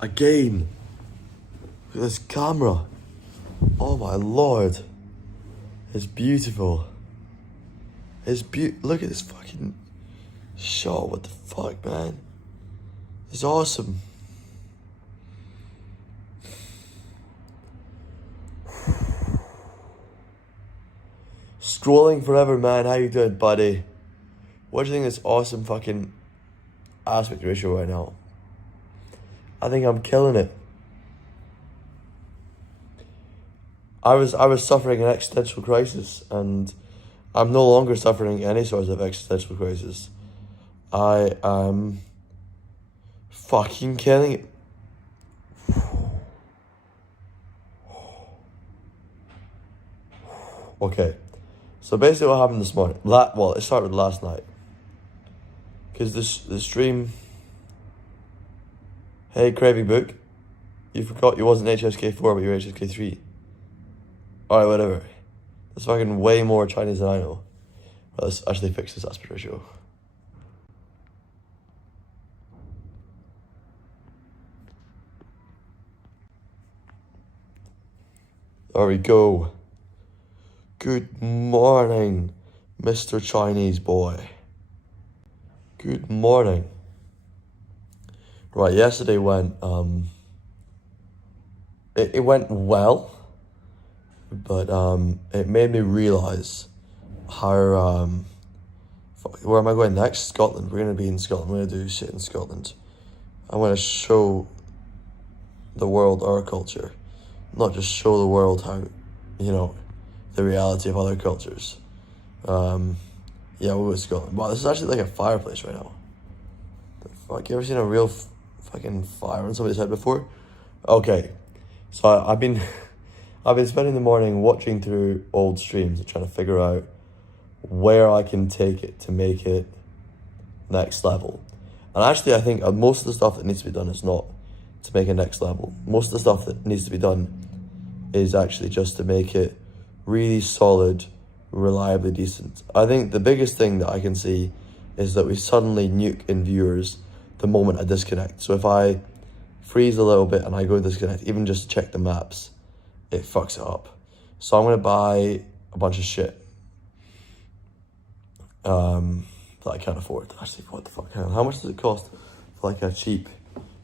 Again. Look at this camera. Oh my lord. It's beautiful. Look at this fucking shot. What the fuck, man? It's awesome. Scrolling forever, man. How you doing, buddy? What do you think of this awesome fucking aspect ratio right now? I think I'm killing it. I was suffering an existential crisis, and I'm no longer suffering any sort of existential crisis. I am fucking killing it. Okay, so basically what happened this morning, it started last night. Because the stream, hey Craving Book, you forgot you wasn't HSK4 but you're HSK3. Alright, whatever. That's fucking way more Chinese than I know. Well, let's actually fix this aspect ratio. There we go. Good morning, Mr. Chinese boy. Good morning. Right, yesterday went, it went well, but it made me realise how, where am I going next? Scotland. We're going to be in Scotland. We're going to do shit in Scotland. I want to show the world our culture, not just show the world how, the reality of other cultures. Yeah, we'll go to Scotland. Wow, this is actually like a fireplace right now. The fuck, you ever seen a real fucking fire on somebody's head before? Okay, so I've been spending the morning watching through old streams and trying to figure out where I can take it to make it next level. And actually, I think most of the stuff that needs to be done is not to make it next level. Most of the stuff that needs to be done is actually just to make it really solid, reliably decent. I think the biggest thing that I can see is that we suddenly nuke in viewers the moment I disconnect. So if I freeze a little bit and I go disconnect, even just to check the maps, it fucks it up. So I'm gonna buy a bunch of shit that I can't afford. Actually, what the fuck? How much does it cost for like a cheap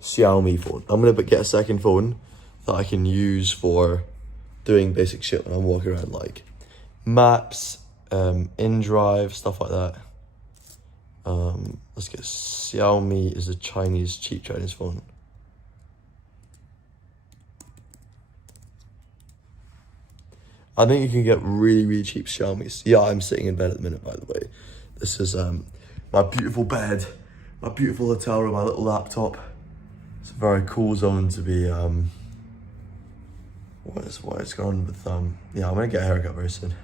Xiaomi phone? I'm gonna get a second phone that I can use for doing basic shit when I'm walking around, like maps, InDrive, stuff like that. Let's get Xiaomi is a cheap Chinese phone. I think you can get really, really cheap Xiaomis. Yeah, I'm sitting in bed at the minute, by the way. This is my beautiful bed, my beautiful hotel room, my little laptop. It's a very cool zone to be, what is going on with, yeah, I'm gonna get a haircut very soon.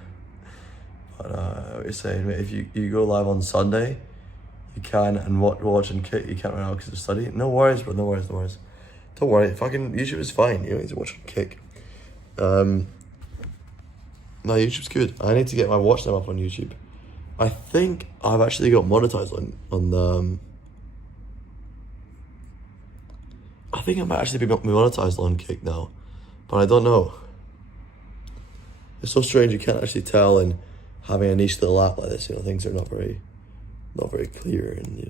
But what you're saying, if you go live on Sunday, you can, and watch and kick, you can't right now because of study. No worries, bro, no worries. Don't worry, fucking YouTube is fine. You don't need to watch and kick. No, YouTube's good. I need to get my watch time up on YouTube. I think I've actually got monetized on the, I think I might actually be monetized on Kick now, but I don't know. It's so strange, you can't actually tell, and having a niche little app like this, things are not very clear, and you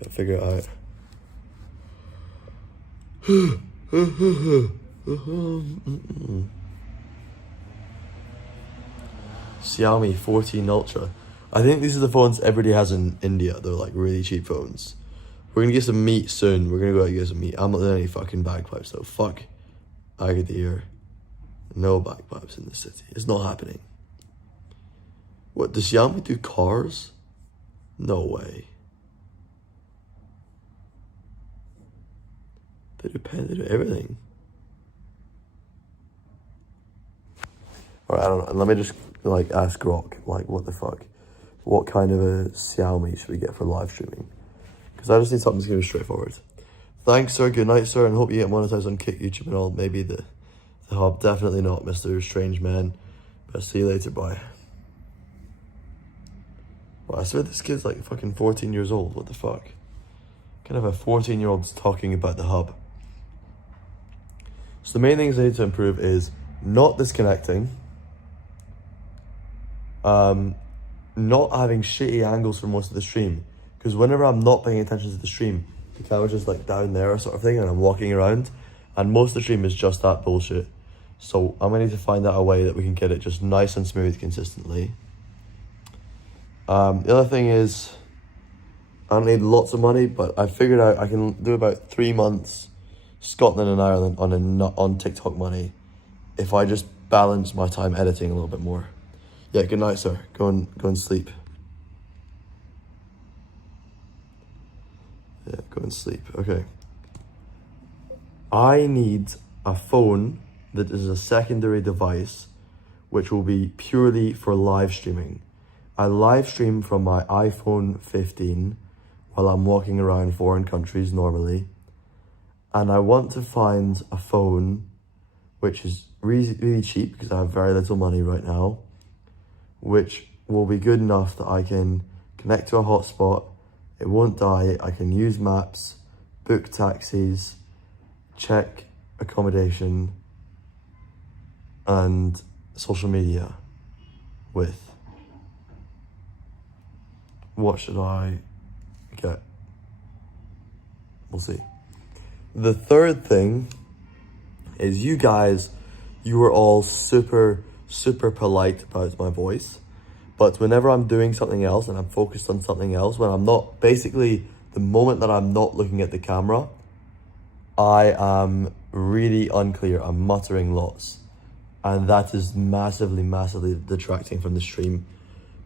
gotta figure it out. Xiaomi 14 Ultra. I think these are the phones everybody has in India. They're like really cheap phones. We're gonna get some meat soon. We're gonna go out and get some meat. I'm not doing any fucking bagpipes though. Fuck Agadir. No bagpipes in this city. It's not happening. What, does Xiaomi do cars? No way. They do pen, they do everything. Alright, I don't know. Let me just ask Grok, what the fuck? What kind of a Xiaomi should we get for live streaming? Because I just need something that's going to be straightforward. Thanks, sir. Good night, sir. And hope you get monetized on Kick, YouTube, and all. Maybe the hub. Definitely not, Mr. Strange Man. But see you later. Bye. Well, I swear this kid's like fucking 14 years old. What the fuck? Kind of a 14-year-old's talking about the hub. So the main things I need to improve is not disconnecting, not having shitty angles for most of the stream. Because whenever I'm not paying attention to the stream, the camera's just like down there sort of thing and I'm walking around. And most of the stream is just that bullshit. So I'm gonna need to find out a way that we can get it just nice and smooth consistently. The other thing is, I don't need lots of money, but I figured out I can do about 3 months Scotland and Ireland on TikTok money if I just balance my time editing a little bit more. Yeah, good night, sir. Go and sleep. Yeah, go and sleep. Okay. I need a phone that is a secondary device which will be purely for live streaming. I live stream from my iPhone 15 while I'm walking around foreign countries normally. And I want to find a phone which is really, really cheap because I have very little money right now, which will be good enough that I can connect to a hotspot, it won't die, I can use maps, book taxis, check accommodation, and social media with. What should I get? We'll see. The third thing is you guys, you were all super, super polite about my voice. But whenever I'm doing something else and I'm focused on something else, when I'm not, basically the moment that I'm not looking at the camera, I am really unclear. I'm muttering lots. And that is massively, massively detracting from the stream.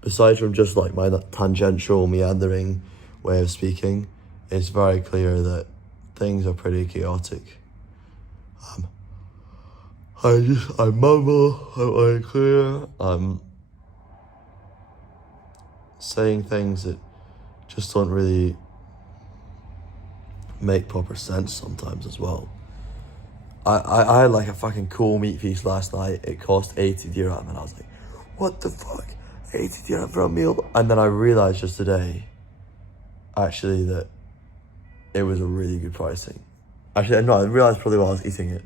Besides from just like my tangential, meandering way of speaking, it's very clear that things are pretty chaotic. I mumble, I'm unclear, I'm saying things that just don't really make proper sense sometimes as well. I had like a fucking cool meat feast last night. It cost 80 dirham and I was like, what the fuck? 80 dirham for a meal? And then I realized just today, actually, that it was a really good pricing. Actually, no, I realized probably while I was eating it,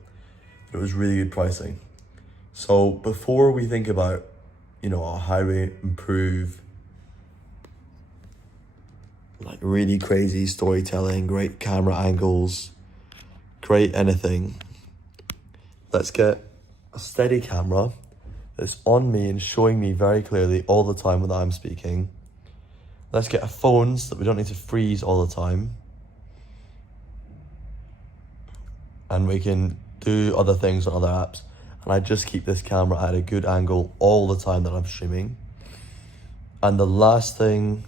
it was really good pricing. So before we think about, how we improve like really crazy storytelling, great camera angles, great anything, let's get a steady camera that's on me and showing me very clearly all the time when I'm speaking. Let's get a phone so that we don't need to freeze all the time. And we can do other things on other apps. And I just keep this camera at a good angle all the time that I'm streaming. And the last thing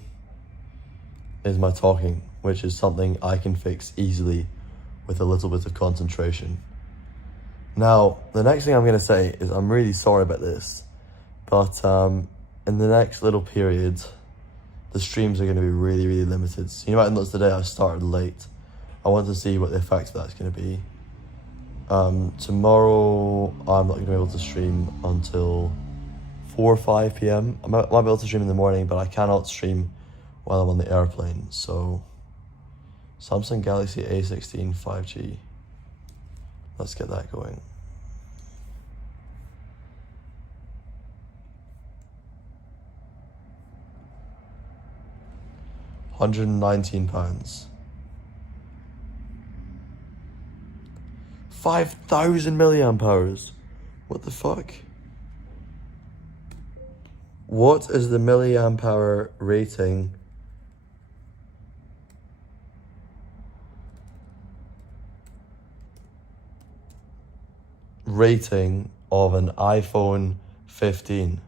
is my talking, which is something I can fix easily with a little bit of concentration. Now, the next thing I'm going to say is I'm really sorry about this, but in the next little period, the streams are going to be really, really limited. So you might notice today I started late. I want to see what the effect of that's going to be. Tomorrow, I'm not going to be able to stream until 4 or 5 p.m. I might be able to stream in the morning, but I cannot stream while I'm on the airplane. So, Samsung Galaxy A16 5G. Let's get that going. £119. 5,000 milliamp hours. What the fuck? What is the milliamp hour rating? Rating of an iPhone 15.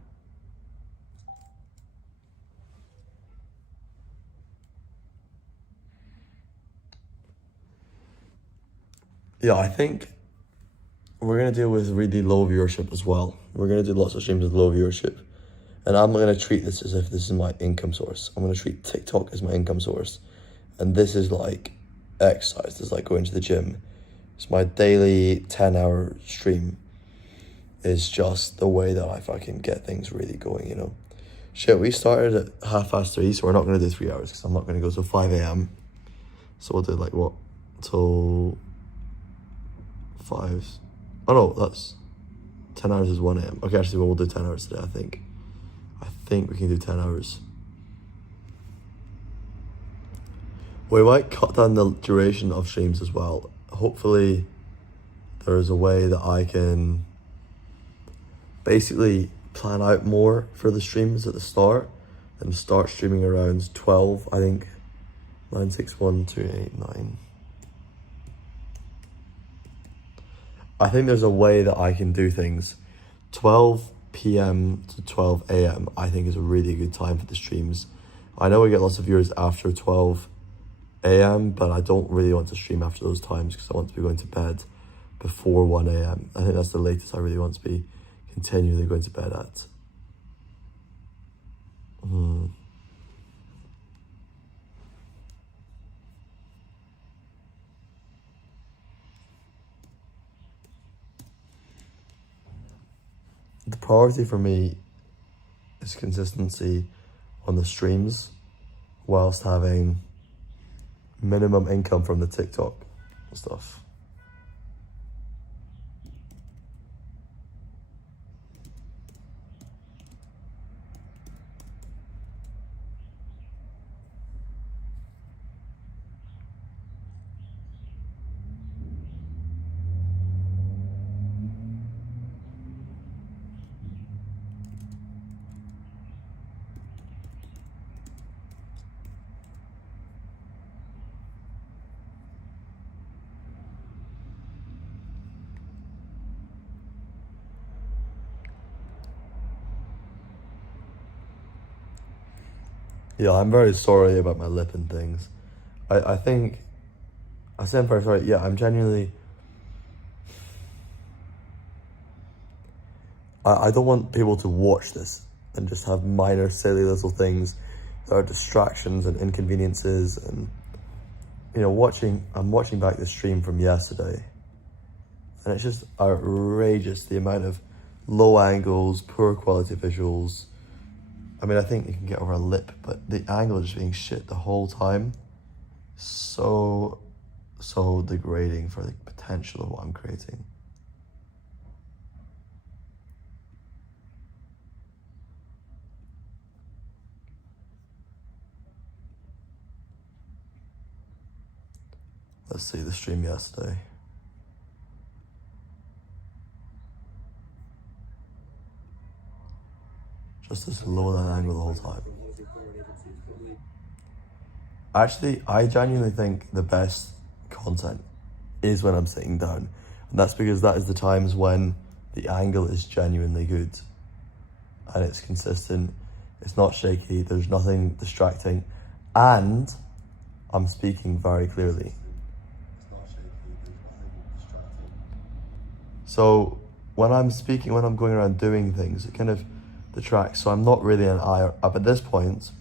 Yeah, I think we're going to deal with really low viewership as well. We're going to do lots of streams with low viewership. And I'm going to treat this as if this is my income source. I'm going to treat TikTok as my income source. And this is like exercise. This is like going to the gym. It's my daily 10-hour stream. Is just the way that I fucking get things really going, Shit, we started at 3:30, so we're not going to do 3 hours because I'm not going to go till 5 a.m. So we'll do like what? Till 5, Oh no, that's 10 hours is 1 a.m. Okay, actually, well, we'll do 10 hours today, I think. I think we can do 10 hours. We might cut down the duration of streams as well. Hopefully, there is a way that I can basically plan out more for the streams at the start and start streaming around 12, I think. 9, 6, 1, 2, 8, 9. I think there's a way that I can do things. 12 p.m. to 12 a.m. I think is a really good time for the streams. I know we get lots of viewers after 12 a.m., but I don't really want to stream after those times because I want to be going to bed before 1 a.m. I think that's the latest I really want to be continually going to bed at. The priority for me is consistency on the streams whilst having minimum income from the TikTok and stuff. Yeah, I'm very sorry about my lip and things. I think, I say I'm very sorry, yeah, I'm genuinely, I don't want people to watch this and just have minor silly little things that are distractions and inconveniences and, you know, I'm watching back the stream from yesterday and it's just outrageous the amount of low angles, poor quality visuals. I mean, I think you can get over a lip, but the angle just being shit the whole time, so degrading for the potential of what I'm creating. Let's see the stream yesterday. Just this low than angle the whole time. Actually, I genuinely think the best content is when I'm sitting down. And that's because that is the times when the angle is genuinely good. And it's consistent, it's not shaky, there's nothing distracting. And I'm speaking very clearly. So when I'm speaking, when I'm going around doing things, it kind of detracts. So I'm not really up at this point,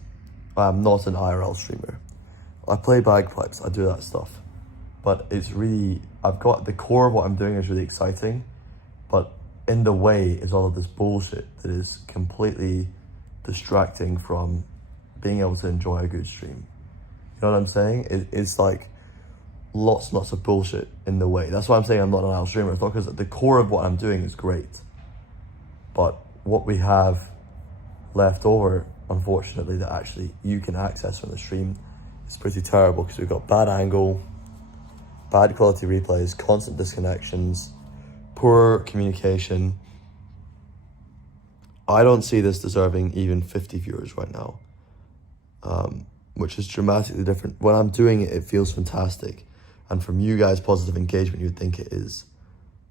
I'm not an IRL streamer. I play bagpipes, I do that stuff. But it's really, I've got the core of what I'm doing is really exciting, but in the way is all of this bullshit that is completely distracting from being able to enjoy a good stream. You know what I'm saying? It's like lots and lots of bullshit in the way. That's why I'm saying I'm not an IRL streamer. It's not because the core of what I'm doing is great, but what we have left over, unfortunately, that actually you can access from the stream is pretty terrible because we've got bad angle, bad quality replays, constant disconnections, poor communication. I don't see this deserving even 50 viewers right now, which is dramatically different. When I'm doing it, it feels fantastic. And from you guys, positive engagement, you'd think it is.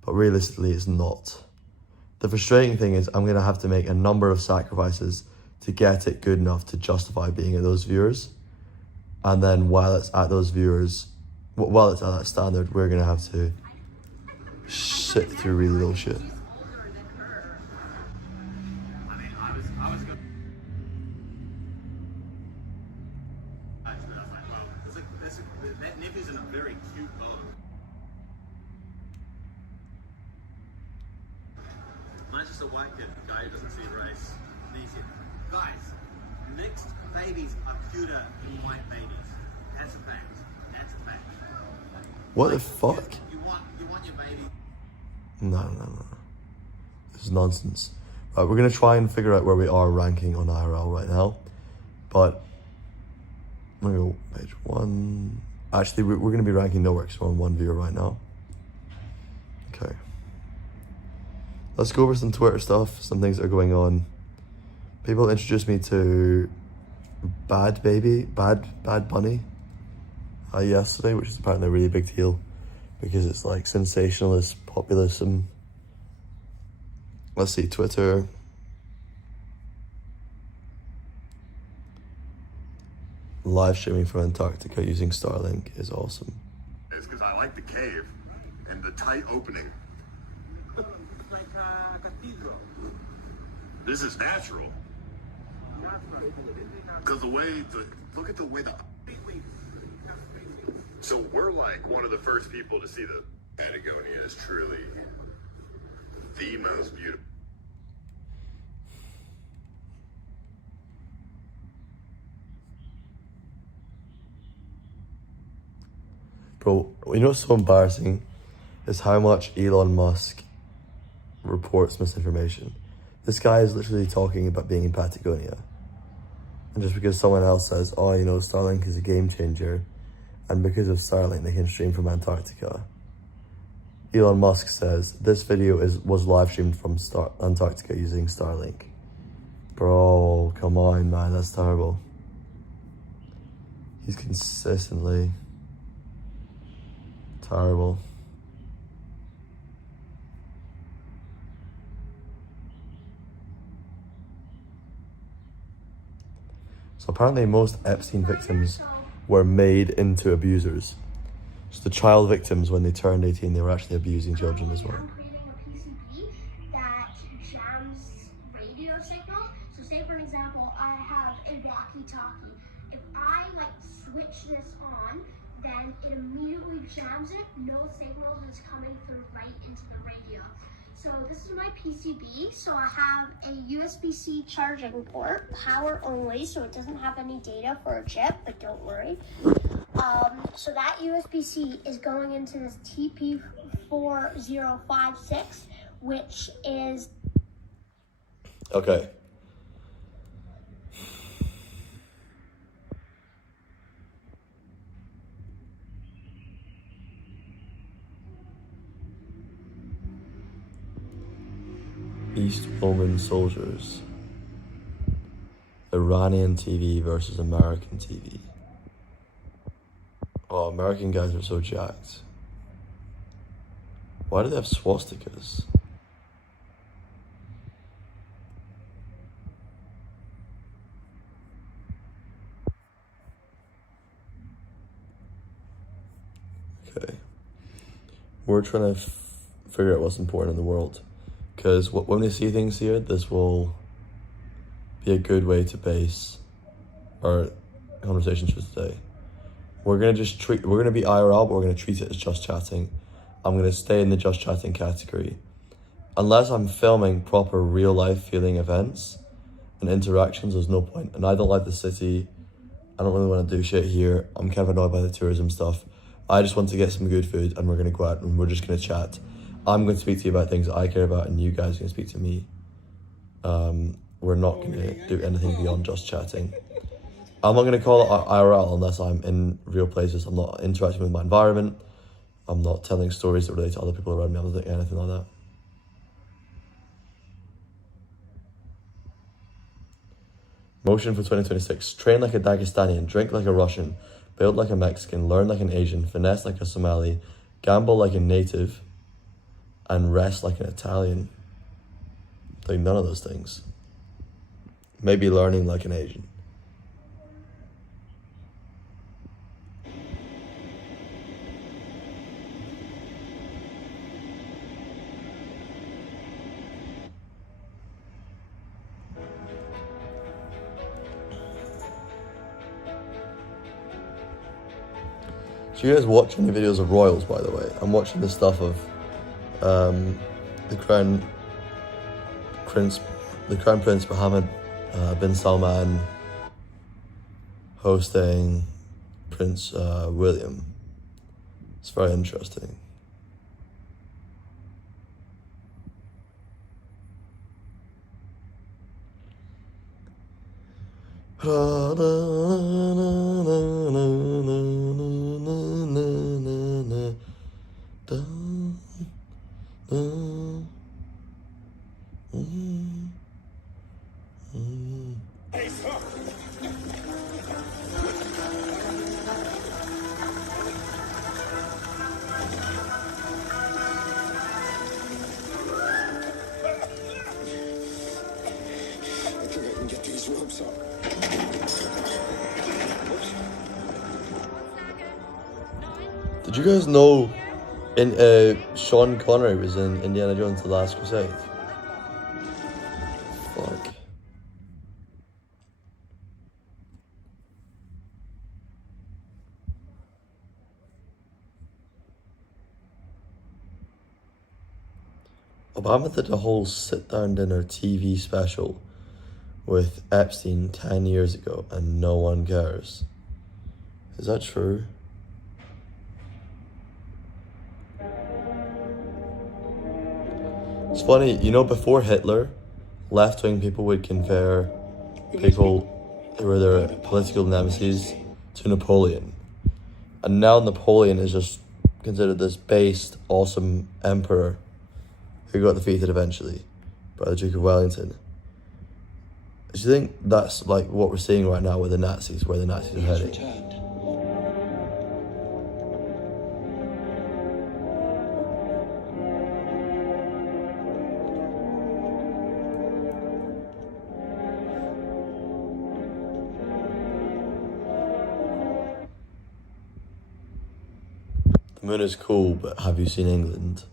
But realistically, it's not. The frustrating thing is I'm gonna have to make a number of sacrifices to get it good enough to justify being at those viewers. And then while it's at those viewers, while it's at that standard, we're gonna have to sit through really low shit. Mine's just a white kid guy who doesn't see race. These here. Guys, mixed babies are cuter than white babies. That's a fact. That's a fact. What the fuck? You want your baby. No. This is nonsense. Right, we're gonna try and figure out where we are ranking on IRL right now. But I'm gonna go page 1. Actually, we're gonna be ranking nowhere because we're on 1 viewer right now. Okay. Let's go over some Twitter stuff, some things that are going on. People introduced me to Bad Bunny yesterday, which is apparently a really big deal because it's like sensationalist populism. Let's see, Twitter. Live streaming from Antarctica using Starlink is awesome. It's because I like the cave and the tight opening. It's like a cathedral. This is natural. Because look at the way so we're like one of the first people to see the Patagonia is truly the most beautiful. Bro, you know what's so embarrassing is how much Elon Musk reports misinformation. This guy is literally talking about being in Patagonia. And just because someone else says, oh, you know, Starlink is a game changer, and because of Starlink they can stream from Antarctica, Elon Musk says this video was live streamed from Antarctica using Starlink. Bro, come on, man, that's terrible. He's consistently terrible. So apparently most Epstein victims were made into abusers. So the child victims, when they turned 18, they were actually abusing children as well. I'm creating a PCB that jams radio signals. So say for example, I have a walkie-talkie. If I switch this on, then it immediately jams it. No signal is coming through right into the radio. So this is my PCB. So I have a USB-C charging port, power only, so it doesn't have any data for a chip, but don't worry. So that USB-C is going into this TP4056, which is... Okay. East Roman soldiers. Iranian TV versus American TV. Oh, American guys are so jacked. Why do they have swastikas? Okay. We're trying to figure out what's important in the world. Because when we see things here, this will be a good way to base our conversations for today. We're gonna be IRL, but we're gonna treat it as just chatting. I'm gonna stay in the just chatting category. Unless I'm filming proper real life feeling events and interactions, there's no point. And I don't like the city. I don't really want to do shit here. I'm kind of annoyed by the tourism stuff. I just want to get some good food and we're gonna go out and we're just gonna chat. I'm going to speak to you about things that I care about and you guys are going to speak to me. We're not going to do anything beyond just chatting. I'm not going to call it IRL unless I'm in real places. I'm not interacting with my environment. I'm not telling stories that relate to other people around me. I'm not doing anything like that. Motion for 2026. Train like a Dagestanian, drink like a Russian, build like a Mexican, learn like an Asian, finesse like a Somali, gamble like a native, and rest like an Italian. Like none of those things. Maybe learning like an Asian. Do you guys watch any videos of royals, by the way? I'm watching the stuff of the Crown Prince Mohammed bin Salman hosting Prince William. It's very interesting. I think I can get these ropes up. Did you guys know Sean Connery was in Indiana Jones: The Last Crusade? Fuck. Obama did a whole sit-down dinner TV special with Epstein 10 years ago and no one cares. Is that true? It's funny, you know, before Hitler, left-wing people would compare people who were their political nemesis to Napoleon. And now Napoleon is just considered this based, awesome emperor who got defeated eventually by the Duke of Wellington. Do you think that's like what we're seeing right now with the Nazis, where the Nazis are heading? Returned. The moon is cool, but have you seen England?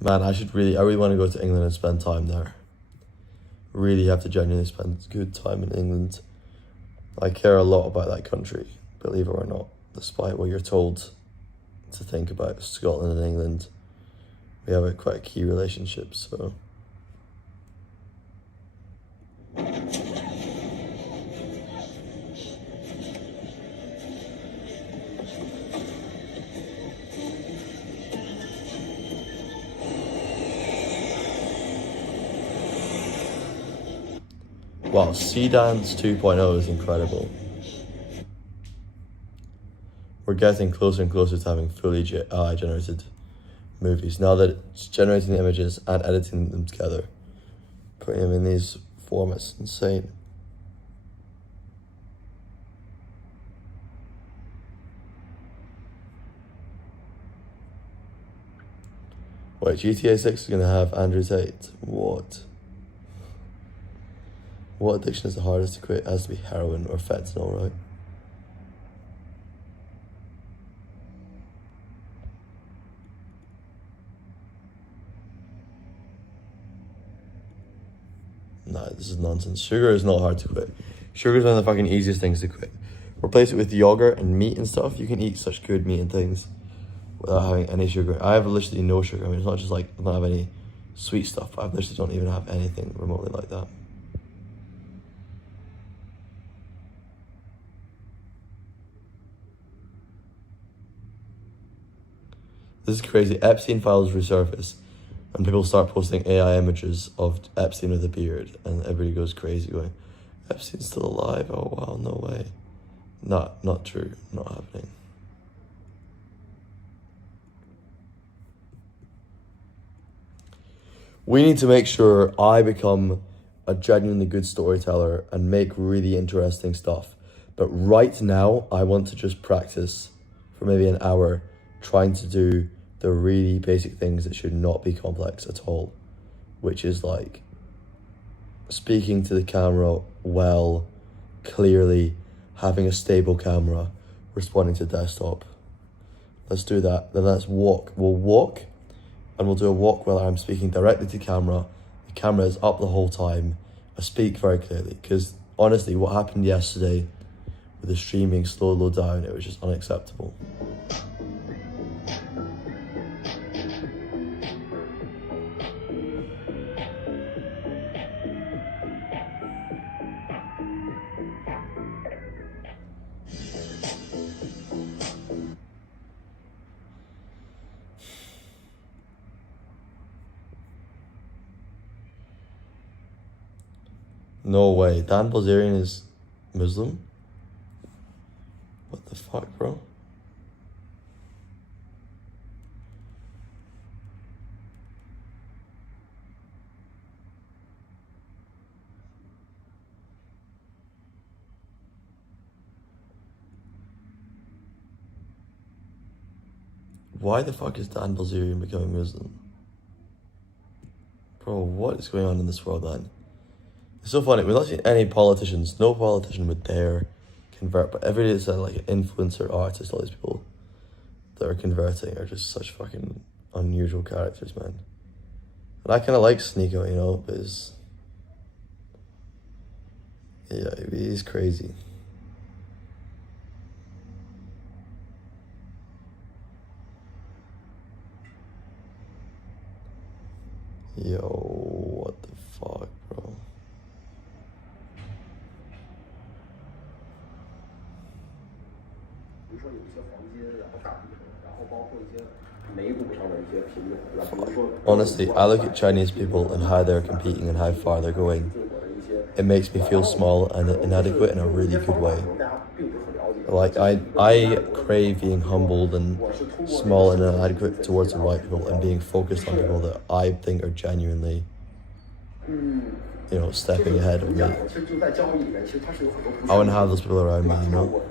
Man, I really want to go to England and spend time there. Really have to genuinely spend good time in England. I care a lot about that country, believe it or not, despite what you're told to think about Scotland and England. We have quite a key relationship, so. Wow, Sea Dance 2.0 is incredible. We're getting closer and closer to having fully AI generated movies. Now that it's generating the images and editing them together, putting them in these formats, insane. Wait, GTA 6 is going to have Andrew Tate. What? What addiction is the hardest to quit? It has to be heroin or fentanyl, right? Nah, this is nonsense. Sugar is not hard to quit. Sugar is one of the fucking easiest things to quit. Replace it with yogurt and meat and stuff. You can eat such good meat and things without having any sugar. I have literally no sugar. I mean, it's not just like I don't have any sweet stuff. I literally don't even have anything remotely like that. This is crazy. Epstein files resurface, and people start posting AI images of Epstein with a beard, and everybody goes crazy going, Epstein's still alive? Oh wow, no way. Not true, not happening. We need to make sure I become a genuinely good storyteller and make really interesting stuff. But right now, I want to just practice for maybe an hour trying to do the really basic things that should not be complex at all, which is like speaking to the camera well, clearly, having a stable camera, responding to desktop. Let's do that. Then let's walk. We'll walk, and we'll do a walk where I'm speaking directly to camera. The camera is up the whole time. I speak very clearly, because honestly, what happened yesterday with the stream being slow down, it was just unacceptable. No way. Dan Bilzerian is Muslim? What the fuck, bro? Why the fuck is Dan Bilzerian becoming Muslim? Bro, what is going on in this world, man? It's so funny. We've not seen any politicians. No politician would dare convert. But every day it's like an influencer, artist, all these people that are converting are just such fucking unusual characters, man. And I kind of like Sneeko, you know, because yeah, he's crazy. Yo, what the fuck, bro? Honestly, I look at Chinese people and how they're competing and how far they're going. It makes me feel small and inadequate in a really good way. Like, I crave being humbled and small and inadequate towards the right people and being focused on people that I think are genuinely, you know, stepping ahead of me. I want to have those people around me, you know?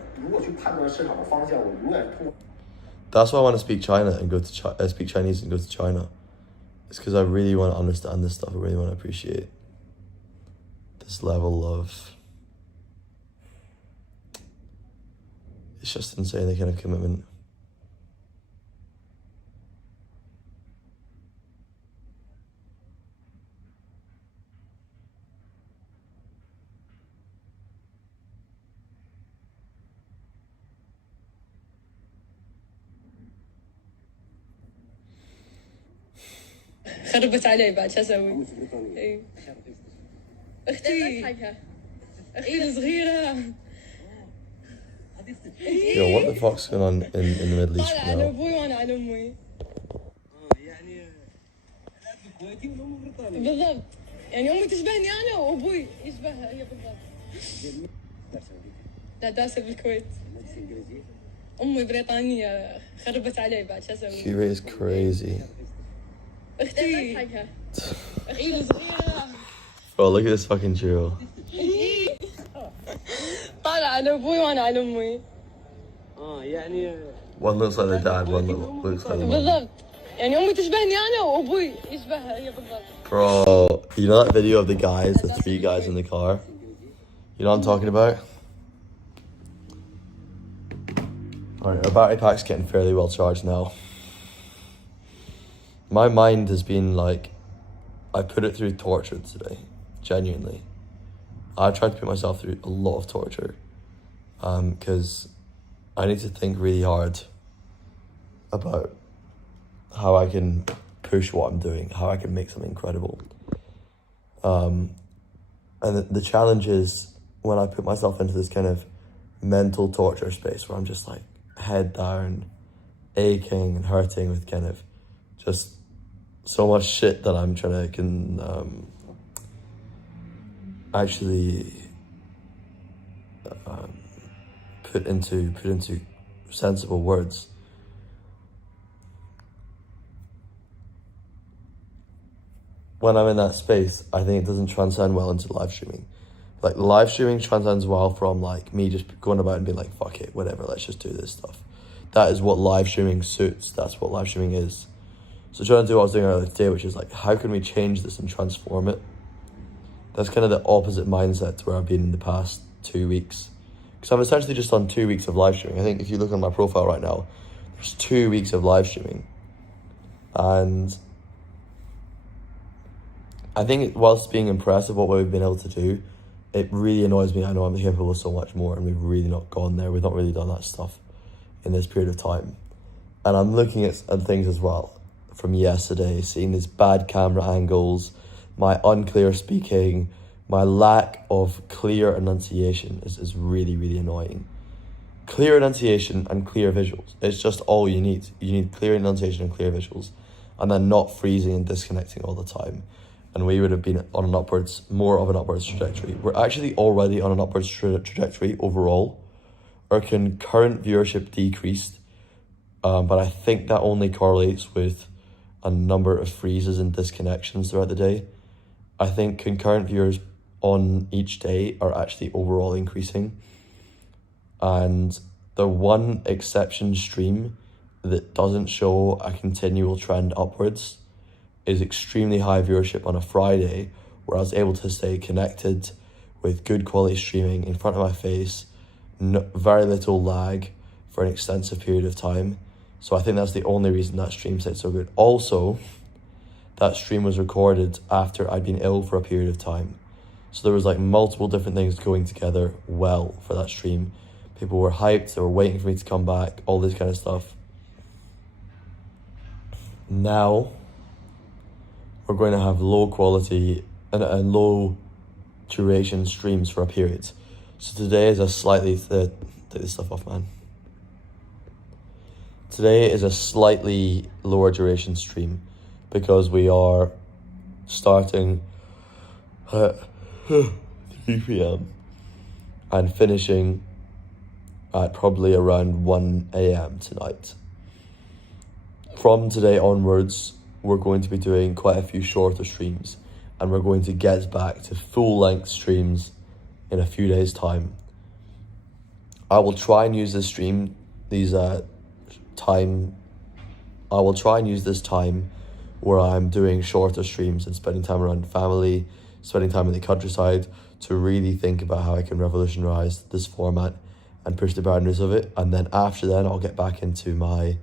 That's why I want to speak China and go to speak Chinese and go to China. It's because I really want to understand this stuff. I really want to appreciate this level of... It's just insane, the kind of commitment. خربت علي بعد شو اسوي؟ اي اختي اي الصغيرة. Yo, what the fuck's going on in the Middle East طالع على now? ابوي وانا على امي. يعني الاب كويتي والام بريطاني. بالضبط، يعني امي تشبهني انا وابوي يشبهها هي بالضبط. لا دارسة بالكويت. امي بريطانية خربت علي بعد شو اسوي؟ Cuba is crazy. اختي اختي الصغيرة. Bro, look at this fucking duo. طالع على ابوي وانا على امي. يعني One looks like the dad, one looks like the mom. بالضبط، يعني امي تشبهني انا وابوي يشبهها هي بالضبط. Bro, you know that video of the guys, the 3 guys in the car? You know what I'm talking about? Alright, our battery pack's getting fairly well charged now. My mind has been like, I put it through torture today, genuinely. I tried to put myself through a lot of torture, because I need to think really hard about how I can push what I'm doing, how I can make something incredible. And the challenge is when I put myself into this kind of mental torture space where I'm just like head down, aching and hurting with kind of just so much shit that I'm trying to actually put into sensible words. When I'm in that space, I think it doesn't transcend well into live streaming. Like, live streaming transcends well from like me just going about and being like, fuck it, whatever, let's just do this stuff. That is what live streaming suits. That's what live streaming is. So trying to do what I was doing earlier today, which is like, how can we change this and transform it? That's kind of the opposite mindset to where I've been in the past 2 weeks. Because I've essentially just done 2 weeks of live streaming. I think if you look on my profile right now, there's 2 weeks of live streaming. And I think whilst being impressive what we've been able to do, it really annoys me. I know I'm capable of so much more and we've really not gone there. We've not really done that stuff in this period of time. And I'm looking at things as well from yesterday, seeing these bad camera angles, my unclear speaking, my lack of clear enunciation is really, really annoying. Clear enunciation and clear visuals. It's just all you need. You need clear enunciation and clear visuals. And then not freezing and disconnecting all the time. and we would have been on more of an upwards trajectory. We're actually already on an upwards trajectory overall. Our concurrent viewership decreased, but I think that only correlates with a number of freezes and disconnections throughout the day. I think concurrent viewers on each day are actually overall increasing. And the one exception stream that doesn't show a continual trend upwards is extremely high viewership on a Friday, where I was able to stay connected with good quality streaming in front of my face, very little lag for an extensive period of time. So I think that's the only reason that stream stayed so good. Also, that stream was recorded after I'd been ill for a period of time. So there was like multiple different things going together well for that stream. People were hyped, they were waiting for me to come back, all this kind of stuff. Now, we're going to have low quality and low duration streams for a period. So today is a slightly, take this stuff off, man. Today is a slightly lower duration stream because we are starting at 3 p.m. and finishing at probably around 1 a.m. tonight. From today onwards, we're going to be doing quite a few shorter streams, and we're going to get back to full-length streams in a few days' time. I will try and use this time where I'm doing shorter streams and spending time around family, spending time in the countryside, to really think about how I can revolutionize this format and push the boundaries of it. And then after that, I'll get back into my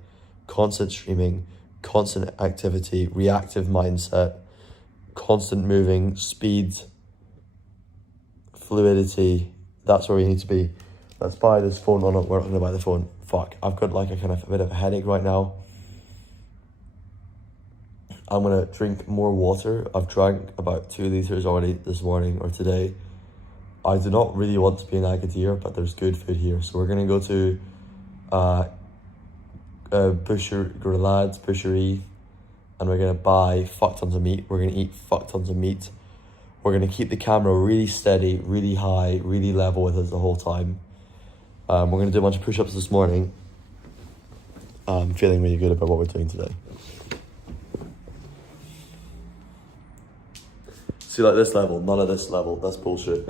constant streaming, constant activity, reactive mindset, constant moving, speed, fluidity. That's where we need to be. Let's buy this phone. Oh no, we're not going to buy the phone. Fuck, I've got like a bit of a headache right now. I'm going to drink more water. I've drank about 2 liters already this morning or today. I do not really want to be in Agadir, but there's good food here. So we're going to go to Grillad's Butchery, and we're going to buy fuck tons of meat. We're going to eat fuck tons of meat. We're going to keep the camera really steady, really high, really level with us the whole time. We're going to do a bunch of push-ups this morning. I'm feeling really good about what we're doing today. See, like this level, none of this level, that's bullshit.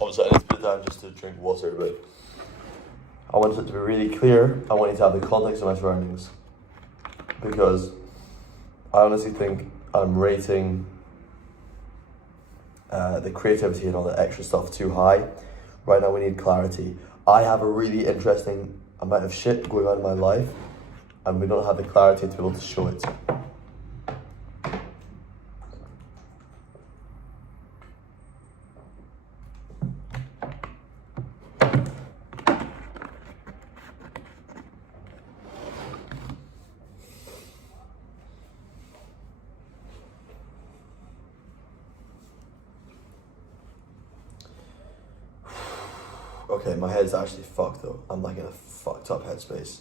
Obviously, I need to put it down just to drink water, but I want it to be really clear. I want you to have the context of my surroundings, because I honestly think I'm rating the creativity and all the extra stuff too high. Right now we need clarity. I have a really interesting amount of shit going on in my life, and we don't have the clarity to be able to show it. Okay, my head's actually fucked though. I'm like in a fucked up headspace.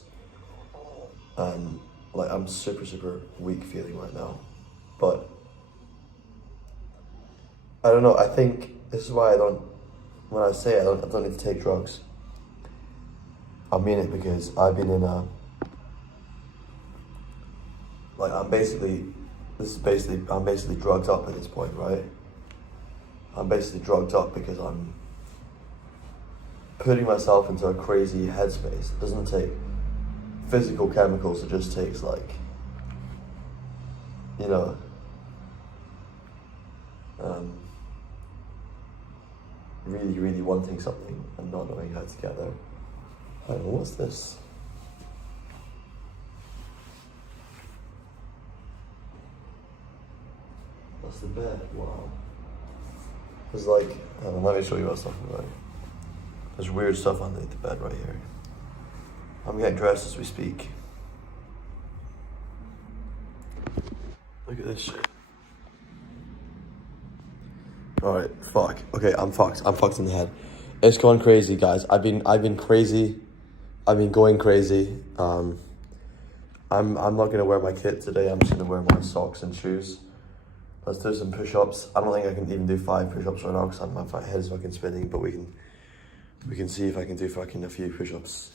And like I'm super weak feeling right now. But I don't know, I think this is why when I say I don't need to take drugs, I mean it, because I've been in a, like I'm basically drugged up at this point, right? I'm basically drugged up because I'm putting myself into a crazy headspace. It doesn't take physical chemicals, it just takes like, you know, really wanting something and not knowing how to get there. I don't know, what's this? That's the bed, wow. There's like, let me show you what I'm talking about. There's weird stuff underneath the bed right here. I'm getting dressed as we speak. Look at this shit. Alright, fuck. Okay, I'm fucked. I'm fucked in the head. It's gone crazy, guys. I've been crazy. I've been going crazy. I'm not gonna wear my kit today. I'm just gonna wear my socks and shoes. Let's do some push-ups. I don't think I can even do 5 push-ups right now because my head's fucking spinning. But we can see if I can do fucking a few push-ups.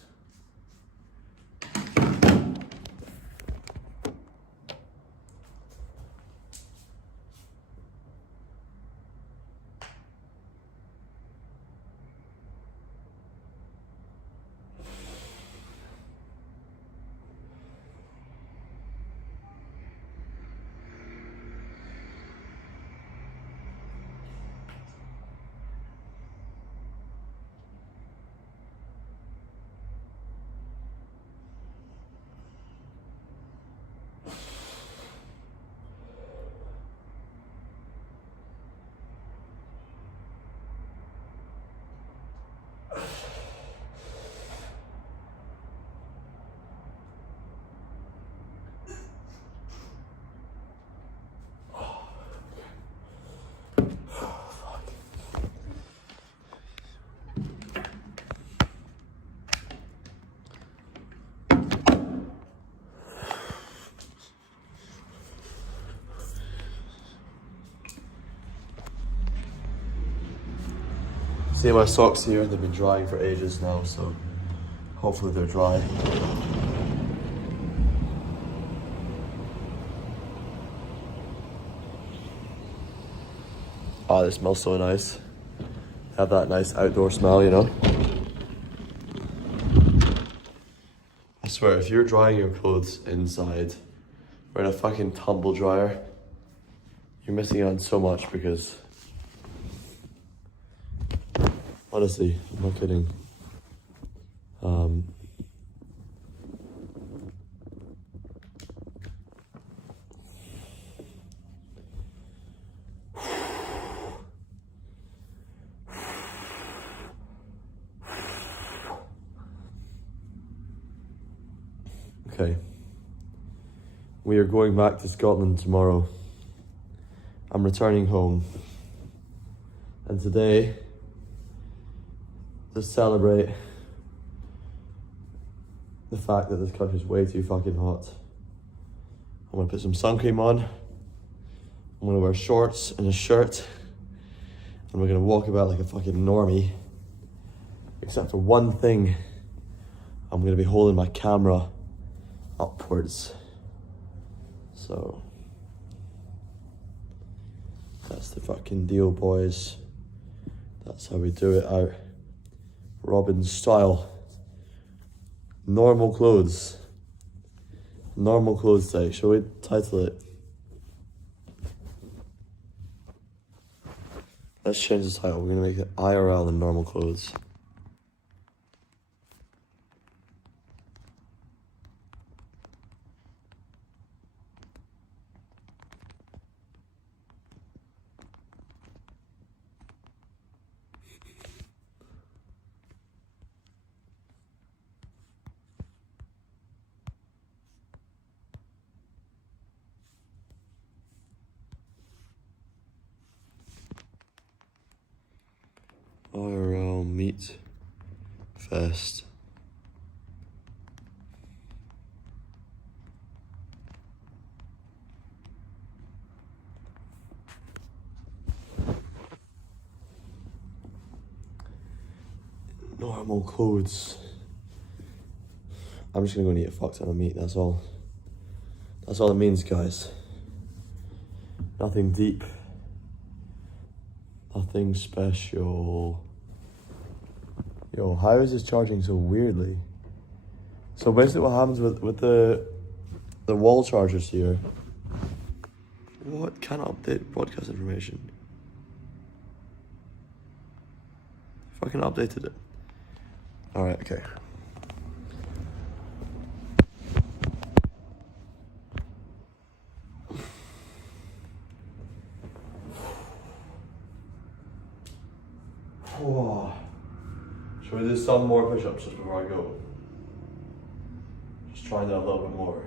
See my socks here, they've been drying for ages now, so hopefully they're dry. Oh, they smell so nice. Have that nice outdoor smell, you know? I swear, if you're drying your clothes inside, or in a fucking tumble dryer, you're missing out on so much because honestly, I'm not kidding. Okay. We are going back to Scotland tomorrow. I'm returning home. And today, to celebrate the fact that this country is way too fucking hot, I'm gonna put some sun cream on, I'm gonna wear shorts and a shirt, and we're gonna walk about like a fucking normie, except for one thing. I'm gonna be holding my camera upwards. So that's the fucking deal, boys. That's how we do it out Robin style. Normal clothes. Normal clothes day. Shall we title it? Let's change the title. We're gonna make it IRL and normal clothes. IRL Meat Fest. Normal clothes. I'm just gonna go and eat a fuck ton of meat, that's all. That's all it means, guys. Nothing deep. Nothing special. Yo, how is this charging so weirdly? So basically what happens with the wall chargers here, what can update broadcast information? Fucking updated it. Alright, okay. Whoa. Should we do some more push-ups just before I go? Just trying that a little bit more.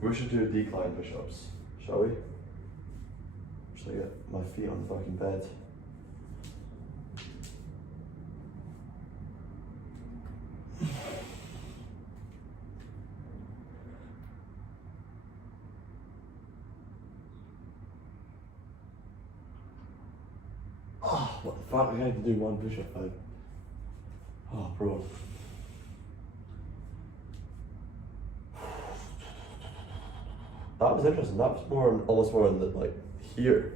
We should do decline push-ups, shall we? Should I get my feet on the fucking bed? What the fuck? I had to do one push-up, man. Oh, bro. That was interesting. That was more, almost more in the, like, here.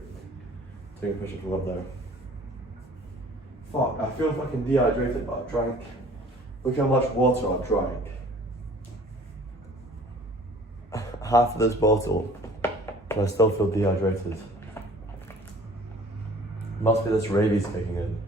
Taking a push-up from up there. Fuck, I feel fucking dehydrated, but I drank. Look how much water I drank. Half of this bottle, and I still feel dehydrated. Must be this rabies kicking in.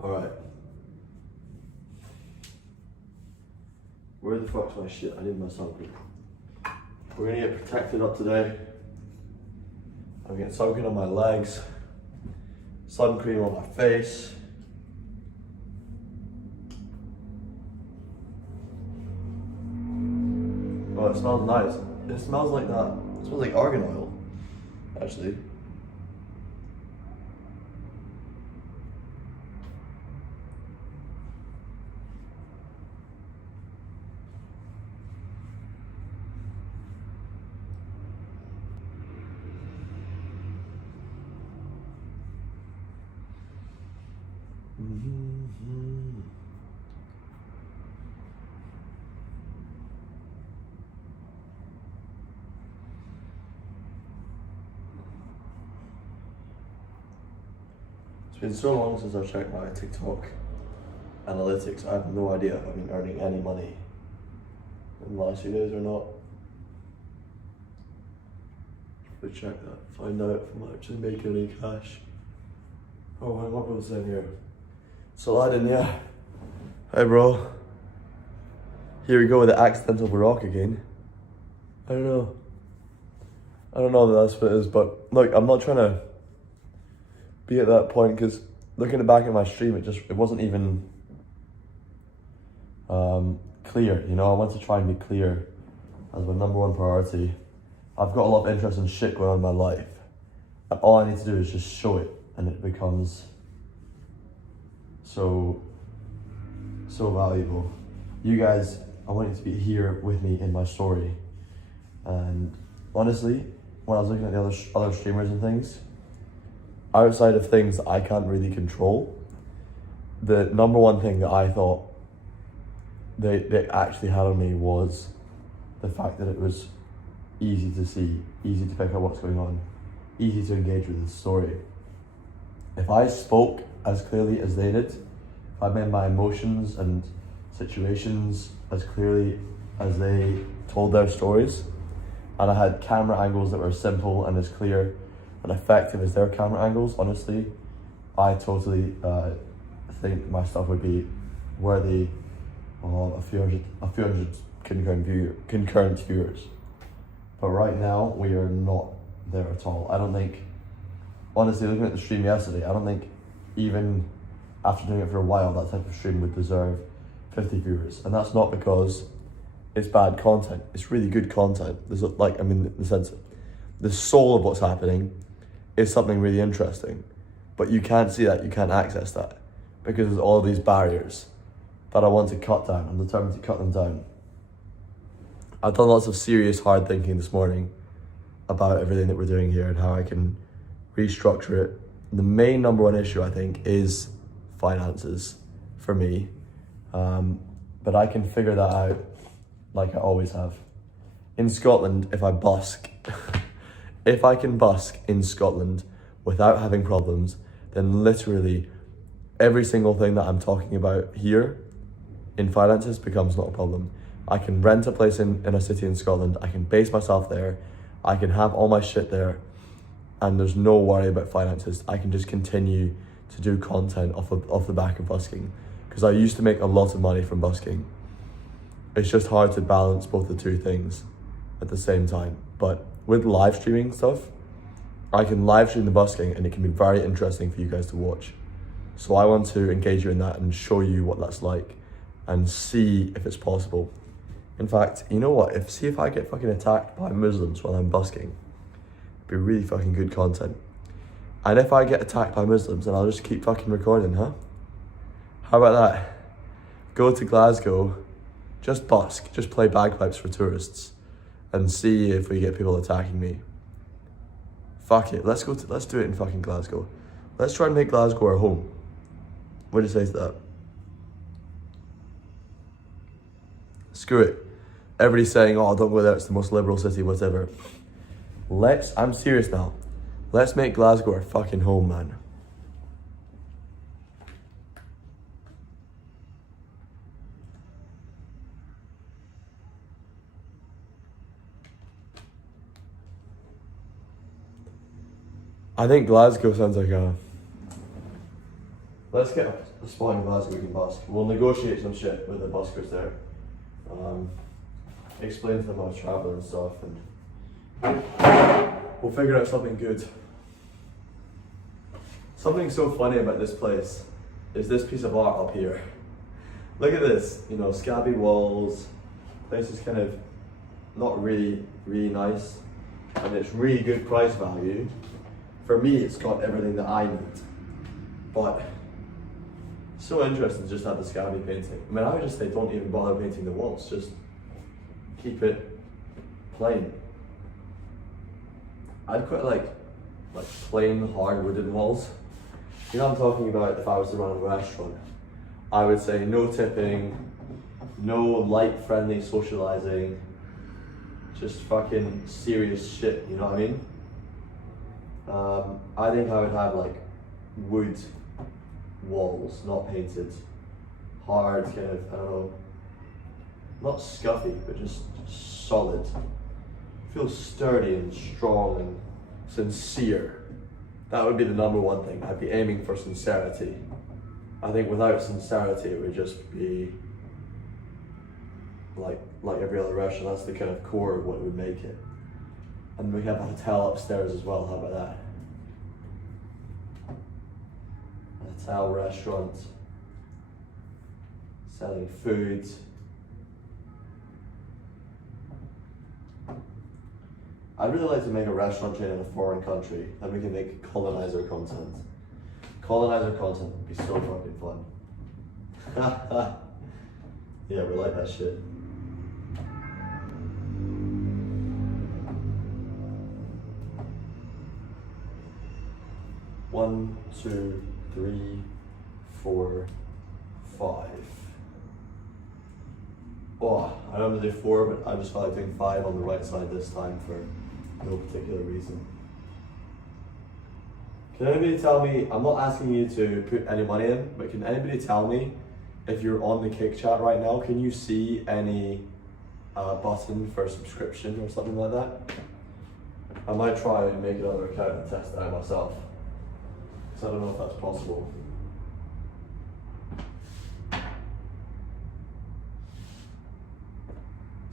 Alright. Where the fuck's my shit? I need my sun cream. We're gonna get protected up today. I'm getting sun cream on my legs, sun cream on my face. Oh, it smells nice. It smells like that. It smells like argan oil, actually. It's been so long since I've checked my TikTok analytics. I have no idea if I've been earning any money in the last few days or not. But check that, find out if I'm actually making any cash. Oh, what am I supposed to say here? Saladin, yeah. Hey bro. Here we go with the accidental Baroque again. I don't know that that's what it is, but look, I'm not trying to be at that point, because looking back at my stream, it wasn't even clear, you know. I want to try and be clear as my number one priority. I've got a lot of interest in shit going on in my life, and all I need to do is just show it, and it becomes so valuable. You guys, I want you to be here with me in my story. And honestly, when I was looking at the other streamers and things, outside of things that I can't really control, the number one thing that I thought they actually had on me was the fact that it was easy to see, easy to pick up what's going on, easy to engage with the story. If I spoke as clearly as they did, if I made my emotions and situations as clearly as they told their stories, and I had camera angles that were simple and as clear and effective as their camera angles, honestly, I totally think my stuff would be worthy of a few hundred concurrent viewers. But right now, we are not there at all. I don't think, honestly, looking at the stream yesterday, I don't think even after doing it for a while, that type of stream would deserve 50 viewers. And that's not because it's bad content. It's really good content. There's like, I mean, in the sense, the soul of what's happening is something really interesting. But you can't see that, you can't access that, because there's all these barriers that I want to cut down. I'm determined to cut them down. I've done lots of serious hard thinking this morning about everything that we're doing here and how I can restructure it. The main number one issue, I think, is finances for me. But I can figure that out like I always have. In Scotland, if I busk, if I can busk in Scotland without having problems, then literally every single thing that I'm talking about here in finances becomes not a problem. I can rent a place in a city in Scotland, I can base myself there, I can have all my shit there, and there's no worry about finances. I can just continue to do content off the back of busking, because I used to make a lot of money from busking. It's just hard to balance both the two things at the same time. But with live streaming stuff, I can live stream the busking and it can be very interesting for you guys to watch. So I want to engage you in that and show you what that's like and see if it's possible. In fact, you know what? See if I get fucking attacked by Muslims while I'm busking. It'd be really fucking good content. And if I get attacked by Muslims, then I'll just keep fucking recording, huh? How about that? Go to Glasgow, just busk, just play bagpipes for tourists and see if we get people attacking me. Fuck it, let's do it in fucking Glasgow. Let's try and make Glasgow our home. What do you say to that? Screw it. Everybody's saying, oh, don't go there, it's the most liberal city, whatever. I'm serious now. Let's make Glasgow our fucking home, man. I think Glasgow sounds like a... Let's get a spot in Glasgow we can busk. We'll negotiate some shit with the buskers there. Explain to them how to travel and stuff, and we'll figure out something good. Something so funny about this place is this piece of art up here. Look at this, you know, scabby walls. Place is kind of not really nice, and it's really good price value. For me, it's got everything that I need, but so interesting to just have the scabby painting. I mean, I would just say don't even bother painting the walls, just keep it plain. I'd quite like plain hard wooden walls. You know what I'm talking about? If I was to run a restaurant, I would say no tipping, no light friendly socializing, just fucking serious shit, you know what I mean? I think I would have like wood walls, not painted, hard, kind of, I don't know, not scuffy, but just solid. Feel sturdy and strong and sincere. That would be the number one thing. I'd be aiming for sincerity. I think without sincerity, it would just be like every other restaurant. That's the kind of core of what would make it. And we have a hotel upstairs as well. How about that? A hotel, restaurant, selling food. I'd really like to make a restaurant chain in a foreign country, and we can make colonizer content. Colonizer content would be so fucking fun. Yeah, we like that shit. One, two, three, 4, 5. Oh, I normally do 4, but I just felt like doing 5 on the right side this time for no particular reason. Can anybody tell me, I'm not asking you to put any money in, but can anybody tell me if you're on the Kick chat right now, can you see any button for subscription or something like that? I might try and make another account and test it out myself, because I don't know if that's possible. Let's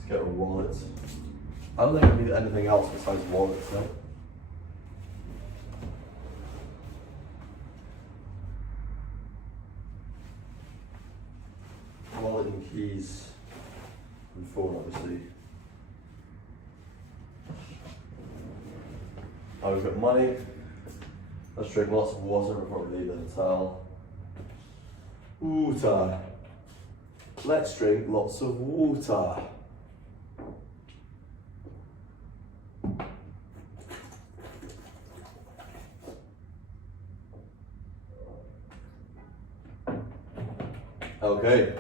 get our wallets. I don't think I need anything else besides wallets, no? Wallet and keys and phone, obviously. Oh, we've got money. Let's drink lots of water before we leave the hotel. Water. Let's drink lots of water. Okay.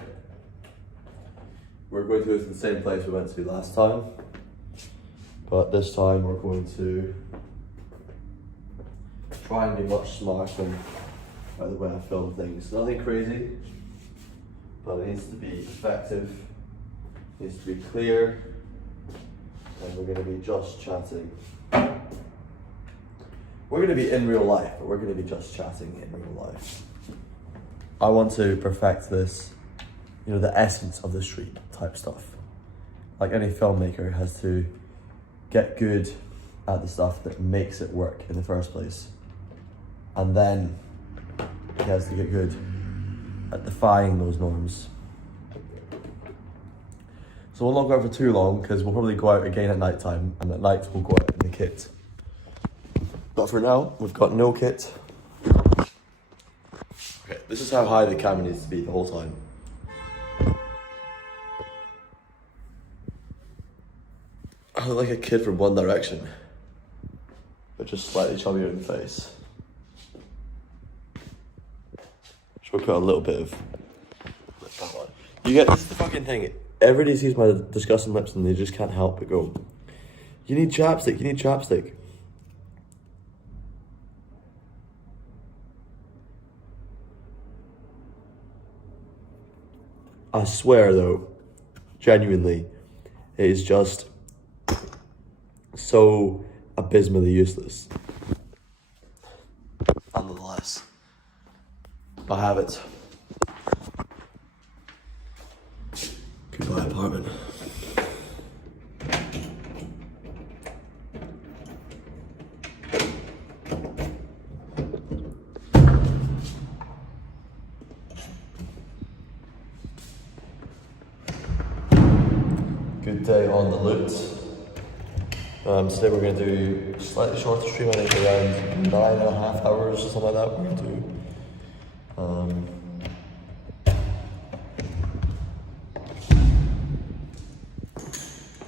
We're going to go to the same place we went to last time. But this time we're going to try and be much smarter by the way I film things. Nothing crazy, but it needs to be effective, it needs to be clear, and we're going to be just chatting. We're going to be in real life, but we're going to be just chatting in real life. I want to perfect this, you know, the essence of the street type stuff. Like any filmmaker has to get good at the stuff that makes it work in the first place. And then he has to get good at defying those norms. So we'll not go out for too long because we'll probably go out again at night time, and at night we'll go out in the kit. But for now, we've got no kit. Okay, this is how high the camera needs to be the whole time. I look like a kid from One Direction, but just slightly chubbier in the face. Should we put a little bit of lip balm on? You get, this is the fucking thing. Everybody sees my disgusting lips and they just can't help but go, you need chapstick, you need chapstick. I swear though, genuinely, it is just so abysmally useless. Nonetheless, I have it. Goodbye, apartment. Good day on the loot. Today we're going to do a slightly shorter stream, I think around 9.5 hours or something like that. We're going to do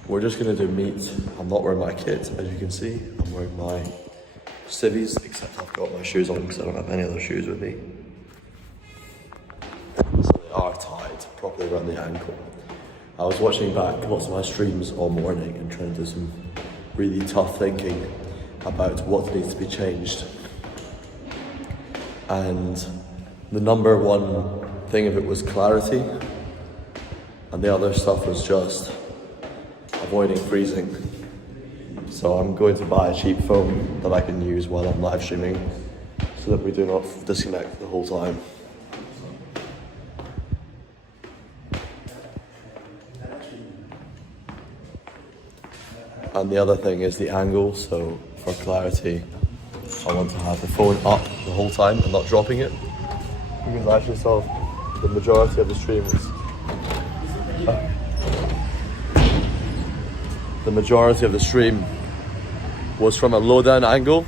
we're just going to do meat. I'm not wearing my kit, as you can see. I'm wearing my civvies, except I've got my shoes on because I don't have any other shoes with me. So they are tied properly around the ankle. I was watching back lots of my streams all morning and trying to do some really tough thinking about what needs to be changed. And the number one thing of it was clarity, and the other stuff was just avoiding freezing. So I'm going to buy a cheap phone that I can use while I'm live streaming so that we do not disconnect the whole time. And the other thing is the angle, so for clarity, I want to have the phone up the whole time and not dropping it. Because I actually saw the majority of the stream was from a low down angle.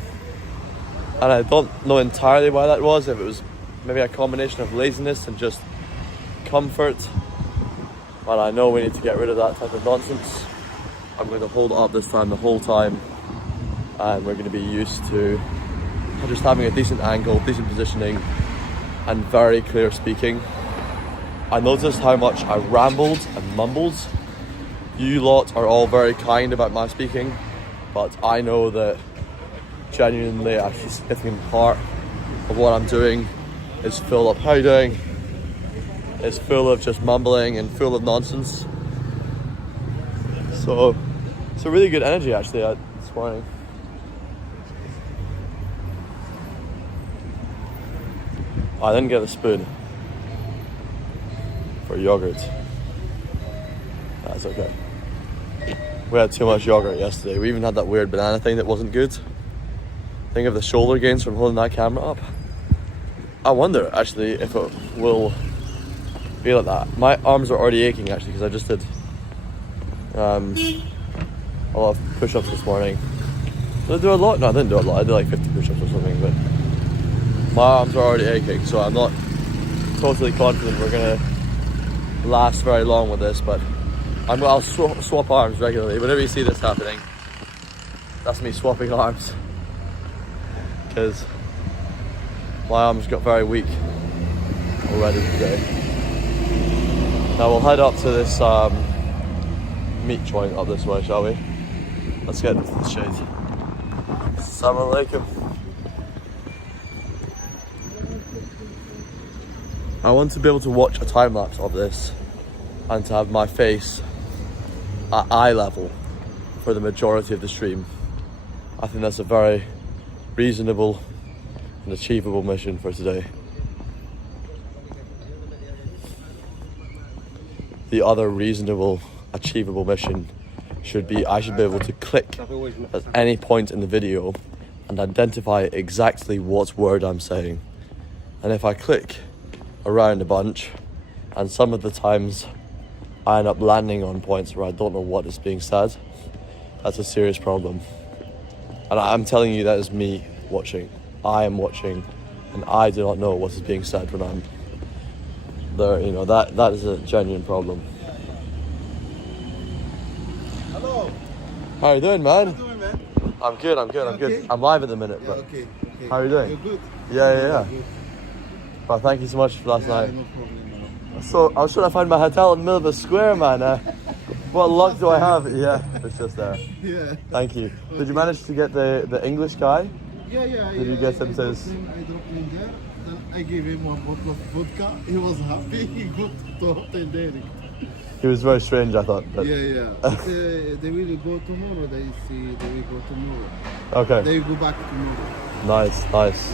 And I don't know entirely why that was, if it was maybe a combination of laziness and just comfort. And I know we need to get rid of that type of nonsense. I'm going to hold it up this time the whole time, and we're going to be used to just having a decent angle, decent positioning, and very clear speaking. I noticed how much I rambled and mumbled. You lot are all very kind about my speaking, but I know that genuinely a significant part of what I'm doing is full of, how you doing? Is full of just mumbling and full of nonsense. So it's a really good energy actually this morning. I didn't get a spoon for yogurt. That's okay. We had too much yogurt yesterday. We even had that weird banana thing that wasn't good. Think of the shoulder gains from holding that camera up. I wonder actually if it will be like that. My arms are already aching actually because I just did a lot of push-ups this morning. Did I do a lot? No, I didn't do a lot. I did like 50 push-ups or something, but my arms are already aching, so I'm not totally confident we're gonna last very long with this, but I'll swap arms regularly. Whenever you see this happening, that's me swapping arms, because my arms got very weak already today. Now we'll head up to this meat joint up this way, shall we? Let's get into the shade. Assalamu alaikum. I want to be able to watch a time lapse of this and to have my face at eye level for the majority of the stream. I think that's a very reasonable and achievable mission for today. The other reasonable, achievable mission should be I should be able to click at any point in the video and identify exactly what word I'm saying. And if I click around a bunch, and some of the times I end up landing on points where I don't know what is being said, that's a serious problem. And I'm telling you, that is me watching. I am watching, and I do not know what is being said when I'm there. You know, that is a genuine problem. Hello. How are you doing, man? How you doing, man? I'm good. I'm good. Okay? I'm live at the minute, Yeah, but okay. how are you doing? You're good. Yeah. Good. Well, thank you so much for last Yeah, night. no problem, man. So I was trying to find my hotel in the middle of a square, man. What luck do I have? Yeah, it's just there. Yeah. Thank you. Did you manage to get the English guy? Yeah. Did you get him I to dropped his- him there. Then I gave him one bottle of vodka. He was happy. He got to hotel direct. He was very strange, I thought. But Yeah. But, they will go tomorrow. They will go tomorrow. okay, They will go back tomorrow. nice.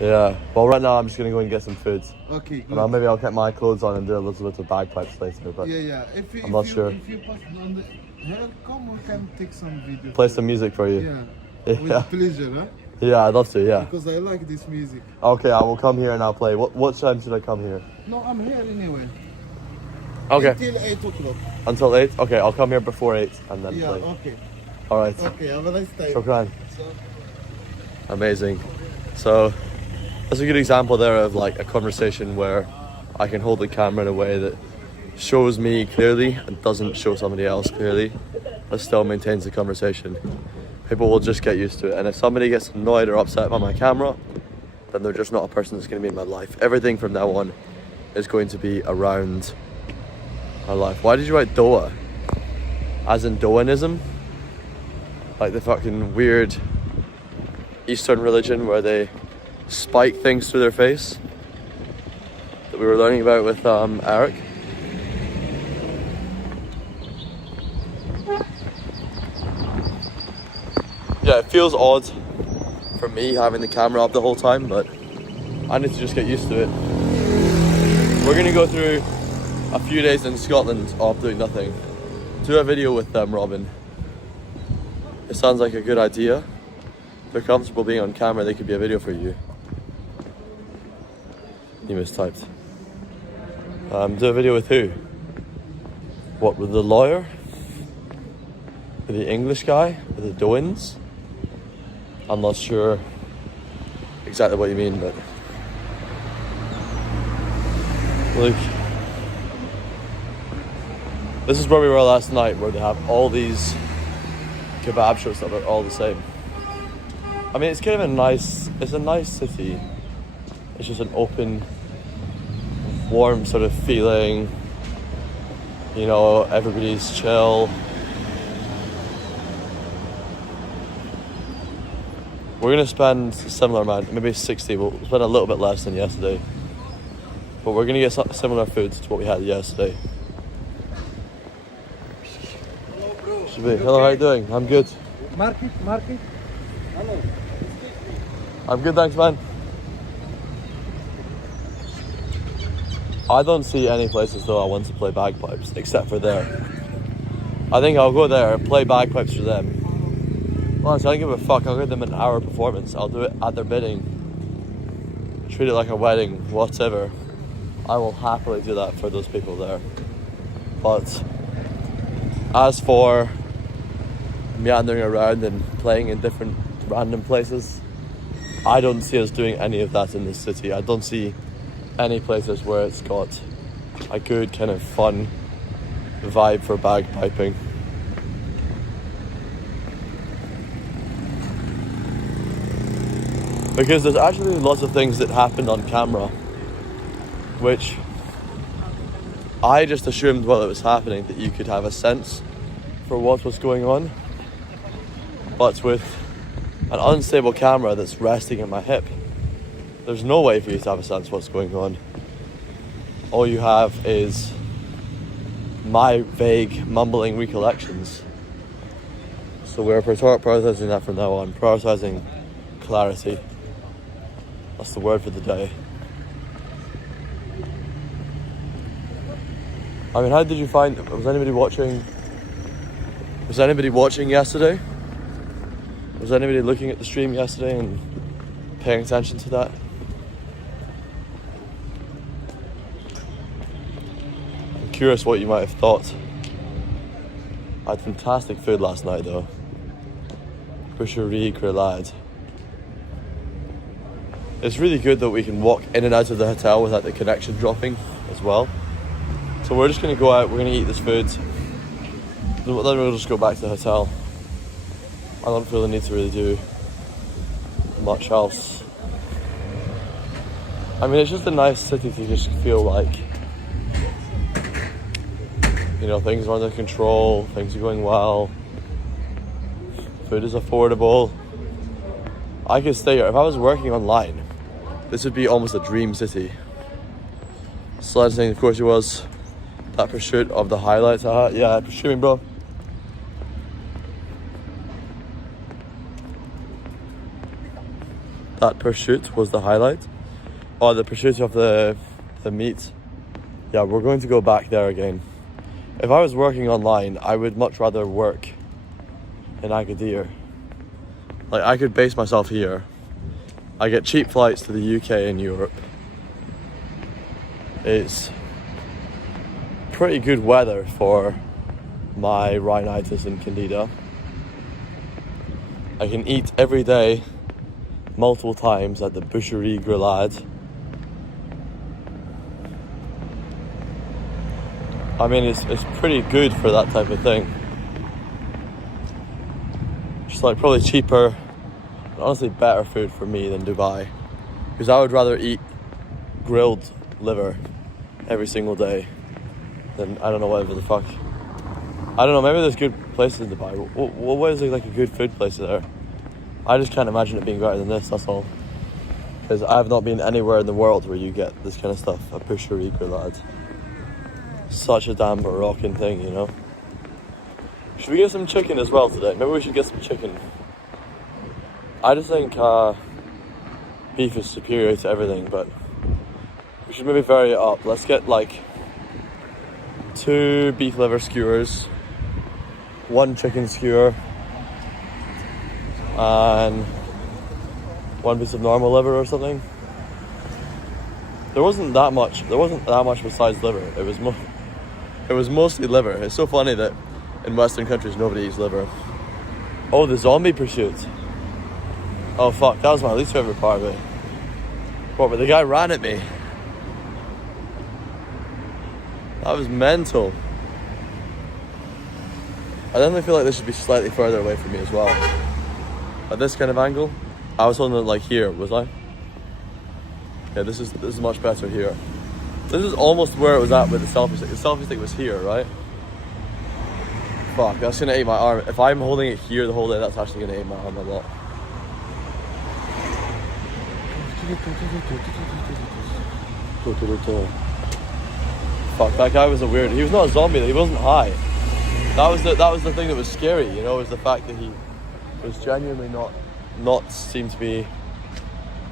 Yeah. Well, right now I'm just gonna go and get some food, Okay. Good. and maybe I'll get my clothes on and do a little bit of bagpipes later. But Yeah. I'm not sure. If you pass on the here, come we can take some video. play some music for you. Yeah. Yeah. With pleasure, huh? Yeah, I'd love to. Yeah. Because I like this music. Okay, I will come here and I'll play. What time should I come here? No, I'm here anyway. Okay. Until 8 o'clock. Until 8? Okay, I'll come here before 8 and then Yeah, play. okay. Alright. Okay, have a nice time. Shukran. Amazing. So that's a good example there of like a conversation where I can hold the camera in a way that shows me clearly and doesn't show somebody else clearly, but still maintains the conversation. People will just get used to it, and if somebody gets annoyed or upset by my camera, then they're just not a person that's going to be in my life. Everything from now on is going to be around my life. Why did you write Doa? As in Doanism? Like the fucking weird Eastern religion where they spike things through their face that we were learning about with Eric. Yeah, it feels odd for me having the camera up the whole time, but I need to just get used to it. We're gonna go through a few days in Scotland of doing nothing. Do a video with Robin. It sounds like a good idea. If they're comfortable being on camera, they could be a video for you. You mistyped. Do a video with who? What, with the lawyer? With the English guy? With the Doans? I'm not sure exactly what you mean, but look, this is where we were last night, where they have all these kebab shops that are all the same. I mean, it's kind of it's a nice city. It's just an open, warm sort of feeling. You know, everybody's chill. We're gonna spend a similar amount, maybe 60, we'll spend a little bit less than yesterday. But we're gonna get similar foods to what we had yesterday. Hello, bro. Hello, how are you doing? I'm good. Market. Hello. I'm good, thanks, man. I don't see any places though I want to play bagpipes, except for there. I think I'll go there and play bagpipes for them. Honestly, I don't give a fuck. I'll give them an hour performance. I'll do it at their bidding. Treat it like a wedding, whatever. I will happily do that for those people there. But as for meandering around and playing in different random places, I don't see us doing any of that in this city. I don't see any places where it's got a good kind of fun vibe for bagpiping. Because there's actually lots of things that happened on camera which I just assumed while it was happening that you could have a sense for what was going on. But with an unstable camera that's resting in my hip, there's no way for you to have a sense of what's going on. All you have is my vague, mumbling recollections. So we're prioritizing that from now on. Prioritizing clarity. That's the word for the day. I mean, how did you find... Was anybody watching yesterday? Was anybody looking at the stream yesterday and paying attention to that? I'm curious what you might have thought. I had fantastic food last night though. Boucherie grillade. It's really good that we can walk in and out of the hotel without the connection dropping as well. So we're just going to go out, we're going to eat this food, then we'll just go back to the hotel. I don't feel the need to really do much else. I mean, it's just a nice city to just feel like, you know, things are under control, things are going well, food is affordable. I could stay here. If I was working online, this would be almost a dream city. So last thing, of course, it was that pursuit of the highlights I had. Yeah, pursue me, bro. That pursuit was the highlight. Oh, the pursuit of the meat. Yeah, we're going to go back there again. If I was working online, I would much rather work in Agadir. Like, I could base myself here. I get cheap flights to the UK and Europe. It's pretty good weather for my rhinitis and candida. I can eat every day, multiple times at the Boucherie Grillade. I mean, it's pretty good for that type of thing. Just like probably cheaper, and honestly better food for me than Dubai. Because I would rather eat grilled liver every single day than, I don't know, whatever the fuck. I don't know, maybe there's good places in Dubai. What is like a good food place there? I just can't imagine it being better than this, that's all. Because I have not been anywhere in the world where you get this kind of stuff, a boucherie grillade. Such a damn Moroccan thing, you know? Should we get some chicken as well today? Maybe we should get some chicken. I just think beef is superior to everything, but we should maybe vary it up. Let's get like 2 beef liver skewers, 1 chicken skewer, and 1 piece of normal liver or something. There wasn't that much besides liver. It was mostly liver. It's so funny that in Western countries nobody eats liver. Oh, the zombie pursuit. Oh fuck, that was my least favorite part of it. What, but the guy ran at me. That was mental. I definitely feel like this should be slightly further away from me as well. At this kind of angle. I was holding it like here, was I? Yeah, this is much better here. This is almost where it was at with the selfie stick. The selfie stick was here, right? Fuck, that's gonna eat my arm. If I'm holding it here the whole day, that's actually gonna eat my arm a lot. Fuck, that guy was a weird. He was not a zombie. He wasn't high. That was the thing that was scary. You know, was the fact that he was genuinely not seem to be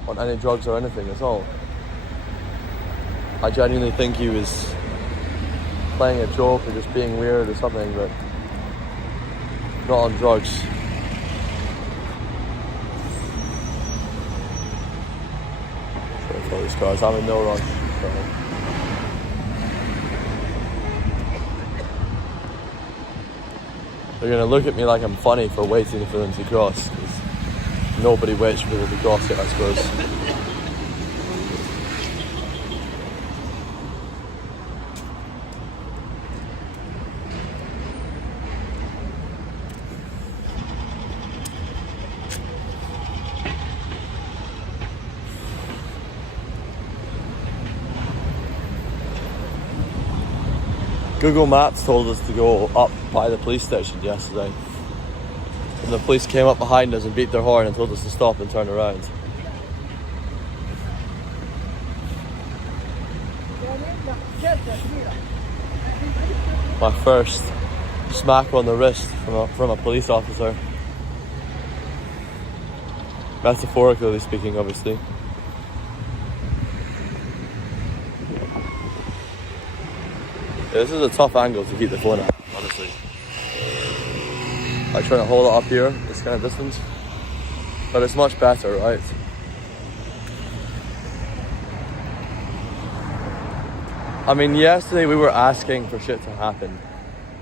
on any drugs or anything at all. I genuinely think he was playing a joke or just being weird or something, but not on drugs. Sorry for all these cars. I'm in no rush. Sorry. They're gonna look at me like I'm funny for waiting for them to cross, because nobody waits for people to cross it, I suppose. Google Maps told us to go up by the police station yesterday. And the police came up behind us and beat their horn and told us to stop and turn around. My first smack on the wrist from a police officer. Metaphorically speaking, obviously. Yeah, this is a tough angle to keep the phone at, honestly. I try to hold it up here, this kind of distance. But it's much better, right? I mean, yesterday we were asking for shit to happen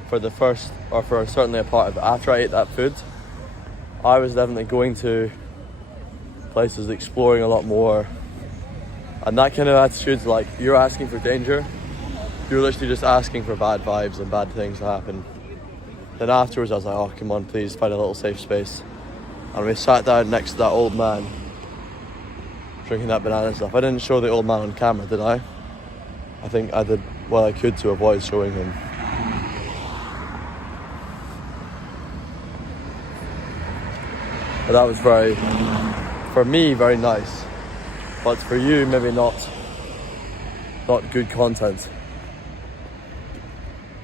for the first, or for certainly a part of it. After I ate that food, I was definitely going to places, exploring a lot more. And that kind of attitude's like, you're asking for danger. You're literally just asking for bad vibes and bad things to happen. Then afterwards I was like, oh, come on, please find a little safe space. And we sat down next to that old man, drinking that banana stuff. I didn't show the old man on camera, did I? I think I did what I could to avoid showing him. But that was very, for me, very nice. But for you, maybe not good content.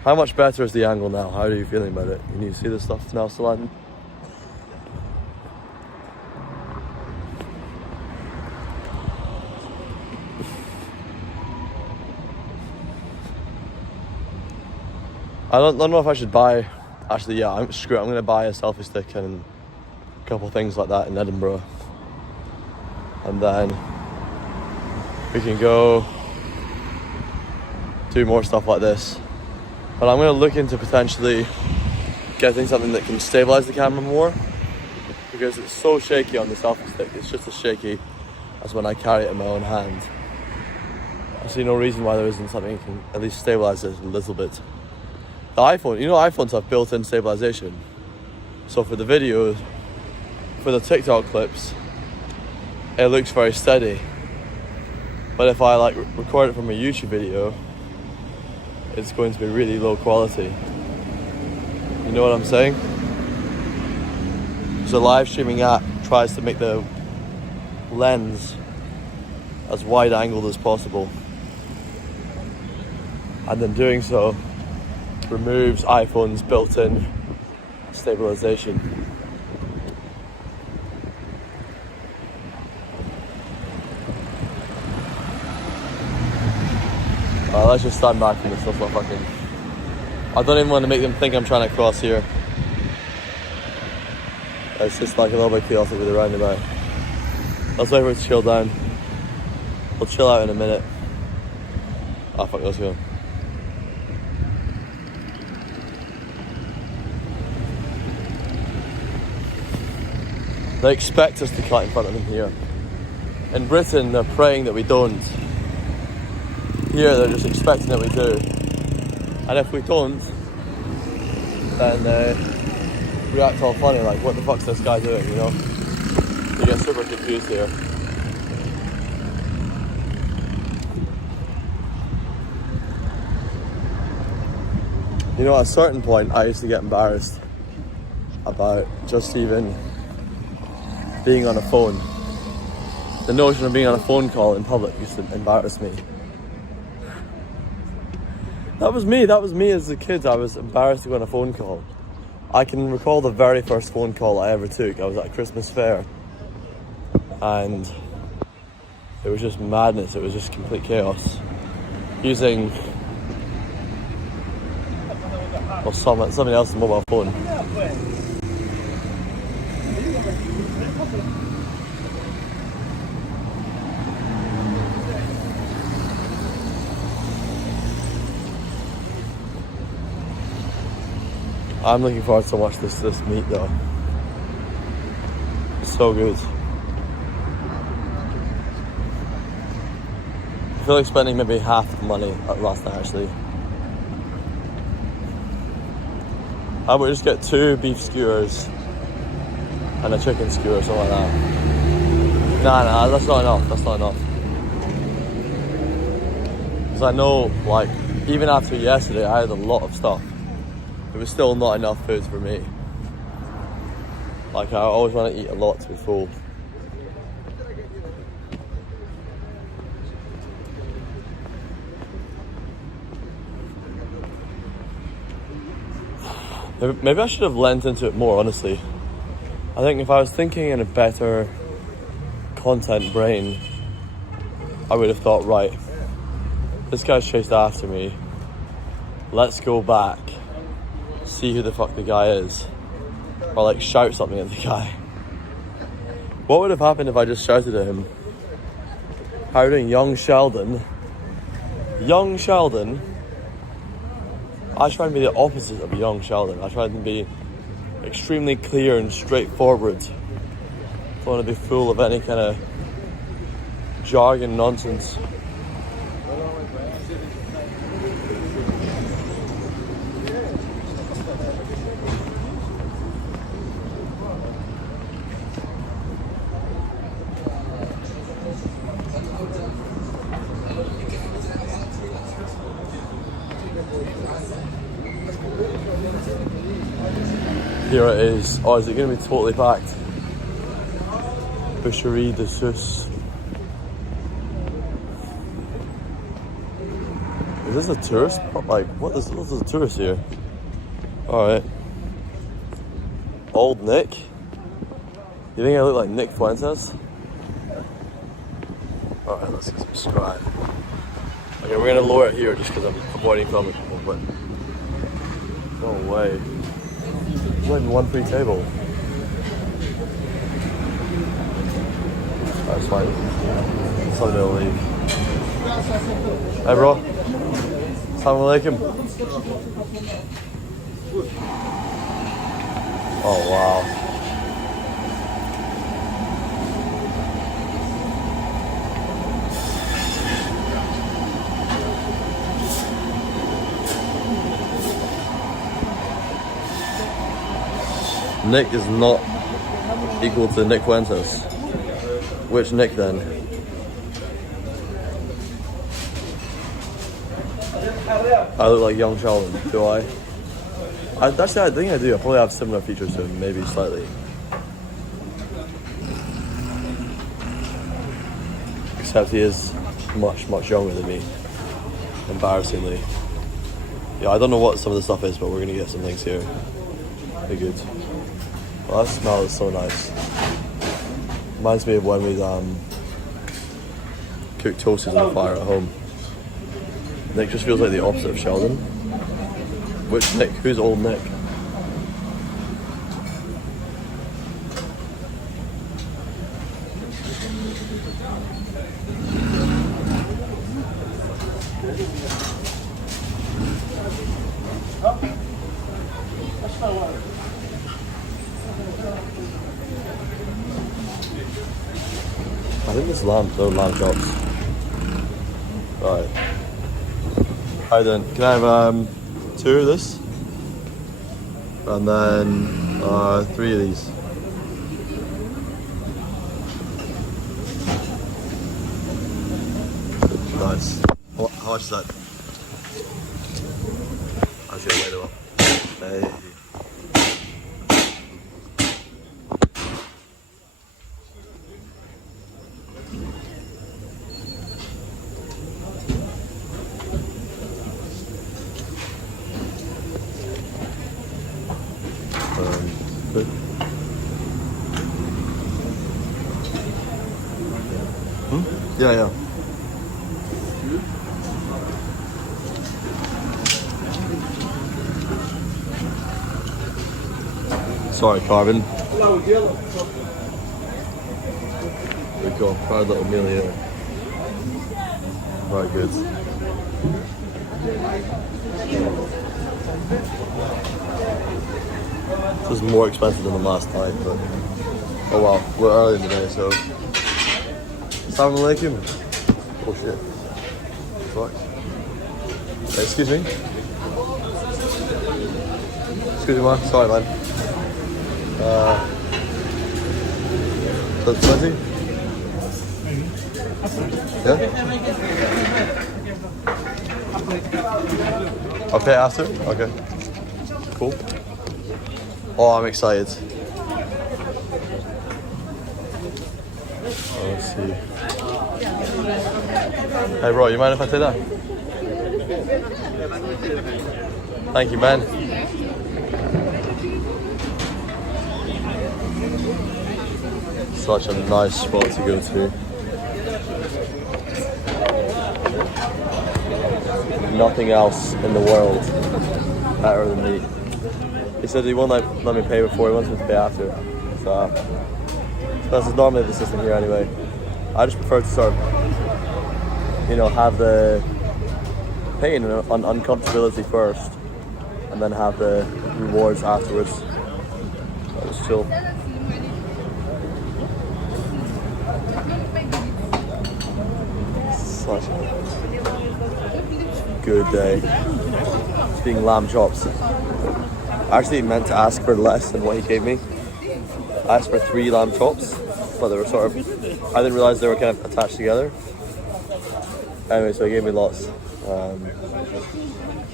How much better is the angle now? How are you feeling about it? Can you see the stuff now, Saladin? I don't know if I should buy, actually yeah, screw it, I'm going to buy a selfie stick and a couple things like that in Edinburgh. And then we can go do more stuff like this. But I'm going to look into potentially getting something that can stabilize the camera more, because it's so shaky on the selfie stick. It's just as shaky as when I carry it in my own hand. I see no reason why there isn't something that can at least stabilize it a little bit. The iPhone, you know, iPhones have built-in stabilization. So for the videos, for the TikTok clips, it looks very steady. But if I like record it from a YouTube video, it's going to be really low quality. You know what I'm saying? So the live streaming app tries to make the lens as wide angled as possible. And in doing so, removes iPhone's built-in stabilization. Let's just stand back from this stuff. Not fucking. I don't even want to make them think I'm trying to cross here. It's just like a little bit chaotic with the roundabout. Let's wait for it to chill down. We'll chill out in a minute. Ah, fuck, let's go. They expect us to cut in front of them here. In Britain, they're praying that we don't. Here, they're just expecting that we do. And if we don't, then we act all funny, like, what the fuck's this guy doing, you know? You get super confused here. You know, at a certain point, I used to get embarrassed about just even being on a phone. The notion of being on a phone call in public used to embarrass me. That was me as a kid. I was embarrassed to go on a phone call. I can recall the very first phone call I ever took. I was at a Christmas fair. And it was just madness. It was just complete chaos. Using somebody else's mobile phone. I'm looking forward to watch this meet though. It's so good. I feel like spending maybe half the money last night actually. I would just get 2 beef skewers and a chicken skewer or something like that. Nah, that's not enough. That's not enough. Because I know, like, even after yesterday, I had a lot of stuff. It was still not enough food for me. Like, I always want to eat a lot to be full. Maybe I should have lent into it more, honestly. I think if I was thinking in a better content brain, I would have thought, right, this guy's chased after me. Let's go back, see who the fuck the guy is. Or like shout something at the guy. What would have happened if I just shouted at him, "How are you doing, young Sheldon?" Young Sheldon? I try and be the opposite of young Sheldon. I try and be extremely clear and straightforward. Don't want to be full of any kind of jargon nonsense. Here it is. Oh, is it going to be totally packed? Boucherie de Sus. Is this a tourist? Like, what is a tourist here? Alright. Old Nick? You think I look like Nick Fuentes? Alright, let's get subscribe. Okay, we're going to lower it here just because I'm avoiding filming people, but no way. There's not even one free table. That's fine. Somebody will leave. Hey bro. Assalamu alaikum. Oh wow. Nick is not equal to Nick Fuentes. Which Nick then? I look like young Sheldon, do I? Actually, I think I do. I probably have similar features to him, maybe slightly. Except he is much, much younger than me. Embarrassingly. Yeah, I don't know what some of the stuff is, but we're gonna get some things here. Be good. Well, that smell is so nice. Reminds me of when we cooked toasters on the fire at home. Nick just feels like the opposite of Sheldon. Which Nick? Who's old Nick? I think it's lamb, no lamb chops. Right. Hi then, can I have 2 of this? And then 3 of these. Nice. How much is that? I'll see you later. Hey. Good. Yeah, yeah. Sorry, Carbon. We got a proud little meal here. Right, good. This is more expensive than the last night, but oh well, we're early in the day, so. Assalamu alaikum. Oh shit. Fuck. Excuse me? Excuse me, man. Sorry, man. So it's 20? Yeah? Okay, after? Okay. Cool. Oh, I'm excited. let's see. Hey bro, you mind if I take that? Thank you, man. Such a nice spot to go to. Nothing else in the world better than meat. He said he won't let me pay before, he wants me to pay after. So this is normally the system here anyway. I just prefer to sort of, you know, have the pain and uncomfortability first, and then have the rewards afterwards. That was chill. Such a good day. It's being lamb chops. I actually meant to ask for less than what he gave me. I asked for 3 lamb chops, but they were sort of, I didn't realise they were kind of attached together. Anyway, so he gave me lots.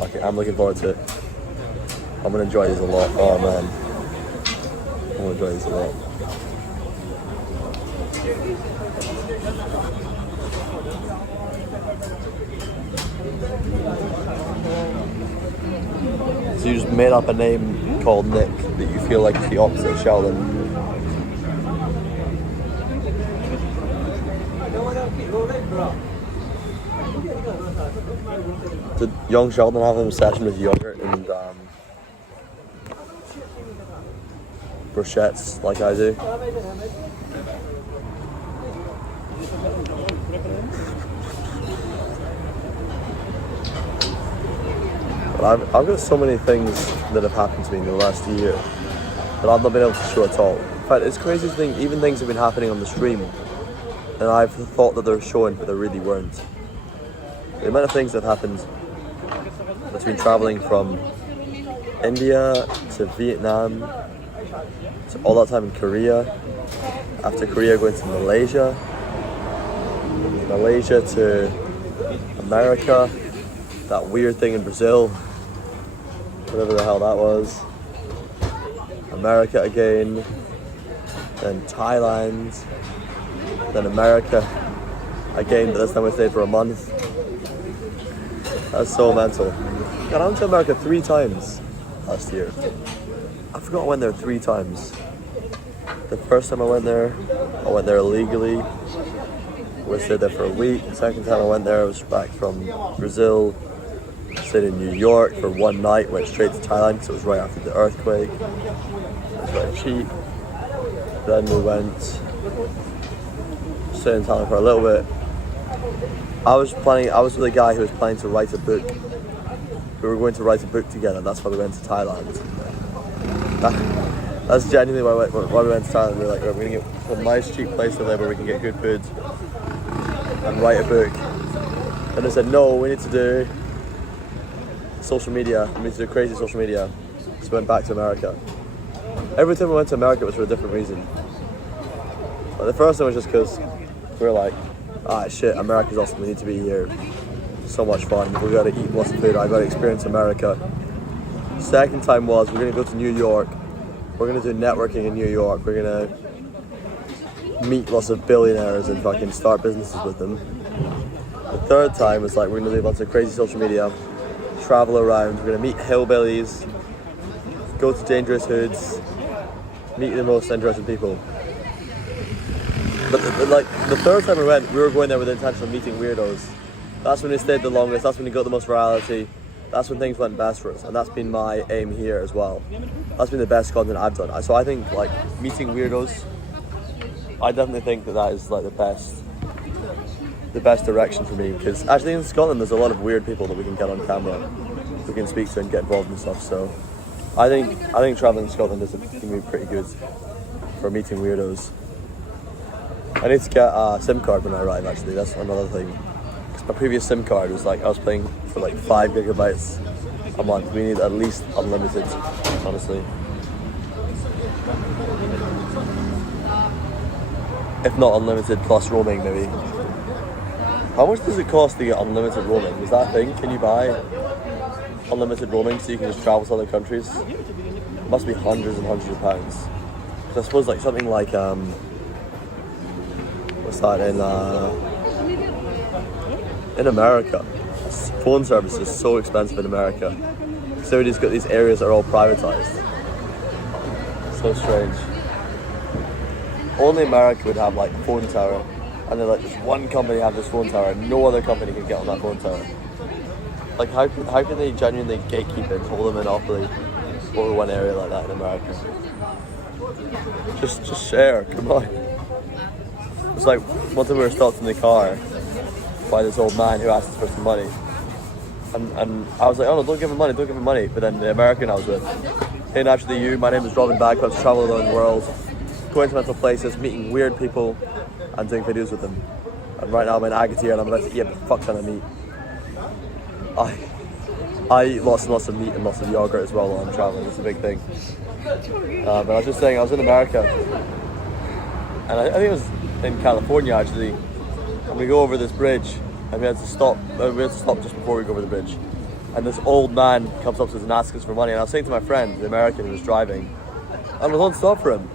Okay, I'm looking forward to it. I'm gonna enjoy these a lot. Oh man, I'm gonna enjoy these a lot. So you just made up a name called Nick that you feel like is the opposite of Sheldon. Did young Sheldon have an obsession with yogurt and brochettes like I do? But I've got so many things that have happened to me in the last year that I've not been able to show at all. In fact, it's crazy to think even things have been happening on the stream and I've thought that they're showing, but they really weren't. The amount of things that have happened between traveling from India to Vietnam to all that time in Korea, after Korea going to Malaysia to America, that weird thing in Brazil, whatever the hell that was, America again, then Thailand, then America again, but this time I stayed for a month. That's so mental. Got out to America 3 times last year. I forgot I went there 3 times. The first time I went there illegally. We stayed there for a week. The second time I went there, I was back from Brazil. Stayed in New York for 1 night, went straight to Thailand because it was right after the earthquake. It was very cheap. Then we went, stayed in Thailand for a little bit. I was with a guy who was planning to write a book. We were going to write a book together, that's why we went to Thailand. That's genuinely why we went to Thailand. We were like, we're going to get a nice cheap place to live where we can get good food and write a book. And they said, no, we need to do social media. We need to do crazy social media. So we went back to America. Every time we went to America it was for a different reason. But the first time was just because we were like, ah shit, America's awesome, we need to be here. So much fun, we gotta eat lots of food, I gotta experience America. Second time was, we're gonna go to New York. We're gonna do networking in New York. We're gonna meet lots of billionaires and fucking start businesses with them. The third time was like, we're gonna do lots of crazy social media, travel around, we're gonna meet hillbillies, go to dangerous hoods, meet the most interesting people. But the third time we were going there with the intention of meeting weirdos. That's when we stayed the longest, that's when we got the most virality, that's when things went best for us, and that's been my aim here as well. That's been the best content I've done. So I think like meeting weirdos, I definitely think that is like the best direction for me, because actually in Scotland there's a lot of weird people that we can get on camera, we can speak to and get involved in stuff. So I think traveling in Scotland is going to be pretty good for meeting weirdos. I need to get a SIM card when I arrive actually, that's another thing. Because my previous SIM card was like, I was paying for like 5 gigabytes a month. We need at least unlimited, honestly. If not unlimited plus roaming maybe. How much does it cost to get unlimited roaming? Is that a thing? Can you buy unlimited roaming so you can just travel to other countries? It must be hundreds and hundreds of pounds. So I suppose like something like, what What's that in America? Phone service is so expensive in America. So everybody's got these areas that are all privatized. So strange. Only America would have like a phone tower, and then like just one company have this phone tower, and no other company can get on that phone tower. Like how can they genuinely gatekeep it and hold a monopoly over one area like that in America? Just share, come on. It's like one time we were stopped in the car by this old man who asked us for some money. And I was like, oh no, don't give him money. But then the American I was with, hey, naturally you, my name is Robin Bagpiper, travel around the world, going to mental places, meeting weird people, and doing videos with them. And right now I'm in Agadir and I'm about to eat a fuck ton of meat. I eat lots and lots of meat and lots of yogurt as well while I'm traveling. It's a big thing. But I was just saying, I was in America, and I think it was in California actually, and we go over this bridge, and we had to stop just before we go over the bridge, and this old man comes up to us and asks us for money, and I was saying to my friend, the American who was driving, "Oh, don't stop for him.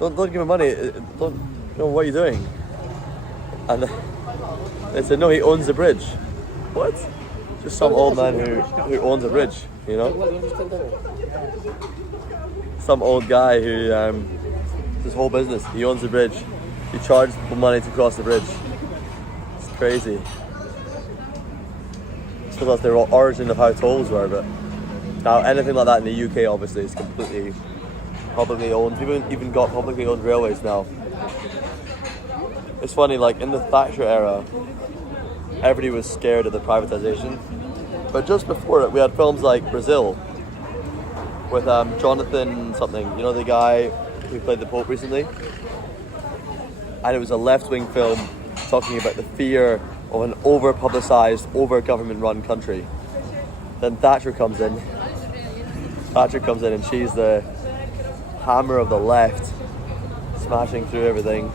Don't give him money. Don't, you know, what are you doing?" And they said, "No, he owns the bridge." What? Just some old man who owns a bridge, you know? Some old guy who, it's his whole business. He owns the bridge. He charges people money to cross the bridge. It's crazy. It's because that's the origin of how tolls were, but now anything like that in the UK obviously is completely publicly owned. People even got publicly owned railways now. It's funny, like in the Thatcher era, everybody was scared of the privatization. But just before it, we had films like Brazil with Jonathan something, you know, the guy who played the Pope recently? And it was a left-wing film talking about the fear of an over-publicized, over-government-run country. Then Thatcher comes in and she's the hammer of the left, smashing through everything.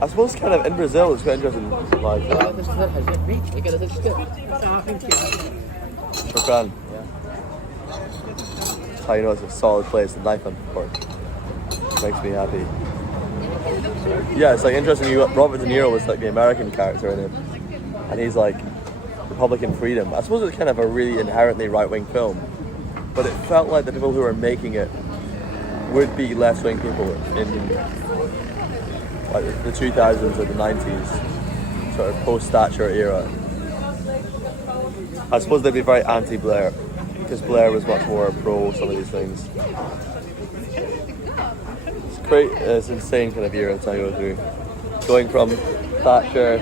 I suppose kind of in Brazil it's quite interesting, like Shukran. That's how you know it's a solid place to knife on pork. Makes me happy. Yeah, it's like interesting, Robert De Niro was like the American character in it, and he's like Republican freedom. I suppose it's kind of a really inherently right-wing film, but it felt like the people who were making it would be left-wing people in like the 2000s or the 90s, sort of post-Thatcher era. I suppose they'd be very anti-Blair, because Blair was much more pro some of these things. It's great, it's an insane kind of era to go through. Going from Thatcher,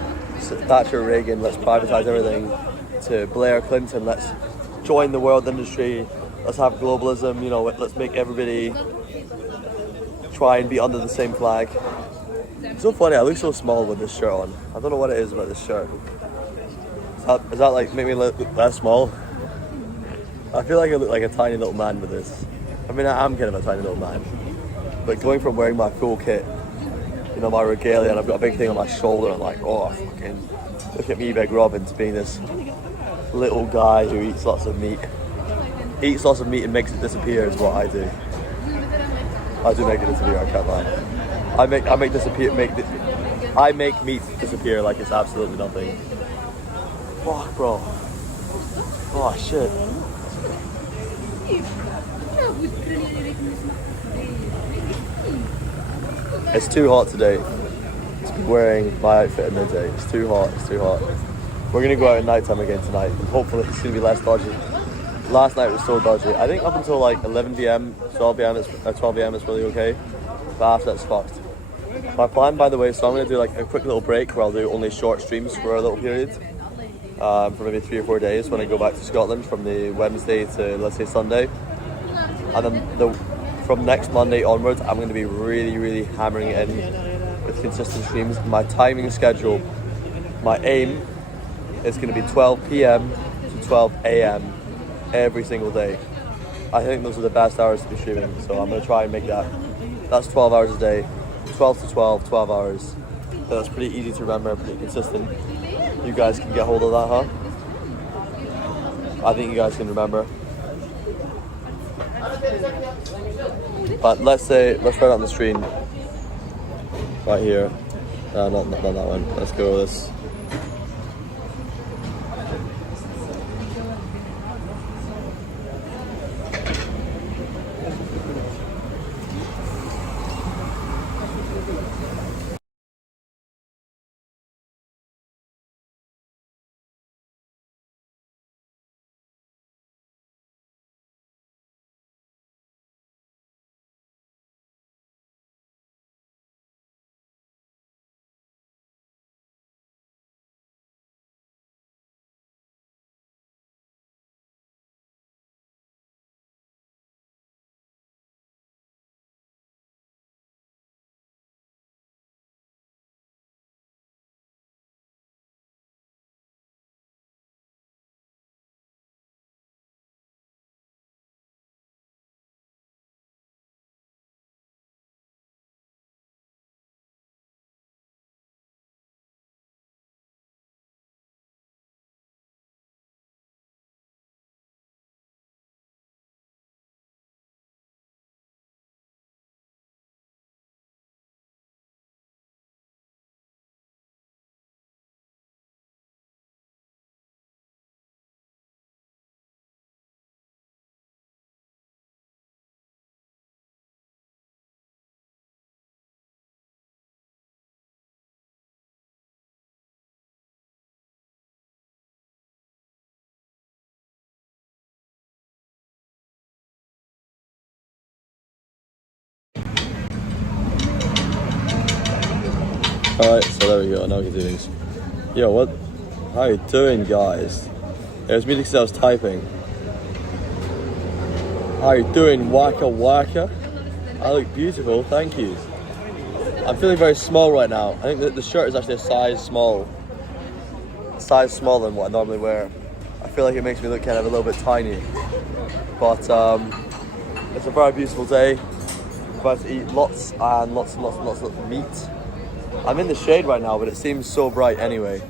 Reagan, let's privatize everything, to Blair, Clinton, let's join the world industry, let's have globalism, you know, let's make everybody try and be under the same flag. It's so funny, I look so small with this shirt on. I don't know what it is about this shirt. Does that like make me look less small? I feel like I look like a tiny little man with this. I mean, I am kind of a tiny little man. But going from wearing my full kit, you know, my regalia, and I've got a big thing on my shoulder, I'm like, oh, fucking, look at me, Big Robin, to being this little guy who eats lots of meat. Eats lots of meat and makes it disappear is what I do. I do make it disappear, I can't lie. I make meat disappear like it's absolutely nothing. Fuck, bro. Oh, shit. It's too hot today to be wearing my outfit at midday. It's too hot. We're gonna go out at night time again tonight, and hopefully it's gonna be less dodgy. Last night was so dodgy. I think up until like 11 p.m, 12 p.m, it's really okay. But after that's fucked. My plan, by the way, so I'm going to do like a quick little break where I'll do only short streams for a little period, for maybe 3 or 4 days when I go back to Scotland from the Wednesday to, let's say, Sunday. And then from next Monday onwards, I'm going to be really, really hammering it in with consistent streams. My timing schedule, my aim is going to be 12 p.m. to 12 a.m. every single day. I think those are the best hours to be streaming, so I'm going to try and make that. That's 12 hours a day. 12 to 12 hours. That's pretty easy to remember, pretty consistent. You guys can get hold of that, huh? I think you guys can remember. But let's try it on the screen. right here. Not that one. Let's go with this. Alright, so there we go, now we can do things. Yo, what? How you doing, guys? It was me because I was typing. How you doing, waka waka? I look beautiful, thank you. I'm feeling very small right now. I think that the shirt is actually a size smaller than what I normally wear. I feel like it makes me look kind of a little bit tiny. But it's a very beautiful day. I'm about to eat lots and lots of meat. I'm in the shade right now, but it seems so bright anyway.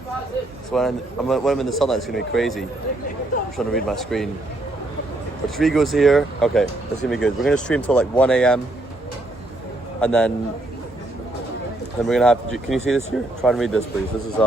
So when I'm in the sunlight, it's going to be crazy. I'm trying to read my screen. Rodrigo's here. Okay, that's going to be good. We're going to stream till like 1 a.m. And then we're going to have to... Can you see this here? Try and read this, please. This is...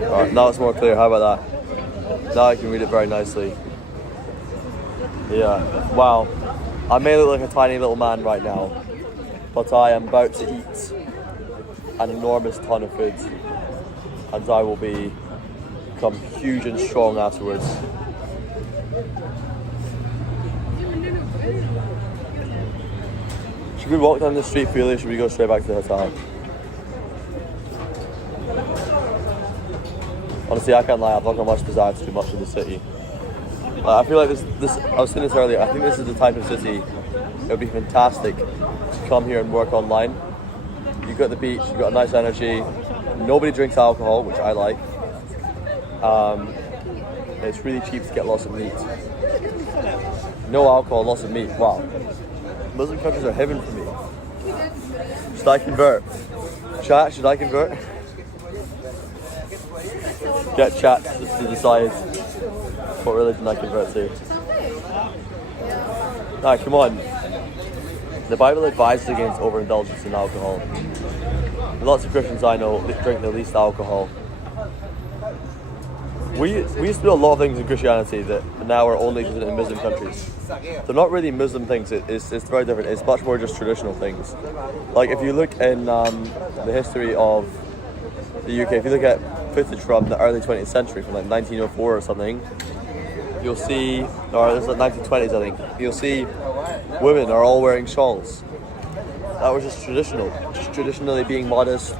Alright, now it's more clear. How about that? Now I can read it very nicely. Yeah, wow. I may look like a tiny little man right now, but I am about to eat an enormous ton of food, and I will become huge and strong afterwards. Should we walk down the street freely, or should we go straight back to the hotel? Honestly, I can't lie, I've not got much desire to do much in the city. I feel like this, I was saying this earlier, I think this is the type of city, it would be fantastic to come here and work online. You've got the beach, you've got a nice energy, nobody drinks alcohol, which I like. It's really cheap to get lots of meat. No alcohol, lots of meat, wow. Muslim countries are heaven for me. Should I convert? Chat, should I convert? Get chat to decide what religion I convert to. Nah, come on. The Bible advises against overindulgence in alcohol. Lots of Christians I know drink the least alcohol. We used to do a lot of things in Christianity that now are only in Muslim countries. They're not really Muslim things, it's very different. It's much more just traditional things. Like if you look in the history of the UK, if you look at footage from the early 20th century, from like 1904 or something, you'll see, or it's like 1920s I think, you'll see women are all wearing shawls. That was just traditional, just traditionally being modest,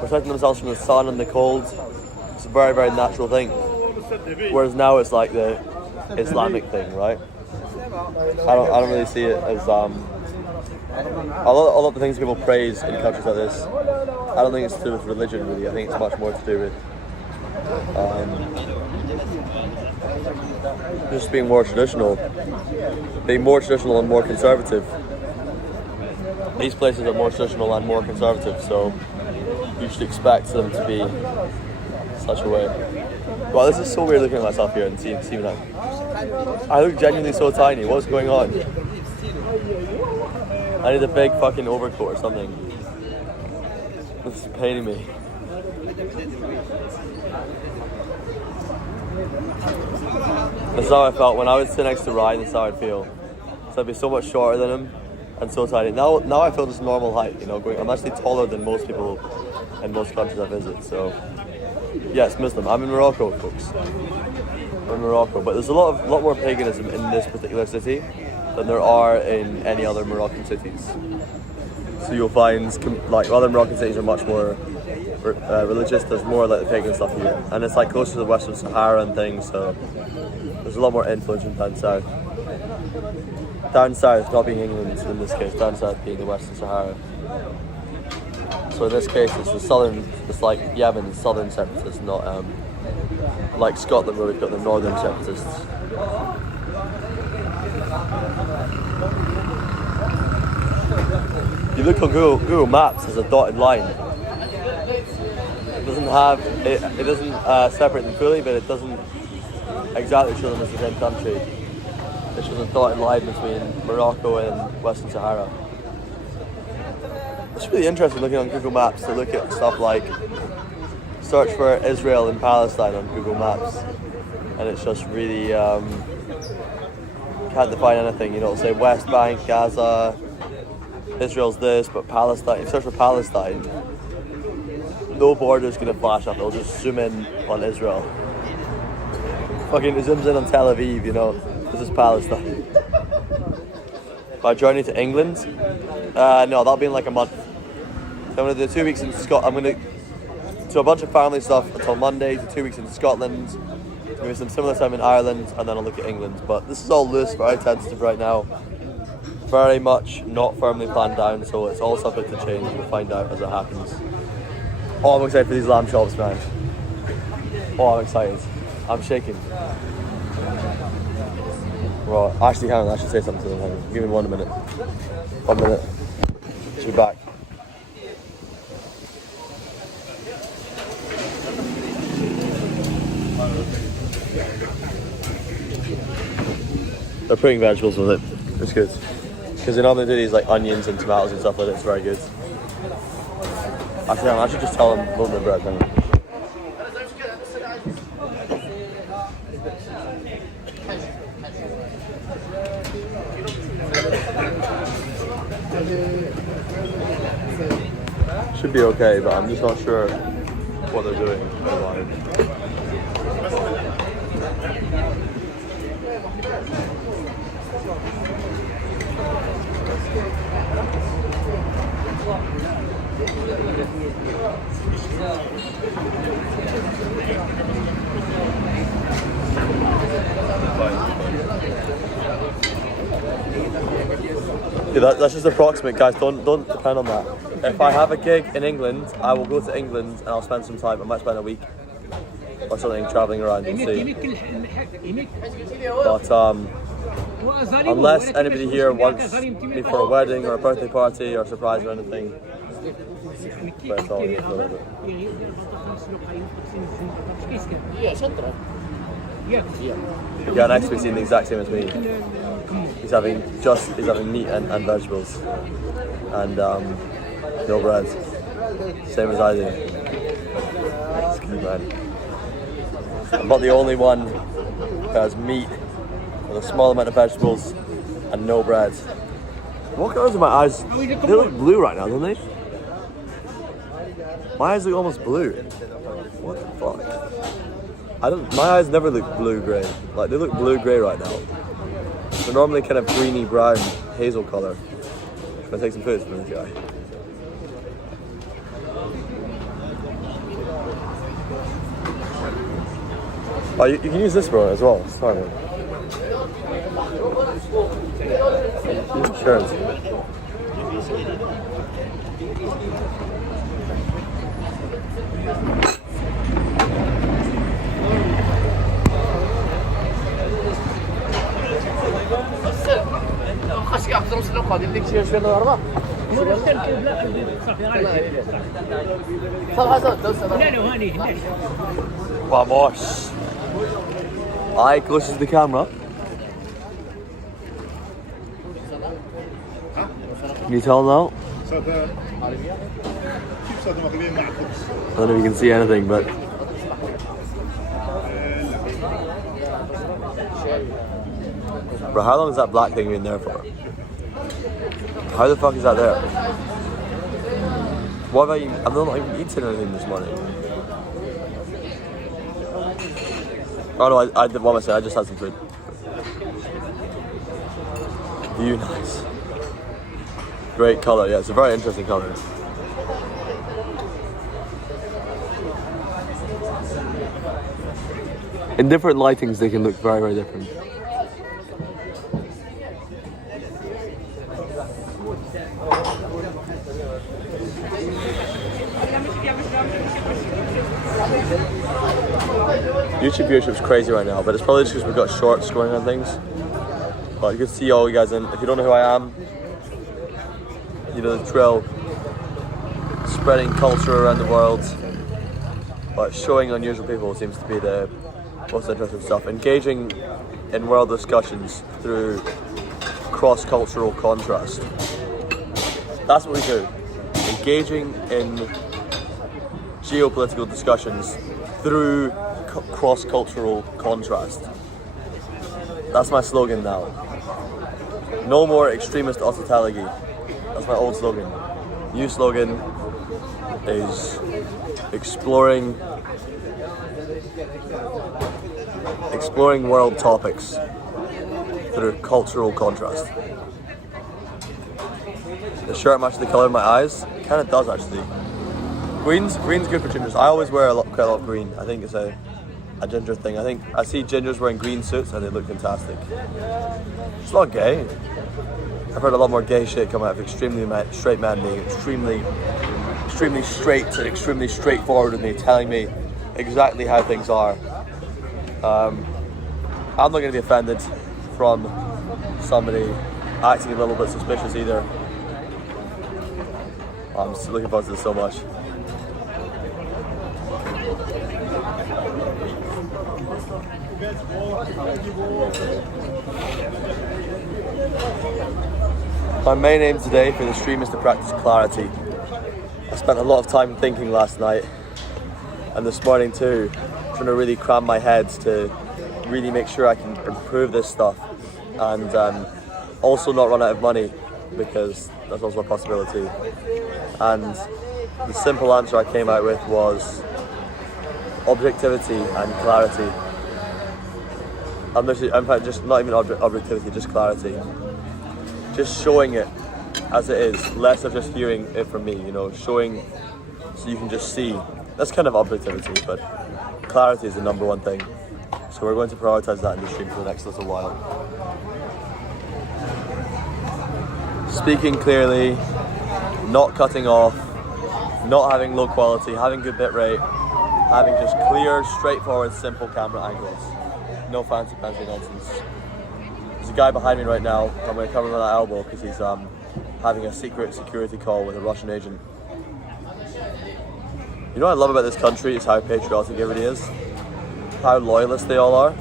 protecting themselves from the sun and the cold. It's a very, very natural thing. Whereas now it's like the Islamic thing, right? I don't really see it as a lot of the things people praise in countries like this. I don't think it's to do with religion really. I think it's much more to do with Just being more traditional and more conservative. These places are more traditional and more conservative, so you should expect them to be such a way. Wow, this is so weird looking at myself here and seeing that. I look genuinely so tiny. What's going on? I need a big fucking overcoat or something. This is paining me. This is how I felt when I would sit next to Ryan. This is how I'd feel. So I'd be so much shorter than him and so tiny. Now I feel just normal height. You know, I'm actually taller than most people in most countries I visit. So yes, Muslim. I'm in Morocco, folks. I'm in Morocco, but there's a lot more paganism in this particular city than there are in any other Moroccan cities. So you'll find like other Moroccan cities are much more religious. There's more like the pagan stuff here, and it's like closer to the Western Sahara and things. So there's a lot more influence in down south. Down south, not being England in this case. Down south being the Western Sahara. So in this case, it's the southern. It's like Yemen, southern separatists, not like Scotland where we've got the northern separatists. You look on Google Maps, there's a dotted line. It doesn't have it doesn't separate them fully, but it doesn't exactly show them as the same country. It shows a dotted line between Morocco and Western Sahara. It's really interesting looking on Google Maps to look at stuff like search for Israel and Palestine on Google Maps, and it's just really can't define anything. You know, it'll say West Bank, Gaza, Israel's this, but Palestine. If you search for Palestine, no border's gonna flash up. It'll just zoom in on Israel. Fucking it zooms in on Tel Aviv. You know, this is Palestine. My journey to England? No, that'll be in like a month. So I'm gonna do 2 weeks in Scotland. I'm gonna do a bunch of family stuff until Monday. Do 2 weeks in Scotland. Maybe some similar time in Ireland, and then I'll look at England. But this is all loose, very tentative right now. Very much not firmly planned down, so it's all subject to change. We'll find out as it happens. Oh, I'm excited for these lamb chops, man. Oh, I'm excited. I'm shaking. Right, actually, hang on, I should say something to them. Hang on. Give me 1 minute. 1 minute. Should be back. They're putting vegetables with it. It's good. Because they normally do these like onions and tomatoes and stuff like that. It's very good. Actually, I should just tell them load the bread. Hang on. Should be okay, but I'm just not sure what they're doing. Yeah, that's just approximate, guys. Don't depend on that. If I have a gig in England, I will go to England and I'll spend some time. I might spend a week or something traveling around and see. But unless anybody here wants me for a wedding or a birthday party or a surprise or anything, but it's all here for a little bit. Yeah, next week's eating the exact same as me. He's having meat and vegetables and no bread, same as I do. It's good, man. I'm not the only one who has meat with a small amount of vegetables and no bread. What colours are my eyes? They look blue right now, don't they? My eyes look almost blue. What the fuck? My eyes never look blue-grey. Like, they look blue-grey right now. They're normally kind of greeny brown, hazel colour. Can I take some food from this guy? Oh, you can use this bro as well. Sorry, man. Sure. Vamos. Eye closest to the camera. Can you tell now? I don't know if you can see anything, but bro, how long has that black thing been there for? How the fuck is that there? What have I eaten? I've not even eaten anything this morning. Oh no, I did what I said, I just had some food. View nice. Great colour, yeah, it's a very interesting colour. In different lightings they can look very, very different. YouTube viewership's crazy right now, but it's probably just because we've got shorts going on things. But you can see all you guys in. If you don't know who I am, you know the drill. Spreading culture around the world, but showing unusual people seems to be the most interesting stuff. Engaging in world discussions through cross-cultural contrast. That's what we do. Engaging in geopolitical discussions through cross-cultural contrast. That's my slogan now. No more extremist hospitality. That's my old slogan. New slogan is exploring world topics through cultural contrast. The shirt matches the colour of my eyes. It kind of does actually. Green's good for gingers. I always wear quite a lot of green. I think it's a ginger thing. I think I see gingers wearing green suits and they look fantastic. It's not gay. I've heard a lot more gay shit come out of extremely straight men being extremely straight and extremely straightforward with me, telling me exactly how things are. I'm not going to be offended from somebody acting a little bit suspicious either. I'm just looking forward to this so much. My main aim today for the stream is to practice clarity. I spent a lot of time thinking last night and this morning too, trying to really cram my head to really make sure I can improve this stuff and also not run out of money, because that's also a possibility. And the simple answer I came out with was objectivity and clarity. In fact, just not even objectivity, just clarity. Just showing it as it is, less of just hearing it from me, you know, showing so you can just see. That's kind of objectivity, but clarity is the number one thing. So we're going to prioritize that in the stream for the next little while. Speaking clearly, not cutting off, not having low quality, having good bit rate, having just clear, straightforward, simple camera angles. No fancy nonsense. There's a guy behind me right now. I'm going to cover him on that elbow because he's having a secret security call with a Russian agent. You know what I love about this country is how patriotic everybody is. How loyalist they all are.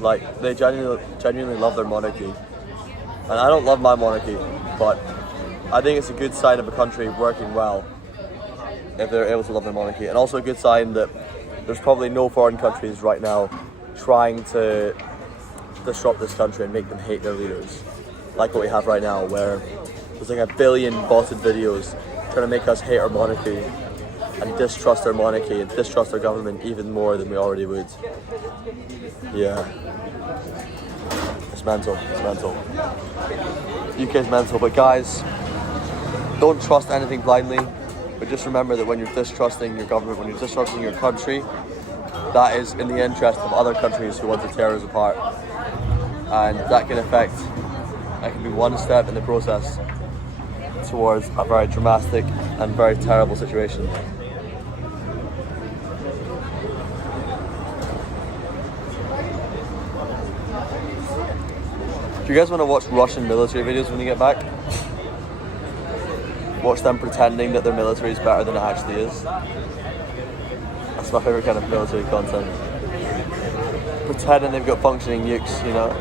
Like, they genuinely love their monarchy. And I don't love my monarchy, but I think it's a good sign of a country working well if they're able to love their monarchy. And also a good sign that there's probably no foreign countries right now trying to disrupt this country and make them hate their leaders. Like what we have right now, where there's like 1 billion botted videos trying to make us hate our monarchy and distrust our monarchy and distrust our government even more than we already would. Yeah. It's mental, it's mental. UK's mental, but guys, don't trust anything blindly, but just remember that when you're distrusting your government, when you're distrusting your country, that is in the interest of other countries who want to tear us apart. And that can be one step in the process towards a very dramatic and very terrible situation. you guys want to watch Russian military videos when you get back, watch them pretending that their military is better than it actually is. That's my favourite kind of military content. Pretending they've got functioning nukes, you know.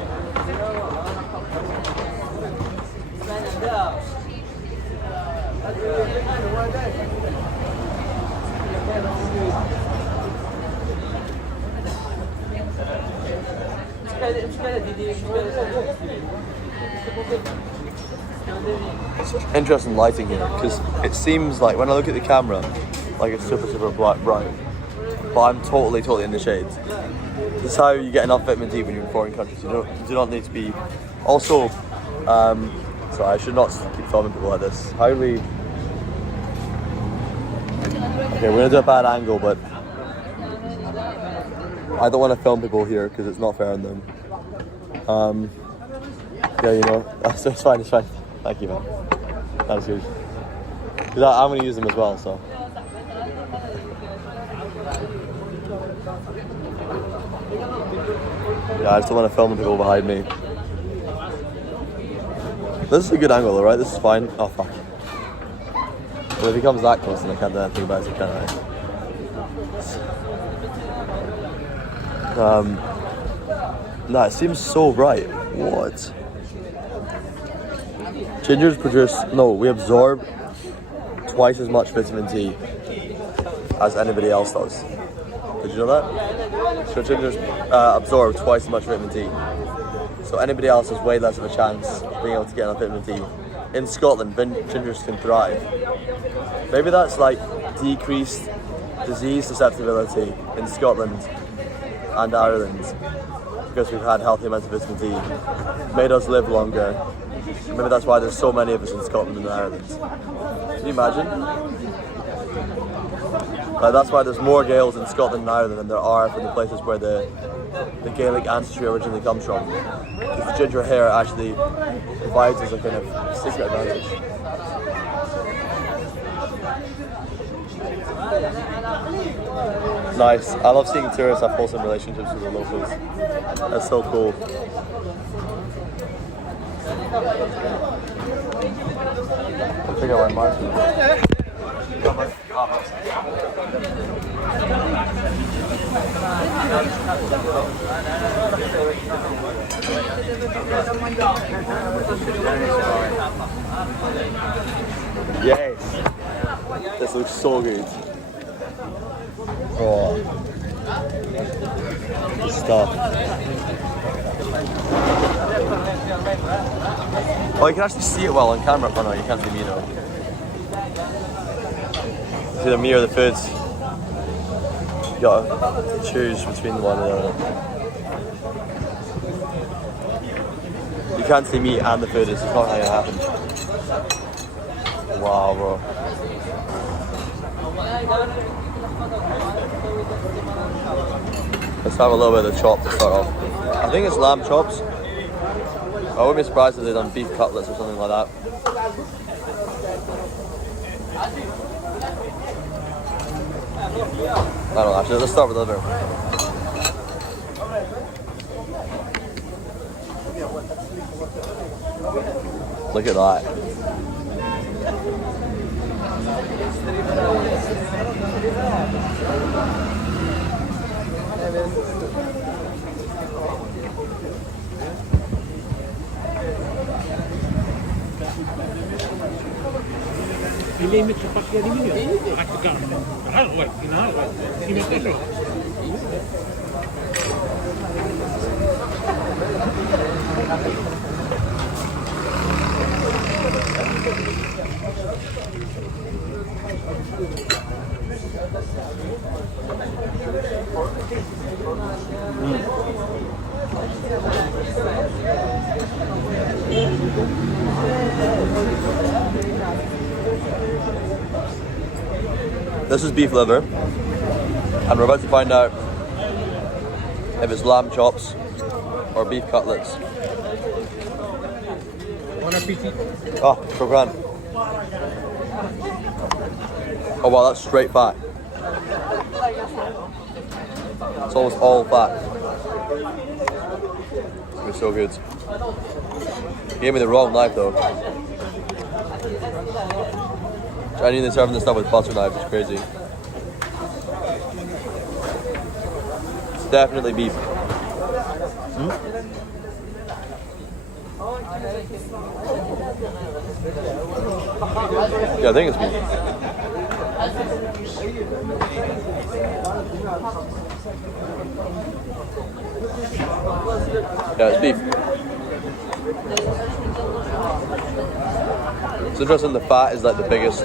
It's such interesting lighting here, because it seems like when I look at the camera, like it's super bright, but I'm totally in the shades. This is how you get enough vitamin D when you're in foreign countries. You do not need to be. Also, sorry, I should not keep filming people like this. How do we? Okay, we're gonna do a bad angle, but I don't want to film people here because it's not fair on them. Yeah, you know, it's fine. Thank you, man. That was good. Because I'm going to use them as well, so. Yeah, I just don't want to film the people behind me. This is a good angle though, right? This is fine. Oh, fuck. Well, if he comes that close, then I can't do anything about it, can I? Nah, it seems so bright. What? Gingers produce, no, we absorb twice as much vitamin D as anybody else does. Did you know that? So gingers absorb twice as much vitamin D. So anybody else has way less of a chance of being able to get enough vitamin D. In Scotland, gingers can thrive. Maybe that's like decreased disease susceptibility in Scotland and Ireland because we've had healthy amounts of vitamin D, made us live longer. Maybe that's why there's so many of us in Scotland and Ireland. Can you imagine? That's why there's more Gaels in Scotland and Ireland than there are from the places where the Gaelic ancestry originally comes from. Because the ginger hair actually provides us a kind of secret advantage. Nice. I love seeing tourists have wholesome relationships with the locals. That's so cool. I'll check out my market. Yes! This looks so good. Oh. Good stuff. Oh, you can actually see it well on camera. Oh no, you can't see me though. See the me or the foods. You gotta choose between the one and the other. You can't see me and the food, it's not gonna happen. Wow, bro. Let's have a little bit of the chop to start off. I think it's lamb chops. I wouldn't be surprised if they'd done beef cutlets or something like that. I don't know, actually, let's start with liver. Look at that. This is beef liver, and we're about to find out if it's lamb chops or beef cutlets. Oh, so grand. Oh wow, that's straight fat. It's almost all fat. It's so good. He gave me the wrong knife though. Genuinely serving this stuff with butter knives is crazy. It's definitely beef. Yeah, I think it's beef. Yeah, it's beef. It's interesting, the fat is like the biggest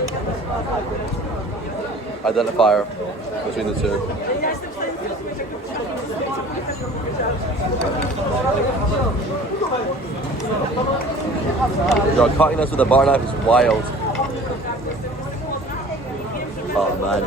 identifier between the two. Yo, cutting this with a bar knife is wild. Oh man.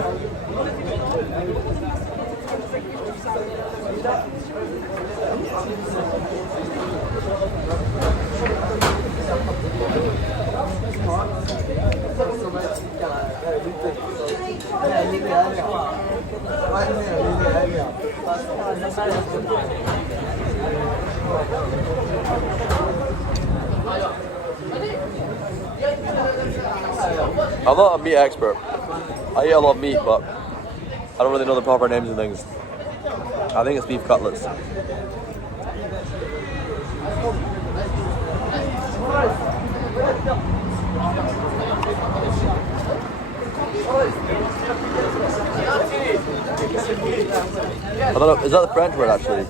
I'm not a meat expert. I eat a lot of meat, but I don't really know the proper names and things. I think it's beef cutlets. I don't know, is that the French word actually?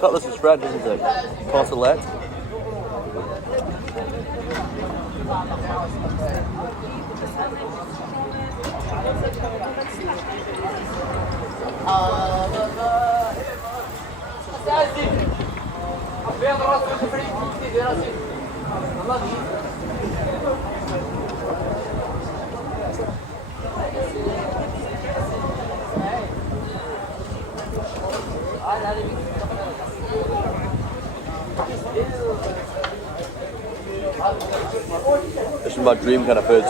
Cutlass is French, isn't it? Côtelette. This is my dream kind of food.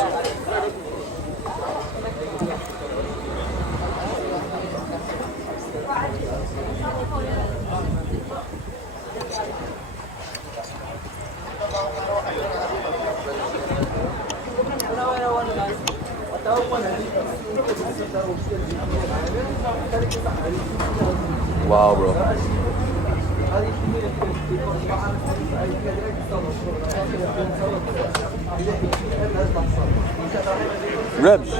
Wow, bro. Ribs.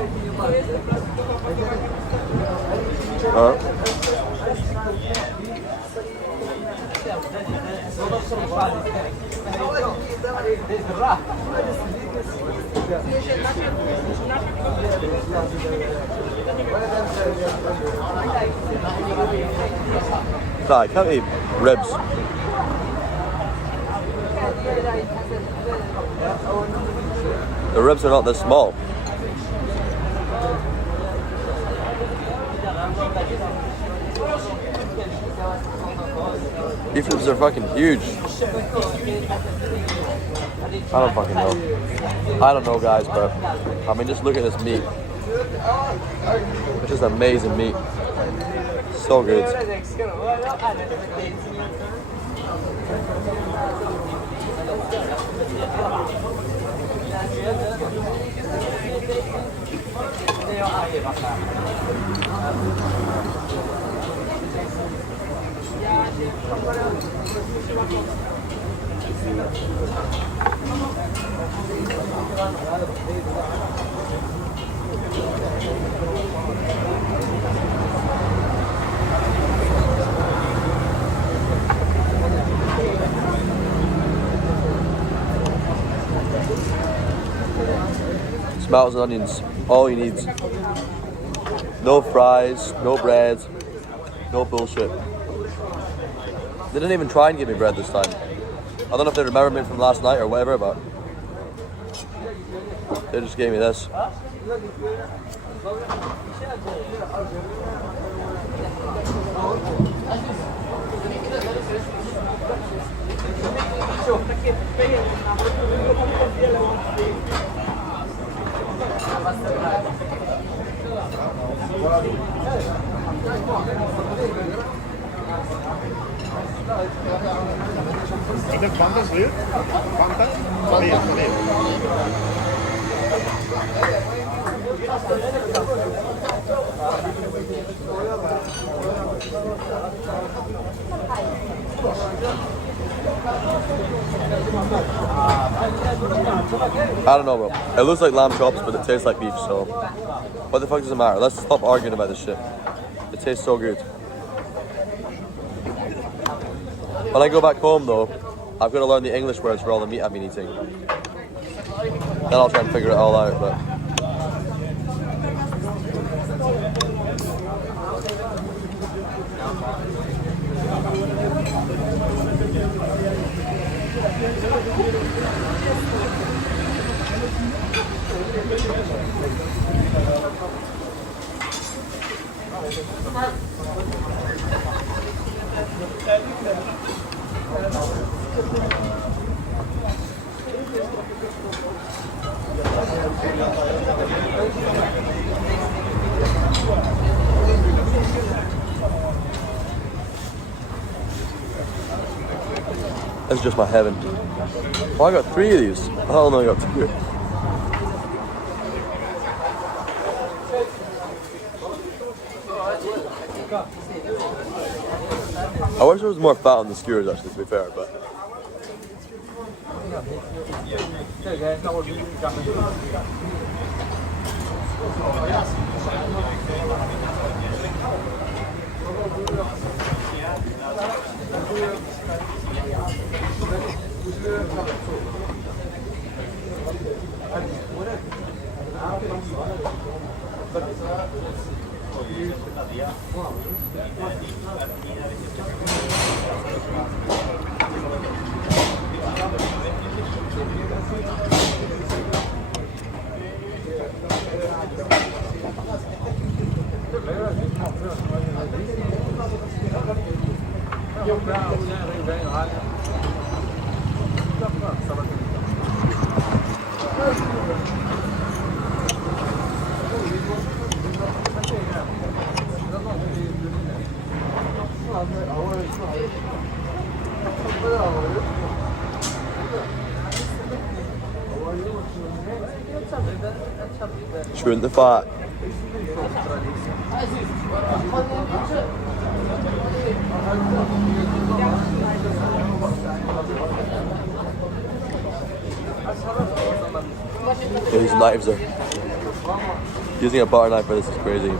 No, I can't eat ribs. The ribs are not this small. Beef ribs are fucking huge. I don't fucking know. I don't know, guys, but I mean, just look at this meat. It's just amazing meat. So good. Tomatoes and onions, all you need. No fries, no bread, no bullshit. They didn't even try and give me bread this time. I don't know if they remember me from last night or whatever, but they just gave me this. Is that Fantas real? Fantas? Real. I don't know, bro. It looks like lamb chops, but it tastes like beef, so what the fuck does it matter? Let's stop arguing about this shit. It tastes so good. When I go back home, though, I've got to learn the English words for all the meat I've been eating. Then I'll try and figure it all out, but... This is just my heaven. Oh, I got 3 of these. Oh no, I got 2. I wish there was more fat on the skewers, actually, to be fair, but... Shouldn't the fat. Yeah, these knives are... Using a butter knife for this is crazy.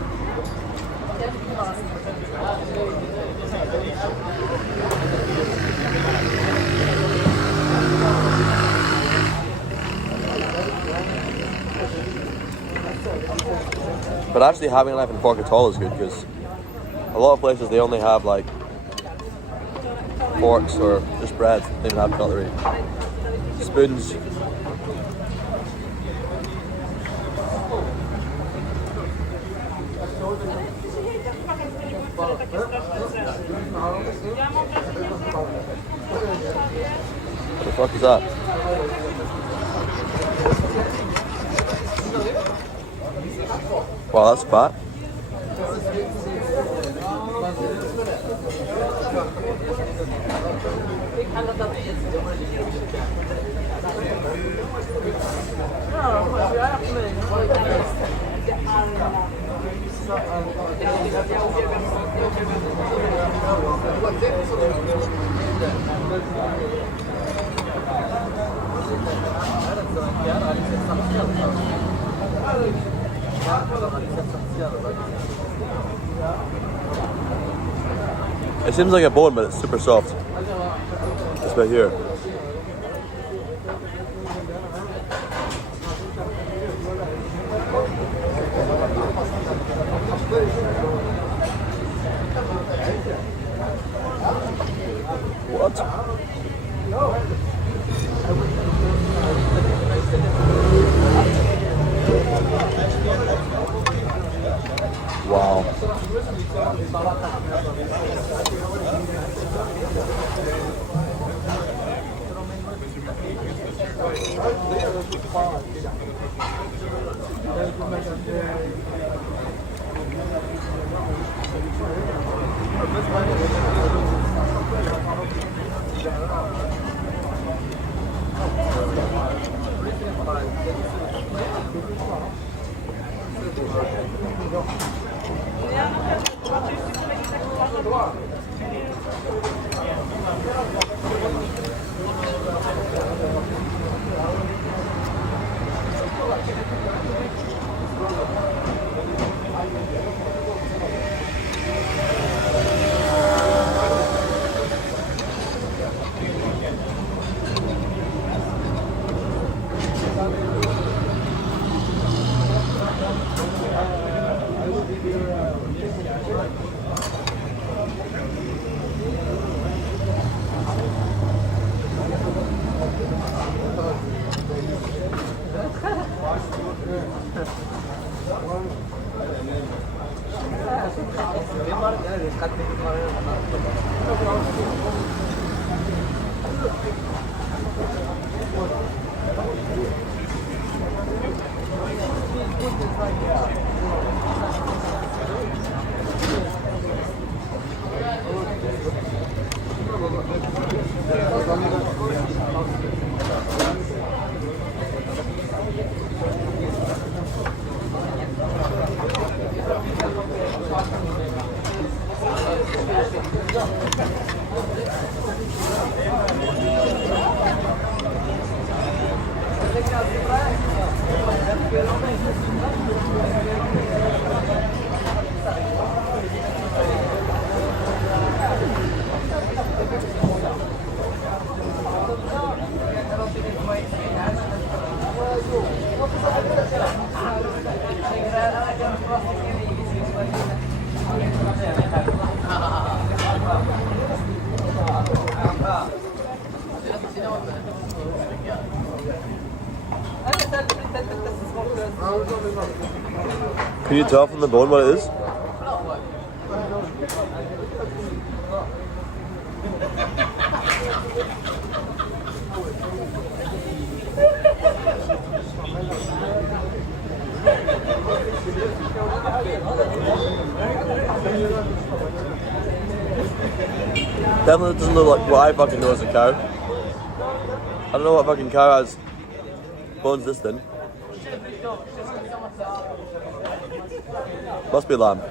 But actually having a knife and fork at all is good, because a lot of places they only have like forks or just bread, they don't have cutlery. Spoons. What the fuck is that? Wow, that's fat. It seems like a bone, but it's super soft. This bit here. What? Wow. Can you tell from the bone what it is? Definitely doesn't look like what I fucking know as a cow. I don't know what fucking cow has bones this thin. Must be lamb.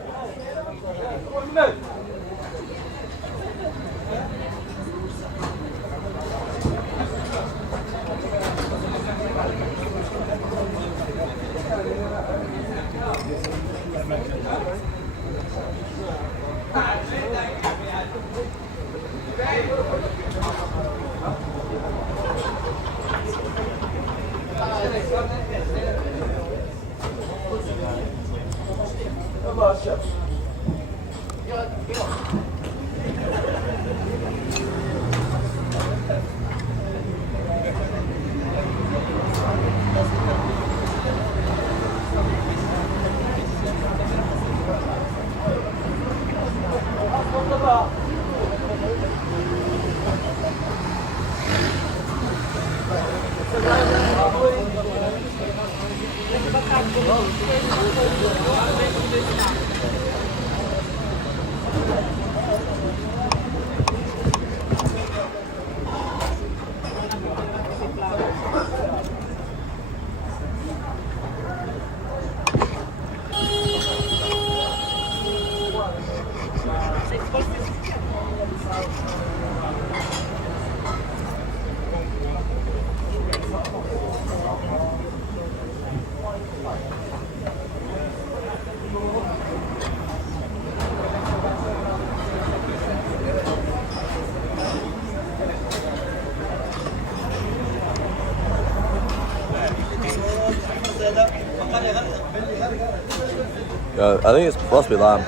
I think it's must be lamb.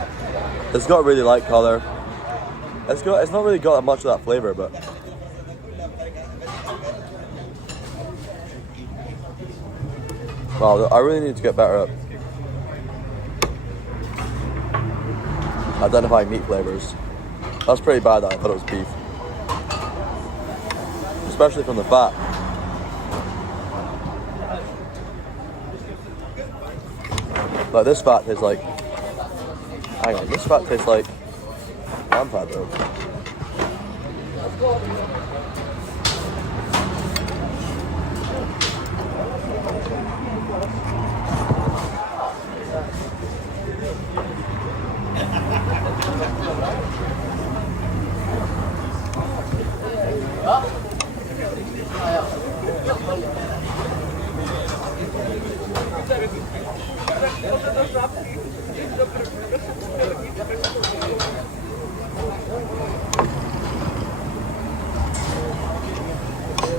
It's got a really light colour. It's not really got much of that flavour, but wow, I really need to get better at identifying meat flavours. That's pretty bad that I thought it was beef. Especially from the fat. Like this fat tastes like, hang on, this fat tastes like, I man pad though.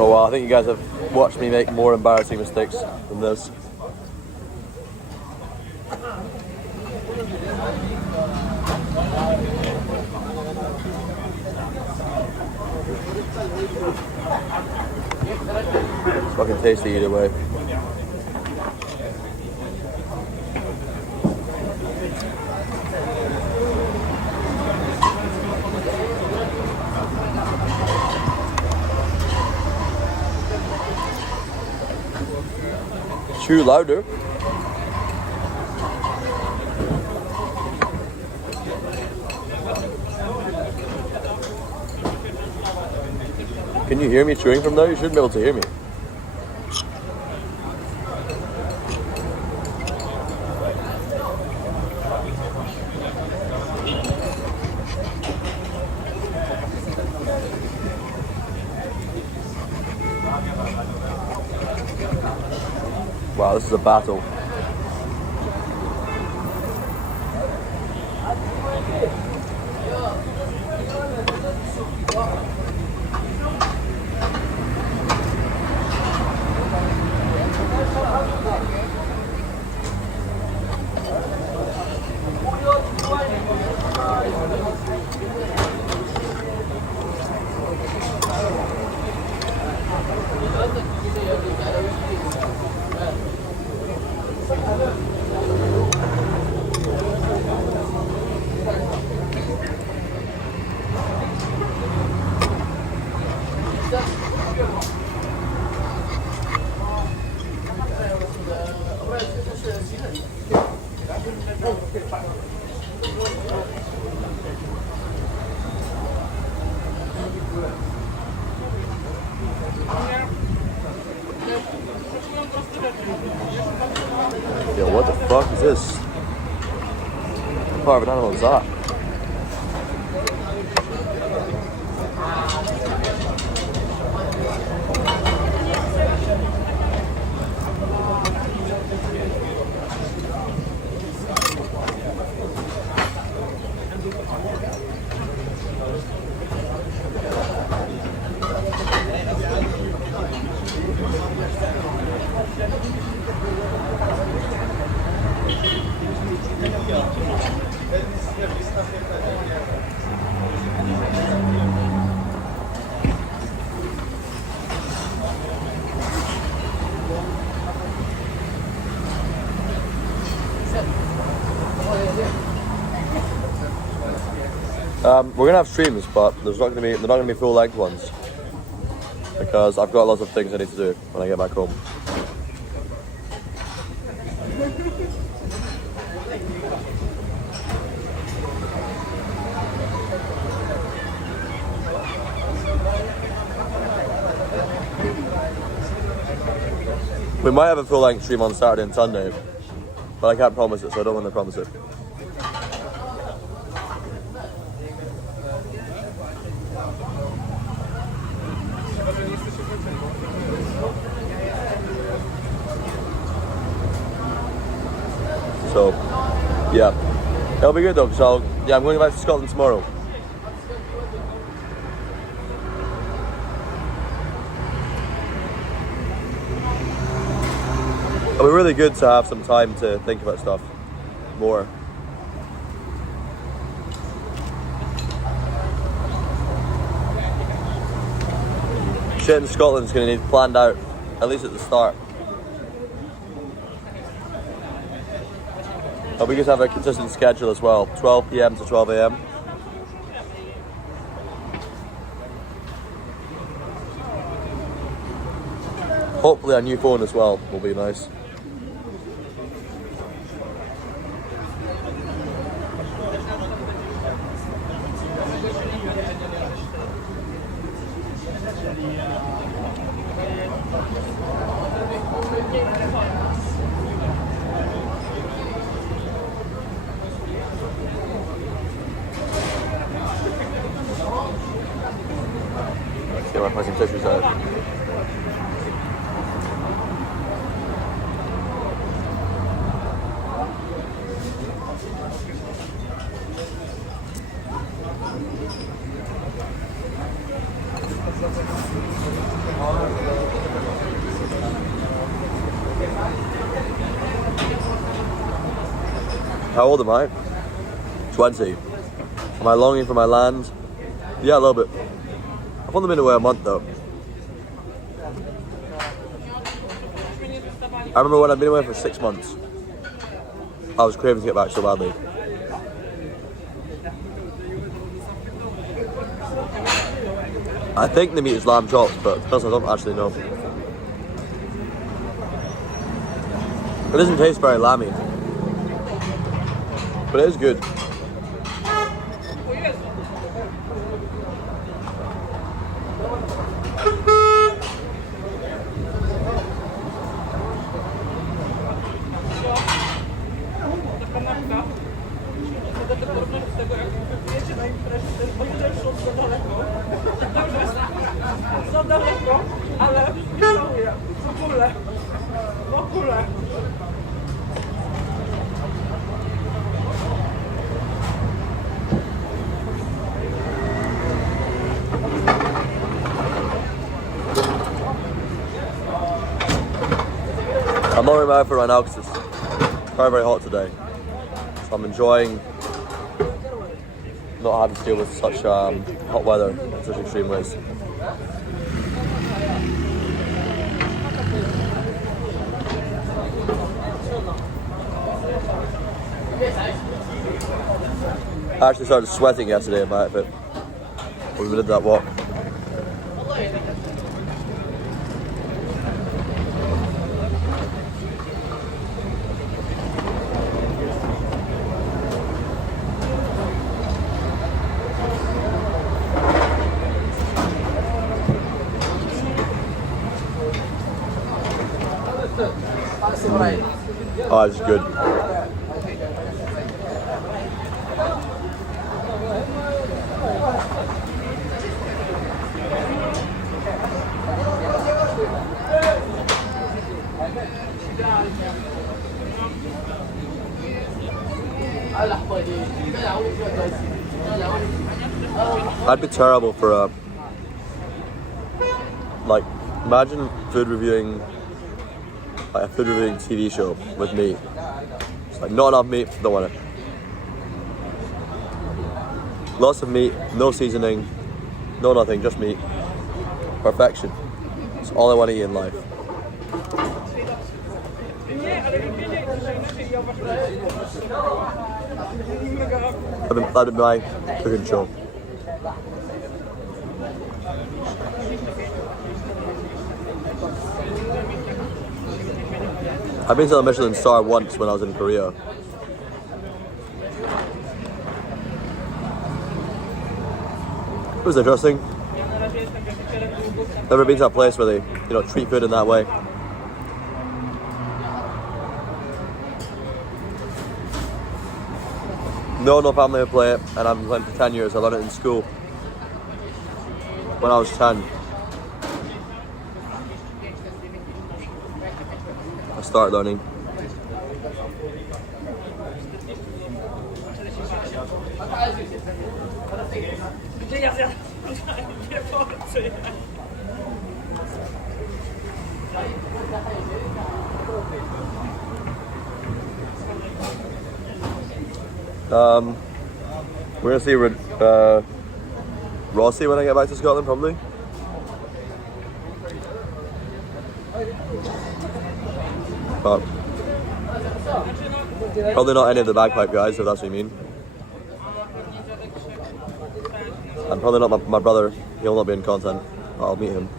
Oh well, I think you guys have watched me make more embarrassing mistakes than this. It's fucking tasty either way. Chew louder. Can you hear me chewing from there? You should be able to hear me. Wow, this is a battle. Yo, what the fuck is this? What part of an animal is that? We're gonna have streams, but they're not gonna be full length ones because I've got lots of things I need to do when I get back home. We might have a full length stream on Saturday and Sunday, but I can't promise it, so I don't want to promise it. So, yeah, it'll be good though. So, I'm going back to Scotland tomorrow. It'll be really good to have some time to think about stuff more. Shit in Scotland's going to need planned out, at least at the start. But we just have a consistent schedule as well, 12 PM to 12 AM. Hopefully a new phone as well will be nice. Get my fucking tissues out. How old am I? 20. Am I longing for my land? Yeah, a little bit. I've only been away a month though. I remember when I've been away for 6 months, I was craving to get back so badly. I think the meat is lamb chops, but because I don't actually know. It doesn't taste very lamby, but it is good. Za daleko, ale nie żałuję. W ogóle. W ogóle. I'm not in my outfit right now because it's very, very hot today. So I'm enjoying not having to deal with such hot weather in such extreme ways. I actually started sweating yesterday in my outfit when we did that walk. Oh, it's good. I'd be terrible for a, like, imagine food reviewing, like a food reviewing TV show with meat. It's like not enough meat, don't want it. Lots of meat, no seasoning, no nothing, just meat. Perfection. It's all I want to eat in life. That'd be my cooking show. I've been to the Michelin star once when I was in Korea. It was interesting. Never been to a place where they, treat food in that way. No family who play it, and I've been playing for 10 years. I learned it in school when I was 10. I started learning. We're gonna see Rossi when I get back to Scotland, probably. But probably not any of the bagpipe guys, if that's what you mean. And probably not my brother. He'll not be in content. I'll meet him.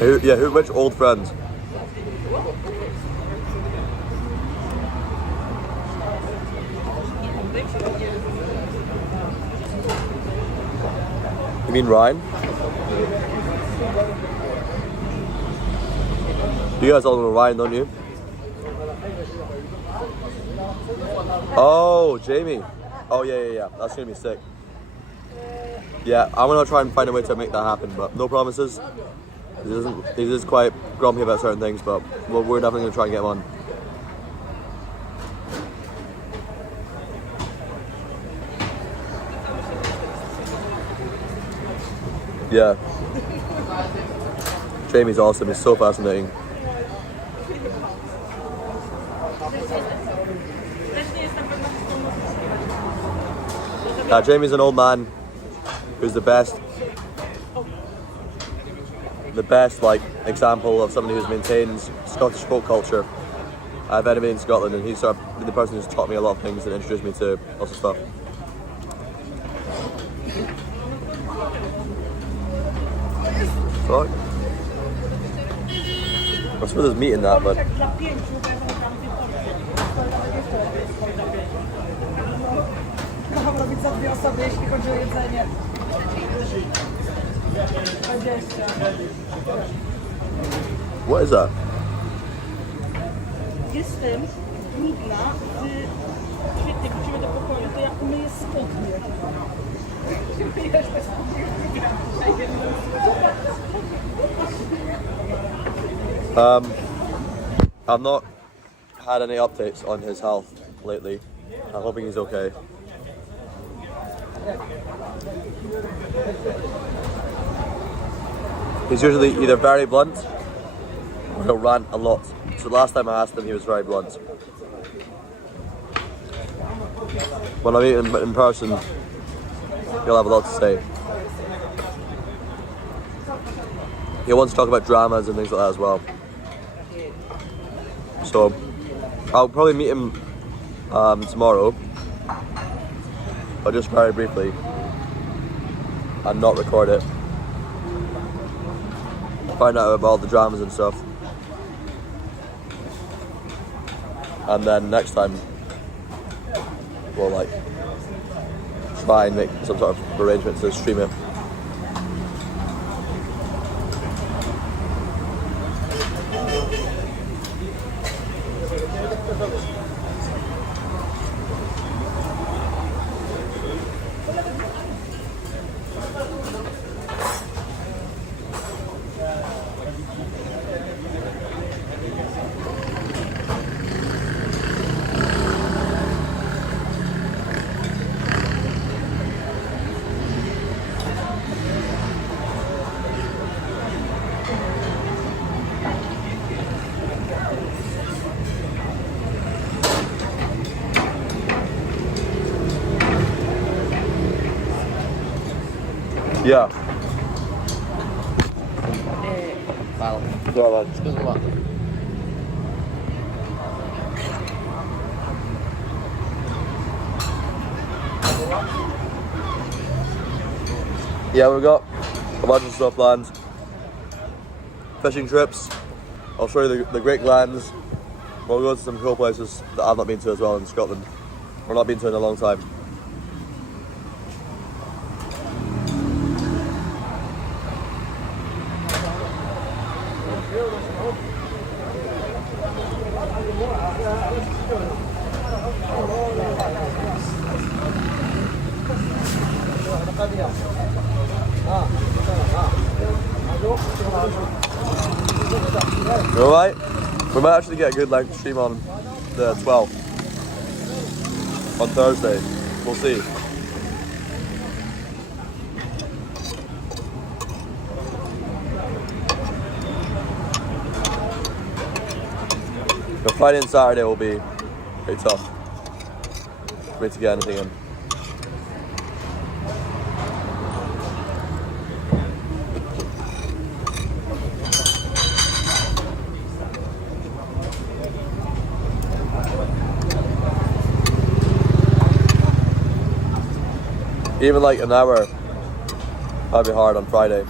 Which old friend? You mean Ryan? You guys all know Ryan, don't you? Oh, Jamie. Oh yeah. That's gonna be sick. Yeah, I'm gonna try and find a way to make that happen, but no promises. He is quite grumpy about certain things, but we're definitely gonna try and get him on. Yeah. Jamie's awesome, he's so fascinating. Jamie's an old man who's the best like example of somebody who maintains Scottish folk culture I've ever been in Scotland, and he's sort of the person who's taught me a lot of things and introduced me to lots of stuff. Fuck. I suppose there's meat in that, but what is that? Jestem brudna, świetnie wrócimy do pokoju, to ja umyję spodnie. I've not had any updates on his health lately. I'm hoping he's okay. He's usually either very blunt or he'll rant a lot. So last time I asked him, he was very blunt. When I meet him in person, he'll have a lot to say. He wants to talk about dramas and things like that as well. So I'll probably meet him tomorrow, but just very briefly, and not record it. Find out about all the dramas and stuff, and then next time we'll like try and make some sort of arrangement to stream it. Yeah. Yeah, we've got a bunch of stuff planned. Fishing trips. I'll show you the Great Glands. We'll go to some cool places that I've not been to as well in Scotland. We're not been to in a long time. You alright? We might actually get a good length stream on the 12th. On Thursday. We'll see. But Friday and Saturday will be pretty tough for me to get anything in. Even like an hour, that'd be hard on Friday.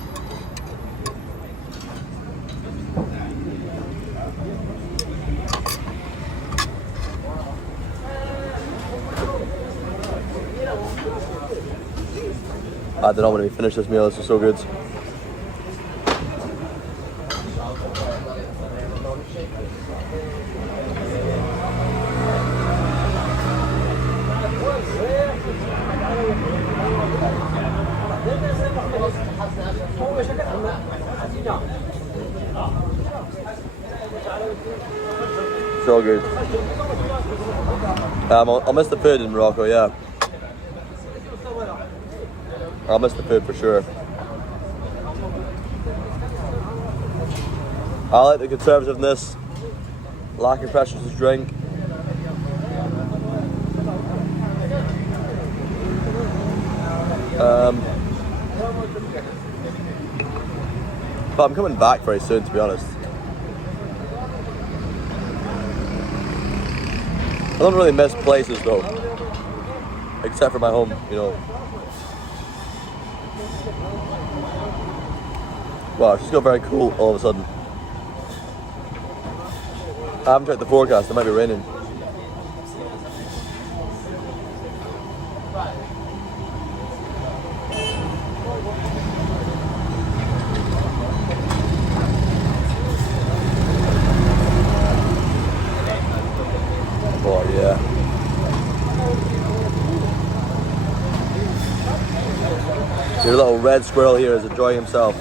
I don't know when we finish this meal. This is so good. So good. I'll miss the food in Morocco, yeah. I'll miss the food for sure. I like the conservativeness, lack of pressure to drink. But I'm coming back very soon, to be honest. I don't really miss places though, except for my home, you know. Wow, it's just got very cool all of a sudden. I haven't checked the forecast, it might be raining. Oh yeah. Your little red squirrel here is enjoying himself.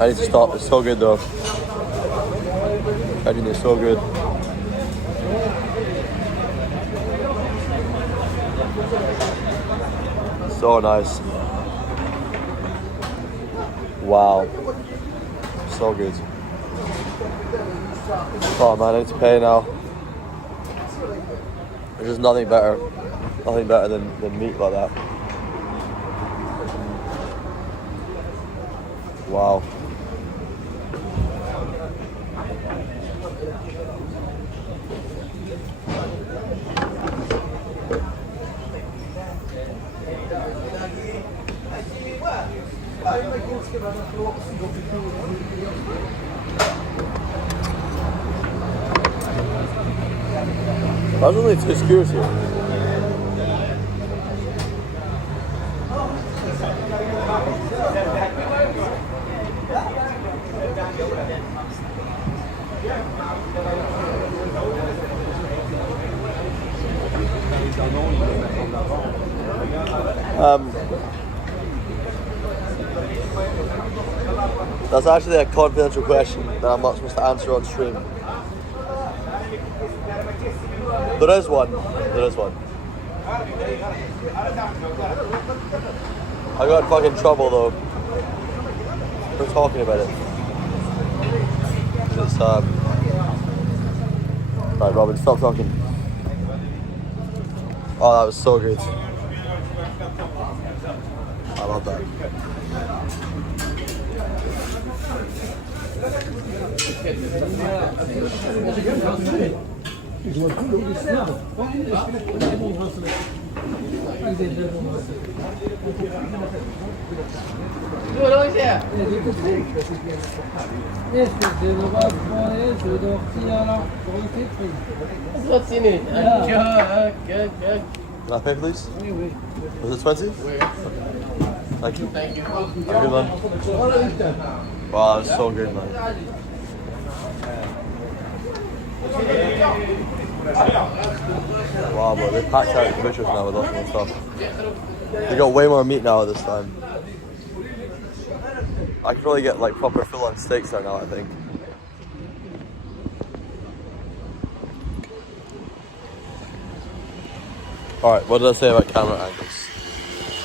I need to stop, it's so good though. I think it's so good. So nice. Wow. So good. Oh man, I need to pay now. There's just nothing better than meat like that. Wow. There's only 2 skewers here. That's actually a confidential question that I'm not supposed to answer on stream. There is one. There is one. I got in fucking trouble though for talking about it. It's right, Robin, stop talking. Oh, that was so good. I love that. Can I pay for these? Was it 20? Thank you. Thank you. Have a good one. Wow, that's so good, man. Wow, bro, they packed out the butchers now with lots more stuff. They got way more meat now this time. I could probably get like proper full-on steaks there now, I think. Alright, what did I say about camera angles?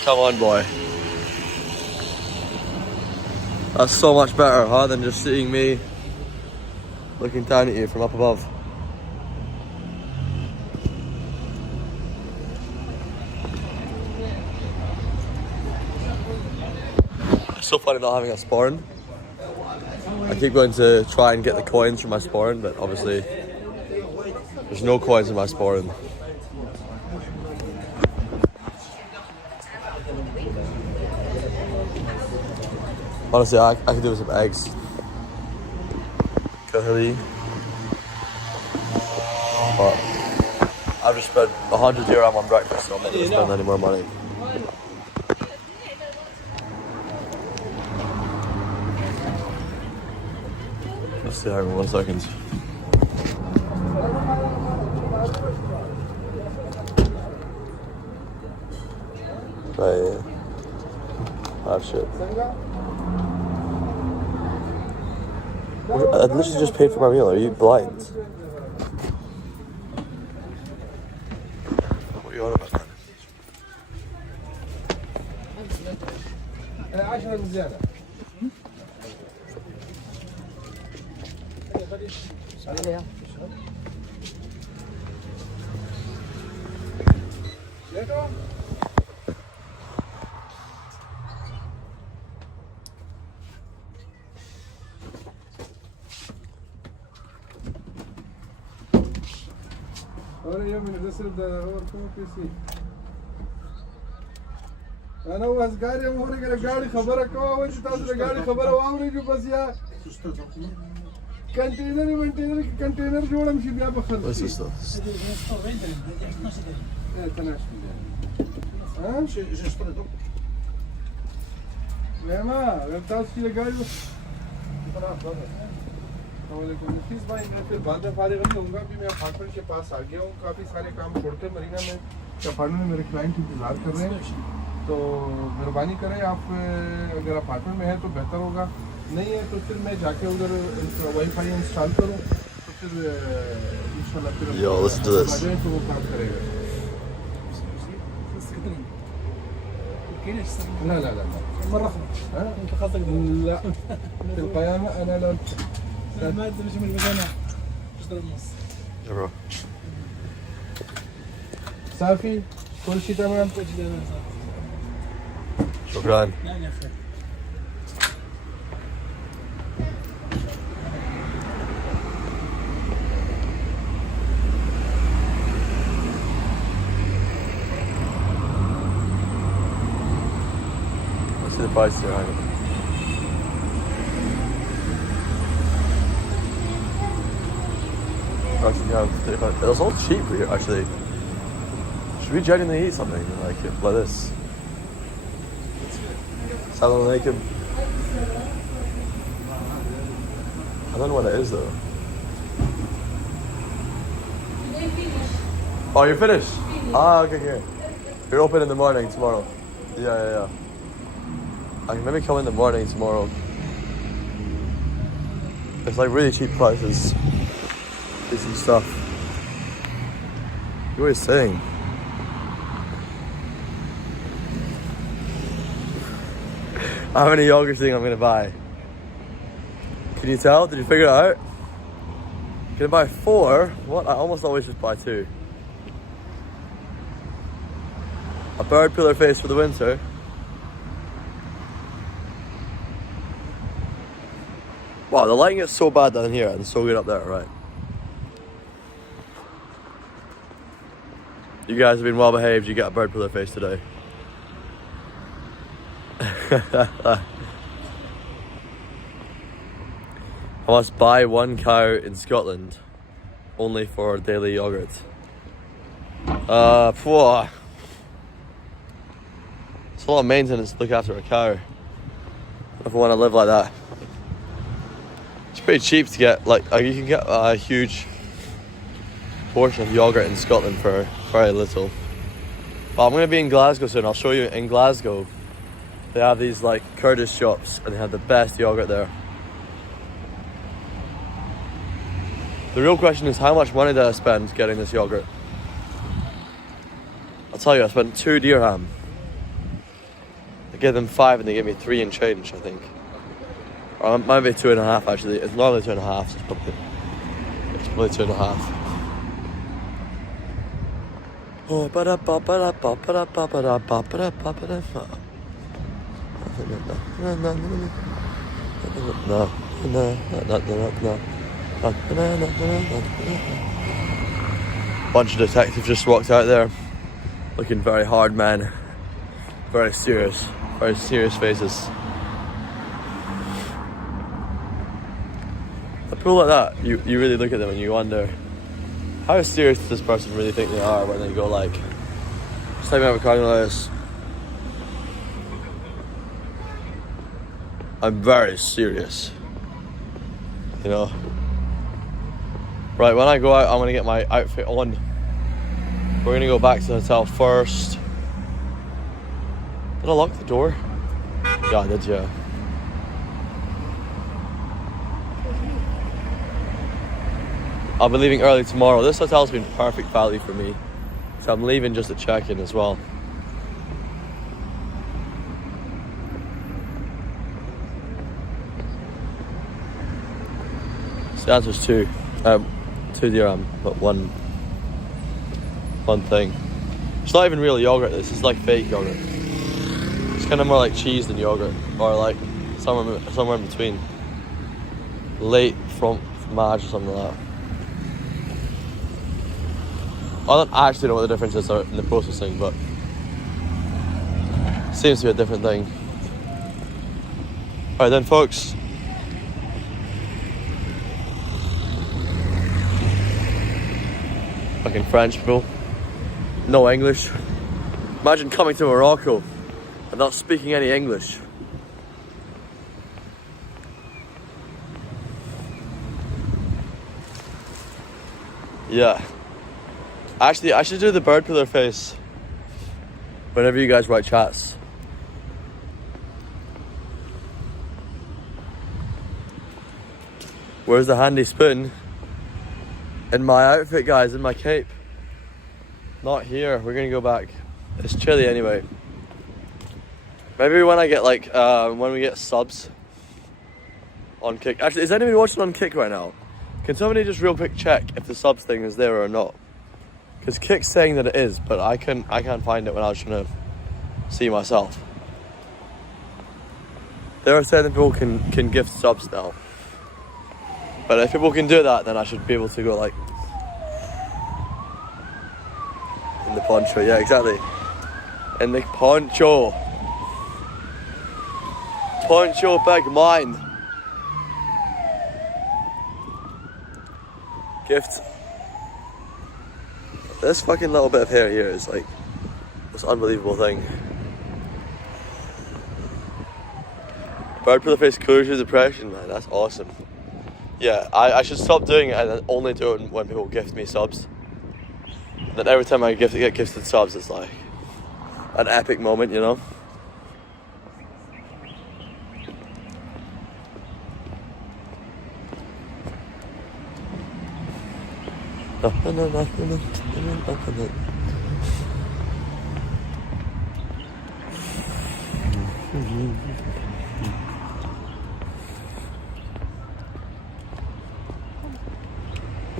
Come on, boy. That's so much better, huh, than just seeing me looking down at you from up above. It's so funny not having a sporran. I keep going to try and get the coins from my sporran, but obviously there's no coins in my sporran. Honestly, I could do with some eggs. Curly. But I've just spent 100 dirham on breakfast, so I'm not going to spend any more money. Let's see, hang on 1 second. Right, yeah. Ah, shit. I literally just paid for my meal. Are you blind? What are you on about, man? انا واسګار یم اورې کله ګاډي خبره کوه وای چې تاسو د ګاډي خبره واورېږو بس یا کنټینر جوړم شي بیا به خرڅ What's this stuff? ما تاسو چې د ګاډي मुफीस भाई मैं फिर बाद में फारिग नहीं होऊंगा अभी मैं अपार्टमेंट के पास आ गया हूँ काफ़ी सारे काम छोड़ते मरीना में अपार्टमेंट में मेरे क्लाइंट इंतज़ार कर रहे हैं तो मेहरबानी करें आप अगर अपार्टमेंट में है तो बेहतर होगा नहीं है तो फिर मैं जाके उधर वाईफाई इंस्टॉल करूँ तो फिर इंशाल्लाह फिर Yo, listen to this. तो वो काम करेगा لا لا لا مرة انت قصدك لا في القيامة انا لا ما ادري شو من الميزانية اشتري النص Yeah, bro. صافي كل شيء تمام شكرا. لا يا اخي Let's see the price here. Hang on. Actually, yeah, it was all cheap here, actually. Should we genuinely eat something like this? Salam alaikum. I don't know what it is though. Oh, you're finished? Ah, okay, okay. You're open in the morning tomorrow. Yeah. I can maybe come in the morning tomorrow. It's like really cheap prices. Decent stuff. What are you saying? How many yogurts do you think I'm gonna buy? Can you tell? Did you figure it out? Gonna buy 4? What? I almost always just buy 2. A bird pillar face for the winter. Wow, the lighting is so bad down here and so good up there, right? You guys have been well behaved, you get a bird pillar face today. I must buy one cow in Scotland only for daily yogurt. Phew. It's a lot of maintenance to look after a cow if I want to live like that. It's pretty cheap to get, like you can get a huge portion of yogurt in Scotland for very little. But I'm going to be in Glasgow soon. I'll show you in Glasgow. They have these like Kurdish shops and they have the best yogurt there. The real question is, how much money did I spend getting this yogurt? I'll tell you, I spent 2 dirham. I gave them 5 and they gave me 3 and change, I think. Or it might be 2.5 actually. It's normally 2.5, so it's probably 2.5. Oh, bunch of detectives just walked out there, looking very hard men, very serious faces. A people like that, you really look at them and you wonder, how serious does this person really think they are when they go like, just take me out of Cardinals. I'm very serious, you know. Right, when I go out, I'm gonna get my outfit on. We're gonna go back to the hotel first. Did I lock the door? Yeah, I did, yeah. I'll be leaving early tomorrow. This hotel's been perfect value for me, so I'm leaving just at check-in as well. So the answer's 2 dirham, but one thing. It's not even real yogurt. This is like fake yogurt. It's kind of more like cheese than yogurt, or like somewhere in between. Late fromage or something like that. I don't actually know what the difference is in the processing, but it seems to be a different thing. Alright then, folks. Fucking French people. No English. Imagine coming to Morocco and not speaking any English. Yeah. Actually, I should do the bird pillar face whenever you guys write chats. Where's the handy spoon? In my outfit, guys, in my cape. Not here. We're gonna go back. It's chilly anyway. Maybe when I get like, when we get subs on Kick. Actually, is anybody watching on Kick right now? Can somebody just real quick check if the subs thing is there or not? Because Kick's saying that it is, but I can't find it when I was trying to see myself. There are certain people can gift subs now. But if people can do that, then I should be able to go like in the poncho. Yeah, exactly. In the poncho. Poncho bag mine. Gift. This fucking little bit of hair here is like this unbelievable thing. Bird pillar face cooler to depression, man. That's awesome. Yeah, I should stop doing it and only do it when people gift me subs. Then every time I get gifted subs, it's like an epic moment, you know? What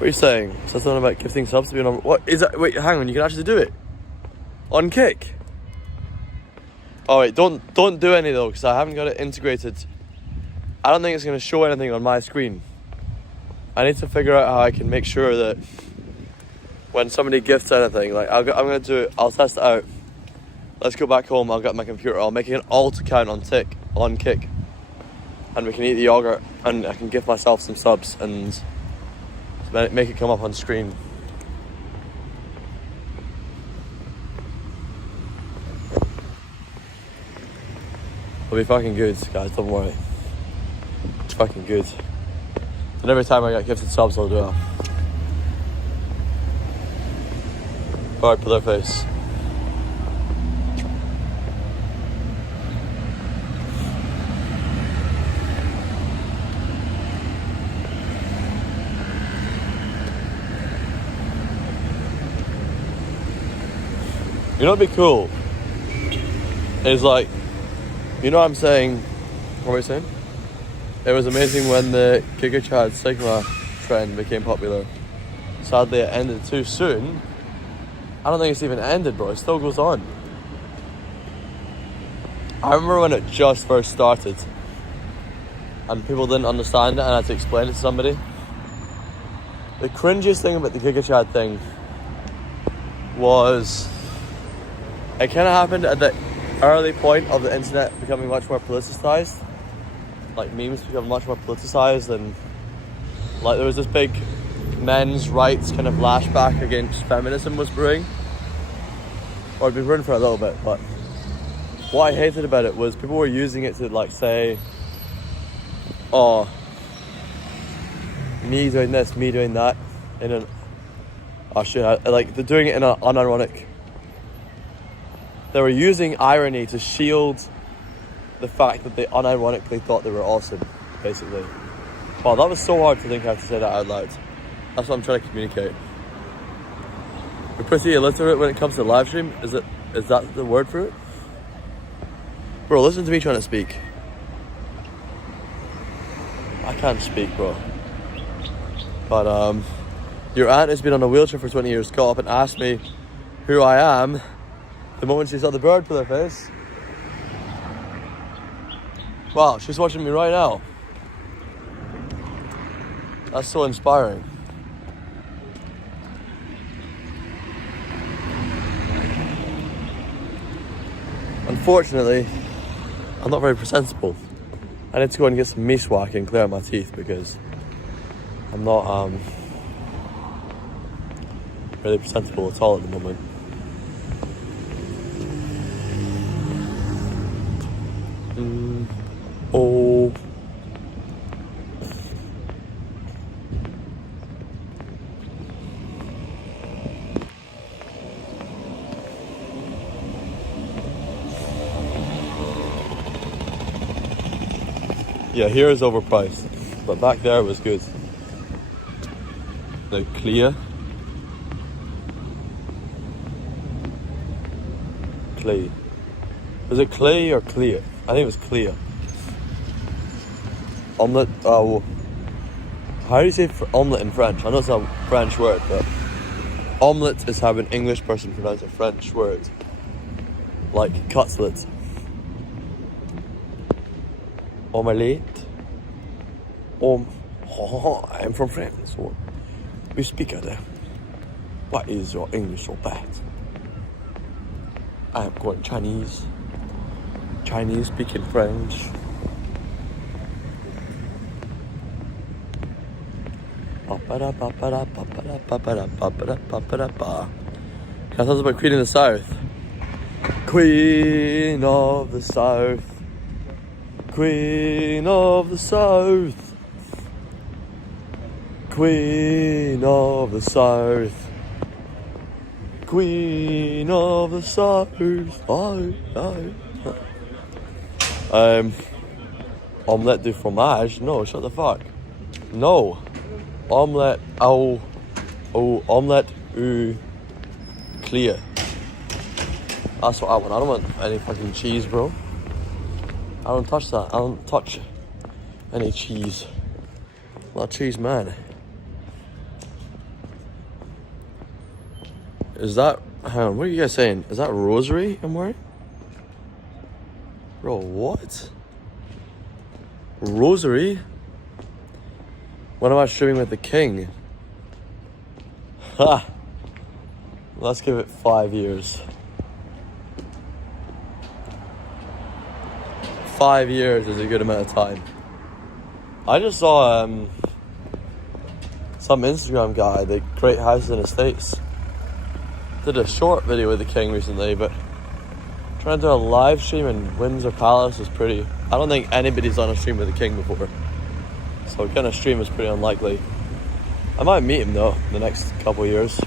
are you saying? Something about gifting subs to be on... What is that? Wait, hang on, you can actually do it? On Kick? Oh wait, don't do any though, because I haven't got it integrated I don't think it's going to show anything on my screen. I need to figure out how I can make sure that when somebody gifts anything, like I'm going to do it, I'll test it out. Let's go back home, I'll get my computer, I'll make it an alt account on Kick. And we can eat the yogurt and I can give myself some subs and make it come up on screen. It'll be fucking good, guys, don't worry. It's fucking good. And every time I get gifted subs, I'll do it. Alright, put their face. You know what'd be cool? Is like, you know what I'm saying? What were you saying? It was amazing when the Giga Chad Sigma trend became popular. Sadly, it ended too soon. I don't think it's even ended, bro. It still goes on. I remember when it just first started and people didn't understand it and I had to explain it to somebody. The cringiest thing about the Giga Chad thing was it kind of happened at the early point of the internet becoming much more politicized. Like memes become much more politicized and like there was this big men's rights kind of lashback against feminism was brewing. Or it'd been brewing for a little bit, but what I hated about it was people were using it to like say, oh, me doing this, me doing that, in an, oh shit, like they're doing it in an unironic. They were using irony to shield the fact that they unironically thought they were awesome, basically. Wow, that was so hard to think I have to say that out loud. That's what I'm trying to communicate. We're pretty illiterate when it comes to live stream. Is that the word for it? Bro, listen to me trying to speak. I can't speak, bro. But your aunt has been on a wheelchair for 20 years, got up and asked me who I am the moment she saw the bird put her face. Wow, she's watching me right now. That's so inspiring. Unfortunately, I'm not very presentable. I need to go and get some miswak and clear out my teeth because I'm not really presentable at all at the moment. Oh. Yeah, here is overpriced, but back there was good. Like clear. Clay. Was it clay or clear? I think it was clear. Omelette, how do you say omelette in French? I know it's a French word, but omelette is how an English person pronounces a French word. Like cutlet. Omelette. I'm from France, so we speak of that. Why is your English so bad? I am going Chinese speaking French. Can I tell us about Queen of the South? Queen of the South. Queen of the South. Queen of the South. Queen of the South. Omelette du fromage? No, shut the fuck. No. Omelette omelette au clear. That's what I want. I don't want any fucking cheese, bro. I don't touch that. I don't touch any cheese. I'm not a cheese man. Is that, hang on, what are you guys saying? Is that rosary I'm wearing? Bro, what? Rosary? When am I streaming with the king? Ha! Let's give it 5 years. 5 years is a good amount of time. I just saw some Instagram guy, the Great Houses and Estates, did a short video with the king recently, but trying to do a live stream in Windsor Palace is pretty... I don't think anybody's done a stream with the king before. So a kind of stream is pretty unlikely. I might meet him though in the next couple of years.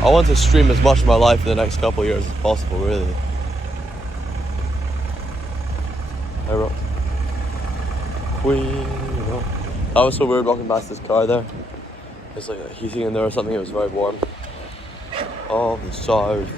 I want to stream as much of my life in the next couple of years as possible, really. I wrote Queen, you know. That was so weird walking past this car there. It's like heating in there or something, it was very warm. Oh, the south.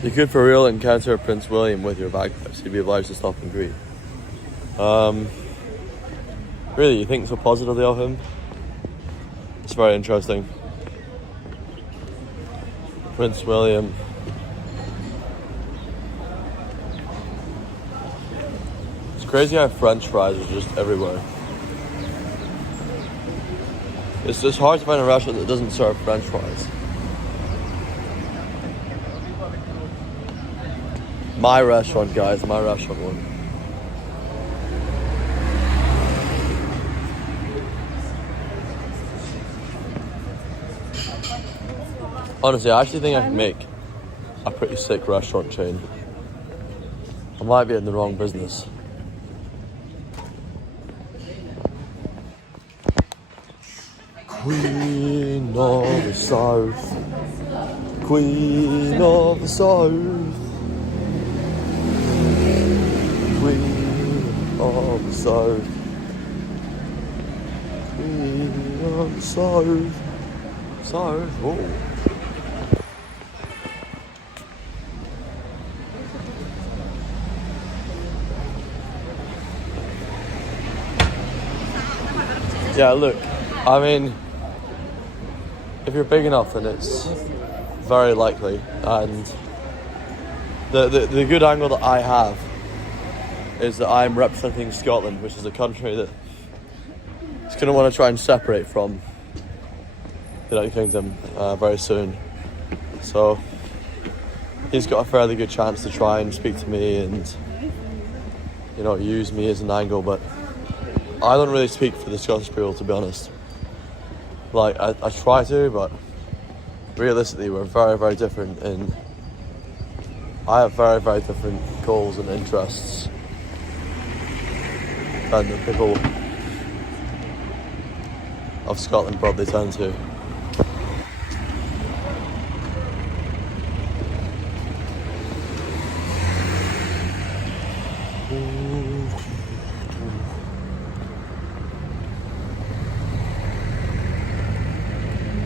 You could for real encounter Prince William with your bagpipes. He'd be obliged to stop and greet. Really, you think so positively of him? It's very interesting. Prince William. It's crazy how French fries are just everywhere. It's just hard to find a restaurant that doesn't serve French fries. My restaurant, guys, my restaurant one. Honestly, I actually think I can make a pretty sick restaurant chain. I might be in the wrong business. Queen of the South. Queen of the South. Queen of the South. Queen of the South. South. Oh. Yeah, look, I mean, if you're big enough, then it's very likely. And the good angle that I have is that I'm representing Scotland, which is a country that is going to want to try and separate from the United Kingdom very soon. So he's got a fairly good chance to try and speak to me and, you know, use me as an angle, but I don't really speak for the Scottish people, to be honest. Like, I try to, but realistically we're very, very different in... I have very, very different goals and interests than the people of Scotland probably tend to.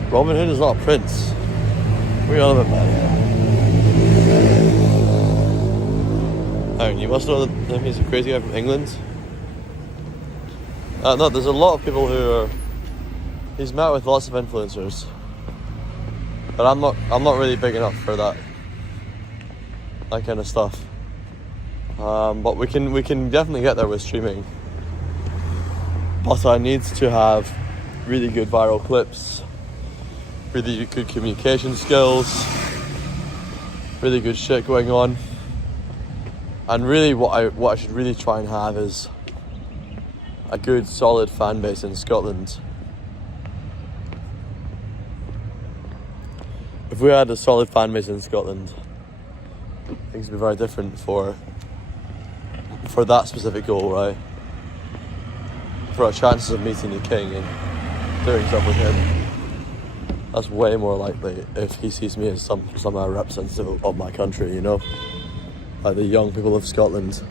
Robin Hood is not a prince. What are you on about, man? Aaron, you must know that he's a crazy guy from England. No, there's a lot of people who are... He's met with lots of influencers. But I'm not really big enough for that kind of stuff. But we can definitely get there with streaming. But I need to have really good viral clips, really good communication skills, really good shit going on. And really what I should really try and have is a good solid fan base in Scotland. If we had a solid fan base in Scotland, things would be very different for that specific goal, right? For our chances of meeting the king and doing stuff with him. That's way more likely if he sees me as somehow representative of my country, you know? the young people of Scotland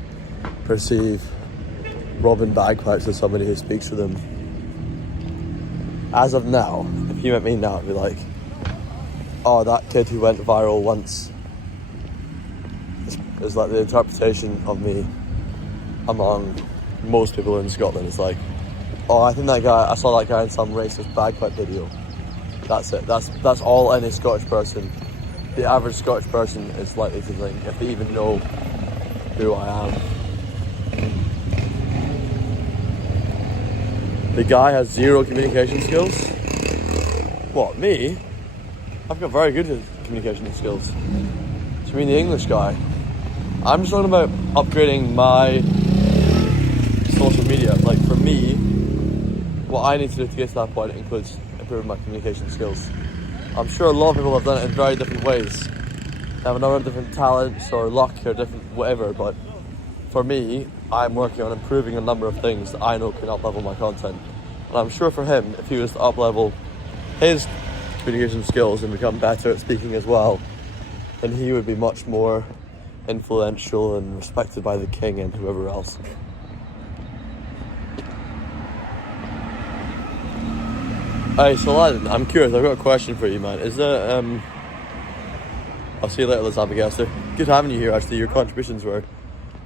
perceive Robin Bagpipes as somebody who speaks for them. As of now, if you met me now, it'd be like, oh, that kid who went viral once. It's like the interpretation of me among most people in Scotland. It's like, oh, I think that guy, I saw that guy in some racist bagpipe video. That's it. That's all any Scottish person, the average Scottish person is likely to think, if they even know who I am. The guy has zero communication skills. What, me? I've got very good communication skills. Do you mean the English guy? I'm just talking about upgrading my social media. Like, for me, what I need to do to get to that point includes improving my communication skills. I'm sure a lot of people have done it in very different ways. They have a number of different talents or luck or different whatever, but for me, I'm working on improving a number of things that I know can up-level my content. And I'm sure for him, if he was to up-level his communication skills and become better at speaking as well, then he would be much more influential and respected by the king and whoever else. Hey, so Aladdin, I'm curious, I've got a question for you, man. Is there, I'll see you later, Liz Abigaster. Good having you here, actually. Your contributions were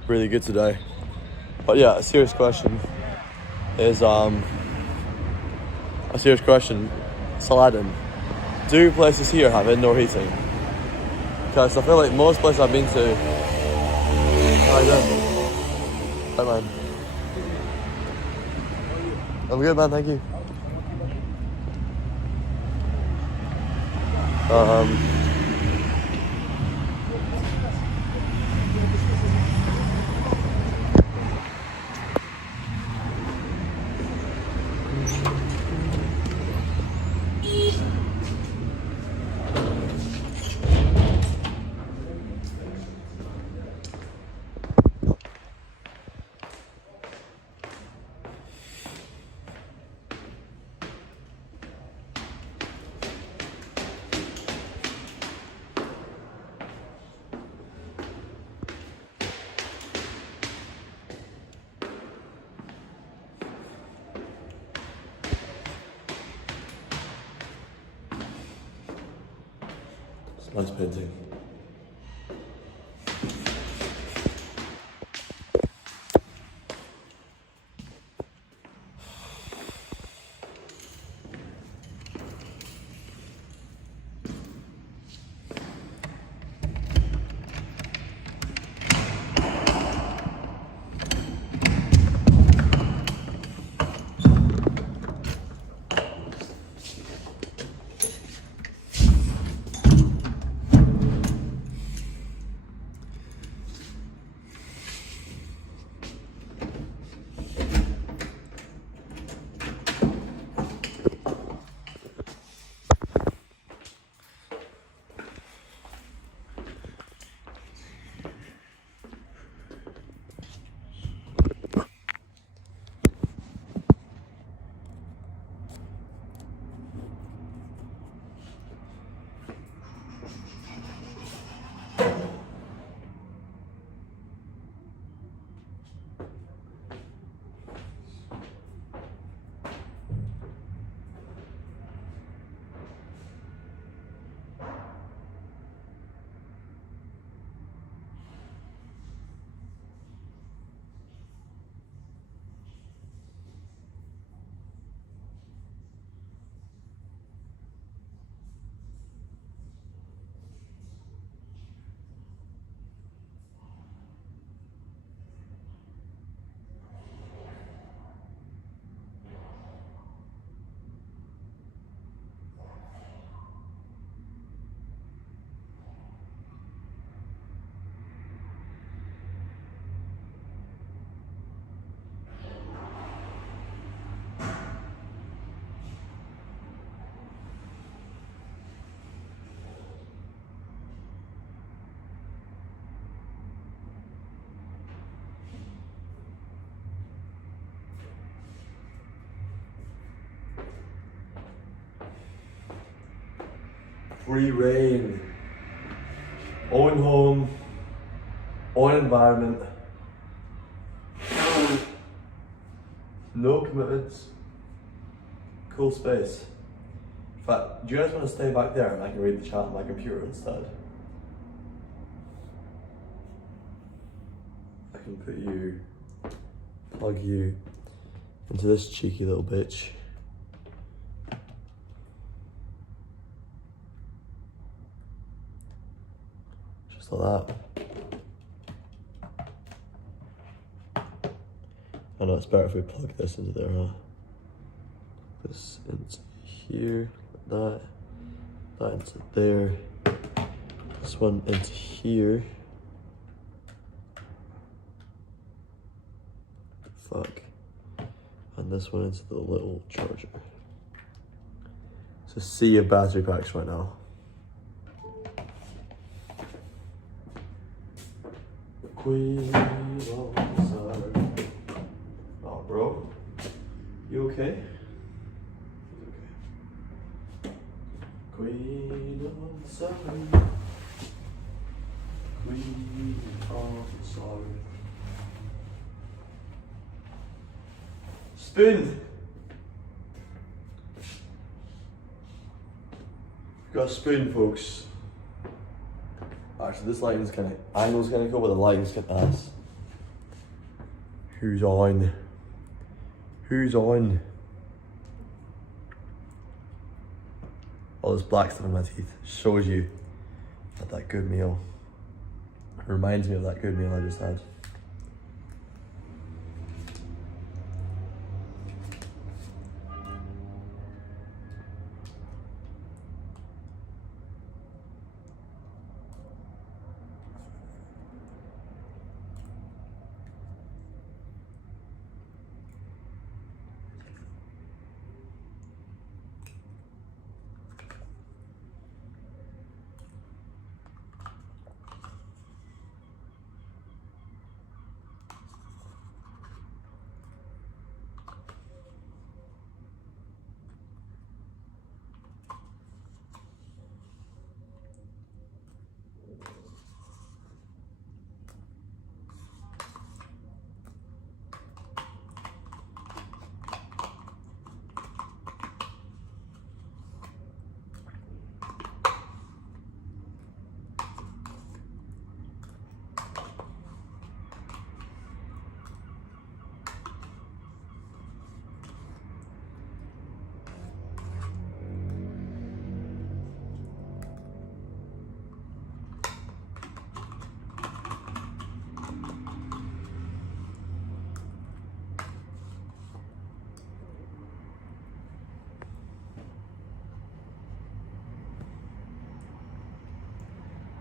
really good today. But yeah, a serious question is, Saladin, do places here have indoor heating? Because I feel like most places I've been to... How you doing? Hi, man. I'm good, man, thank you. Nice painting. Free reign. Own home, On environment. No commitments. Cool space. In fact, do you guys want to stay back there and I can read the chat on my computer instead? I can plug you into this cheeky little bitch. Just like that. I know it's better if we plug this into there, huh? This into here, like that into there, this one into here. Fuck. And this one into the little charger. It's a sea of battery packs right now. Queen of the South. Oh, bro. You okay? Okay. Queen of the South. Queen of the South. Spoon! Got a spoon, folks. Actually, this lighting's kind of, angle's kind of cool, but the lighting's kind of ass. Who's on? Who's on? All this black stuff in my teeth shows you that good meal. It reminds me of that good meal I just had.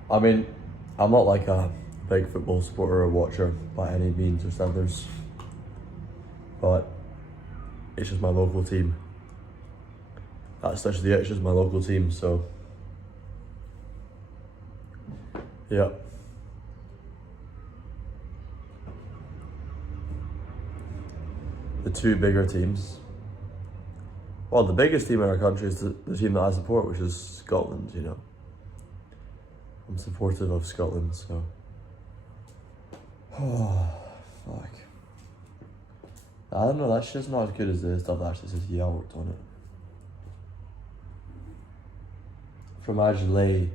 I mean, I'm not like a big football supporter or watcher by any means or standards, but it's just my local team. That's literally it, it's just my local team, so yeah. The two bigger teams. Well, the biggest team in our country is the team that I support, which is Scotland, you know. I'm supportive of Scotland, so. Oh, fuck. I don't know, that's just not as good as the stuff that actually says yogurt on it. Fromage lait,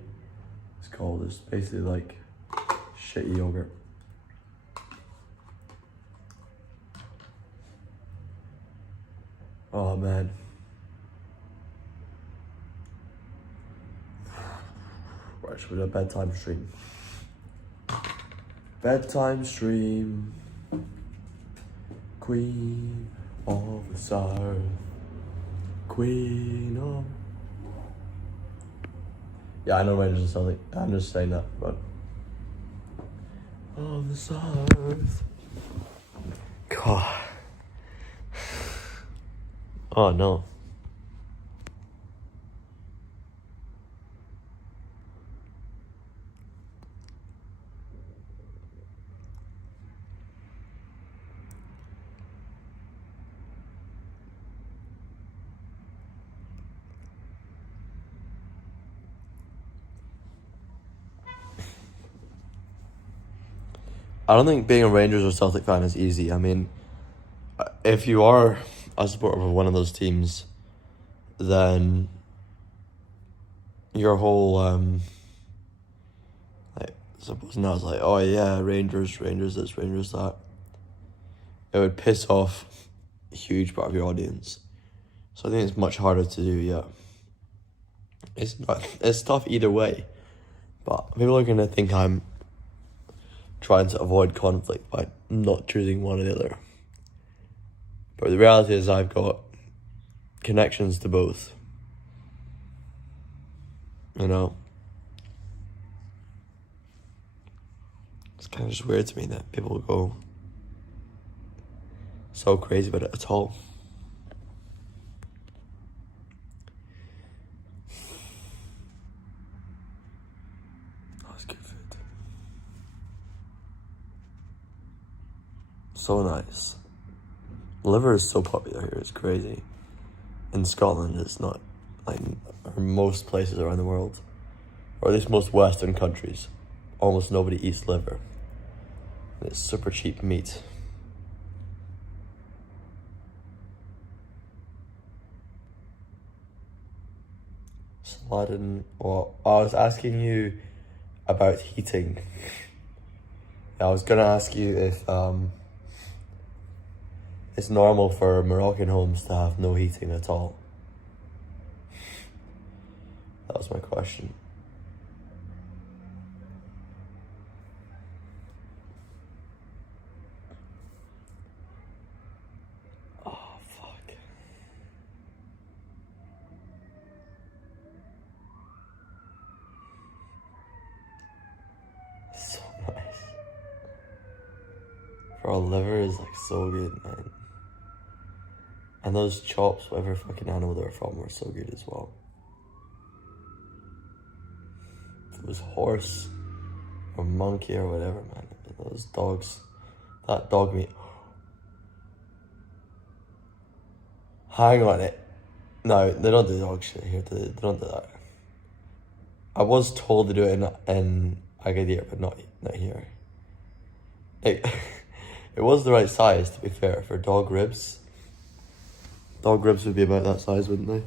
it's called. It's basically like shitty yogurt. Oh man. Right, should we do a bedtime stream? Bedtime stream. Queen of the South. Queen of... Yeah, I know ranges or something. I'm just saying that, but... Of the South. God. Oh no. I don't think being a Rangers or Celtic fan is easy. I mean, if you are a supporter of one of those teams, then your whole like, suppose now it's like, oh yeah, Rangers this, Rangers that. It would piss off a huge part of your audience. So I think it's much harder to do. Yeah, it's tough either way, but people are gonna think I'm trying to avoid conflict by not choosing one or the other. But the reality is I've got connections to both. You know? It's kind of just weird to me that people go so crazy about it at all. That's good food. So nice. Liver is so popular here, it's crazy. In Scotland, it's not, like, or most places around the world, or at least most Western countries, almost nobody eats liver. And it's super cheap meat. Sladen, well, I was asking you about heating. I was gonna ask you if it's normal for Moroccan homes to have no heating at all. That was my question. Oh, fuck. So nice. Bro, liver is like so good, man. And those chops, whatever fucking animal they're from, were so good as well. If it was horse or monkey or whatever, man. Those dogs, that dog meat. Hang on it. No, they don't do dog shit here. They don't do that. I was told to do it in Agadir, but not here. It was the right size, to be fair, for dog ribs. Dog ribs would be about that size, wouldn't they?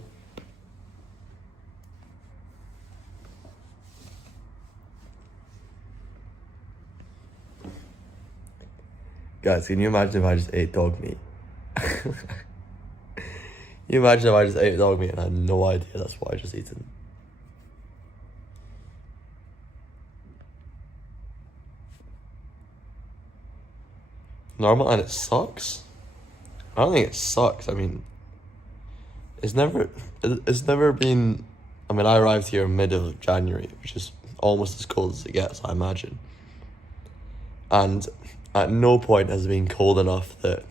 Guys, can you imagine if I just ate dog meat? Can you imagine if I just ate dog meat and I had no idea that's what I just eaten? Normal, and it sucks? I don't think it sucks. I mean, it's never been, I mean, I arrived here mid of January, which is almost as cold as it gets, I imagine. And at no point has it been cold enough that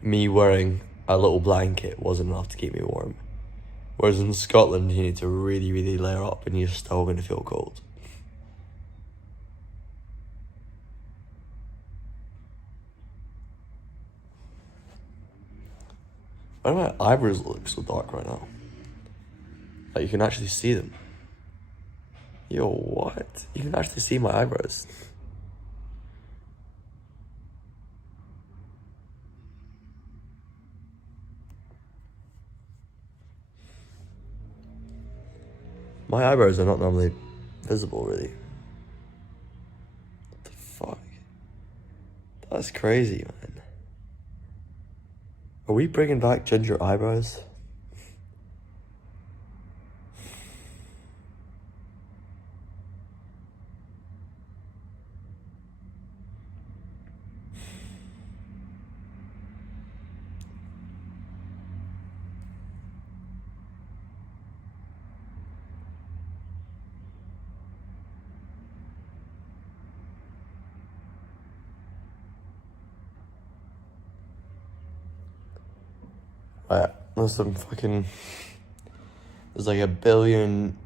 me wearing a little blanket wasn't enough to keep me warm. Whereas in Scotland, you need to really, really layer up and you're still going to feel cold. Why do my eyebrows look so dark right now? Like, you can actually see them. Yo, what? You can actually see my eyebrows. My eyebrows are not normally visible, really. What the fuck? That's crazy, man. Are we bringing back ginger eyebrows? Right, there's some fucking, there's like a billion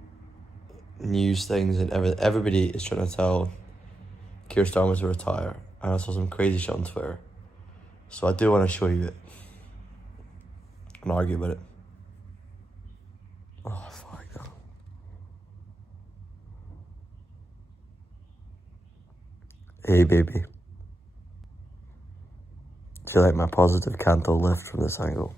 news things and everybody is trying to tell Keir Starmer to retire. And I saw some crazy shit on Twitter. So I do want to show you it and argue about it. Oh, fuck no. Hey, baby. Do you like my positive canto lift from this angle?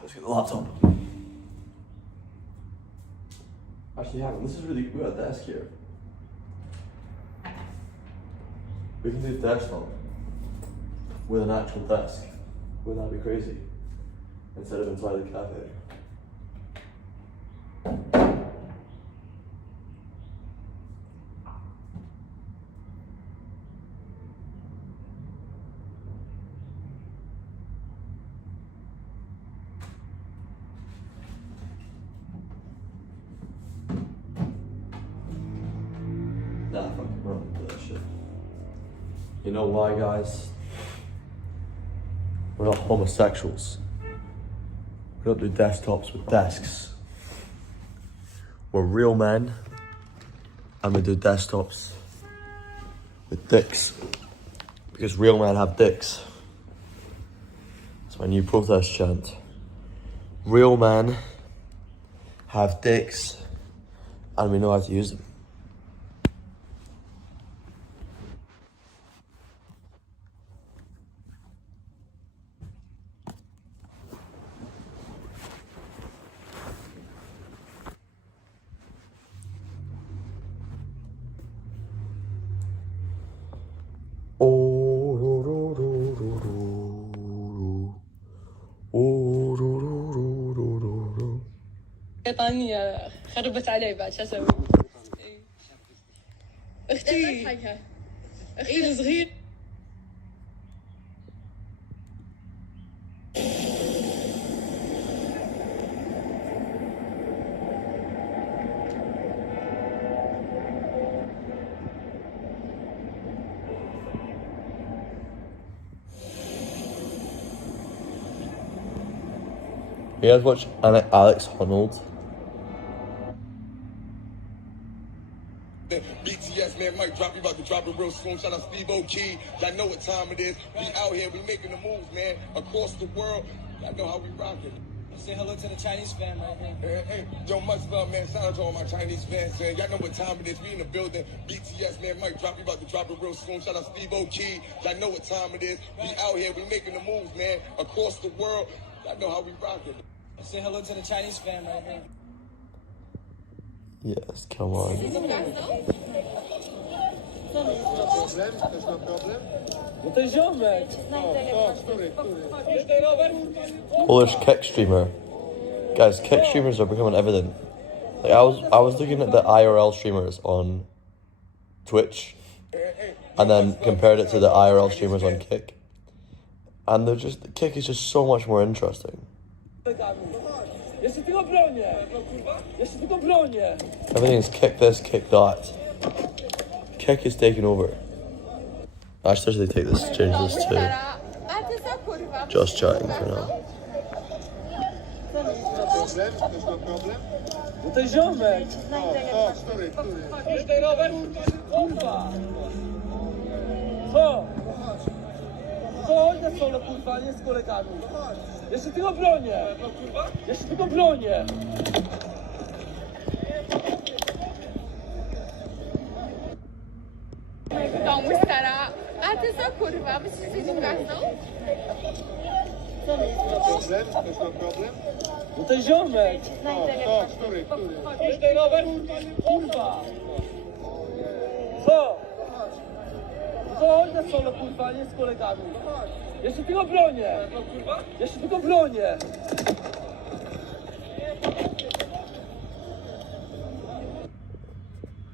Let's get the laptop. Actually, hang on, this is really good. We got a desk here. We can do desktop with an actual desk. Wouldn't that be crazy? Instead of inside the cafe. Nah, fucking run with that shit. You know why, guys? We're not homosexuals. We don't do desktops with desks. We're real men, and we do desktops with dicks. Because real men have dicks. That's my new protest chant. Real men have dicks, and we know how to use them. بريطانية خربت علي بعد شو اسوي؟ اختي اختي الصغير You guys watch Alex Honnold? BTS, man, might drop. You about to drop it real soon. Shout out Steve O'Key. Y'all know what time it is. We out here. We making the moves, man. Across the world. Y'all know how we rocking. Say hello to the Chinese fan right here. Hey, yo, much love, man. Shout out to all my Chinese fans, man. Y'all know what time it is. We in the building. BTS, man, might drop. You about to drop it real soon. Shout out Steve O'Key. Y'all know what time it is. We out here. We making the moves, man. Across the world. Y'all know how we rocking. Say hello to the Chinese fan right here. Yes, come on. Polish kick streamer. Guys, kick streamers are becoming everything. Like I was looking at the IRL streamers on Twitch and then compared it to the IRL streamers on Kick. And they're just Kick is just so much more interesting. Everything's kick this, kick that. Kick is taking over. I should actually take this, change this to just chatting for now. Chodź solo, kurwa, nie z kolegami. Jeszcze tylko bronię. Jeszcze tylko bronię. W domu stara. A ty co, kurwa? Myślisz, że jesteś gazdą? No to ziomek. Który? Chodź ten rower, kurwa. Co? Chodź na solo, kurwa, nie z kolegami. Jeszcze tylko bronię. Jeszcze tylko bronię.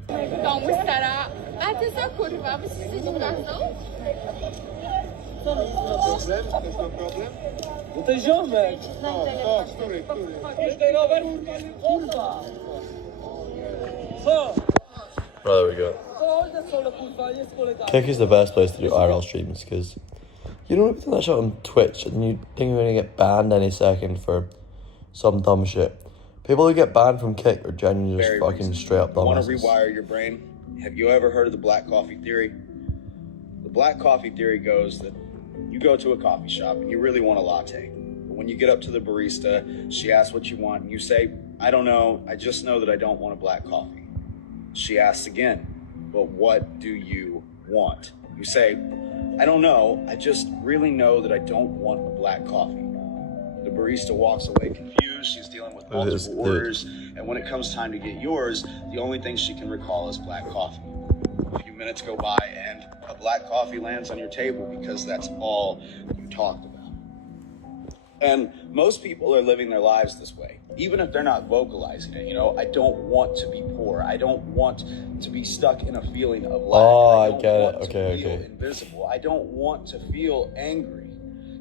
W domu stara. A ty co, kurwa? Myślisz, że jesteś gazdą? Problem? To ten ziomek. Puszczaj rower. Kurwa. Co? Right, there we go. Co? Idę solo, kurwa, nie z kolegami. Kick is the best place to do IRL streams because you don't do that shit on Twitch and you think you're gonna get banned any second for some dumb shit. People who get banned from Kick are genuinely just fucking straight up Want to dumbasses. rewire your brain? Have you ever heard of the black coffee theory? The black coffee theory goes that you go to a coffee shop and you really want a latte. But when you get up to the barista, she asks what you want and you say, I don't know, I just know that I don't want a black coffee. She asks again, but what do you want? You say, I don't know, I just really know that I don't want a black coffee. The barista walks away confused, she's dealing with multiple orders, and when it comes time to get yours, the only thing she can recall is black coffee. A few minutes go by and a black coffee lands on your table because that's all you talked about. And most people are living their lives this way, even if they're not vocalizing it. You know, I don't want to be poor. I don't want to be stuck in a feeling of lack. Oh, I I don't get want it. to Okay, feel okay. invisible. I don't want to feel angry.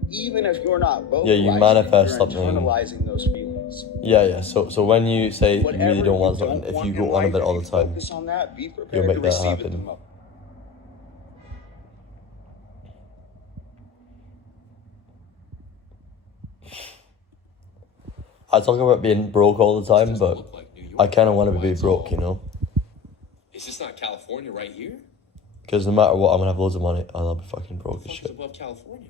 Even if you're not Yeah, vocalizing, you manifest you're something. internalizing those feelings. Yeah. So when you say you Whatever really don't want you something, if want you in go on life, about it all if the you time, focus on that, be you'll prepared make to that receive it the happen. most. I talk about being broke all the time, but I kind of want to be broke, you know? Is this not California right here? Because no matter what, I'm going to have loads of money and I'll be fucking broke as What's shit. above California?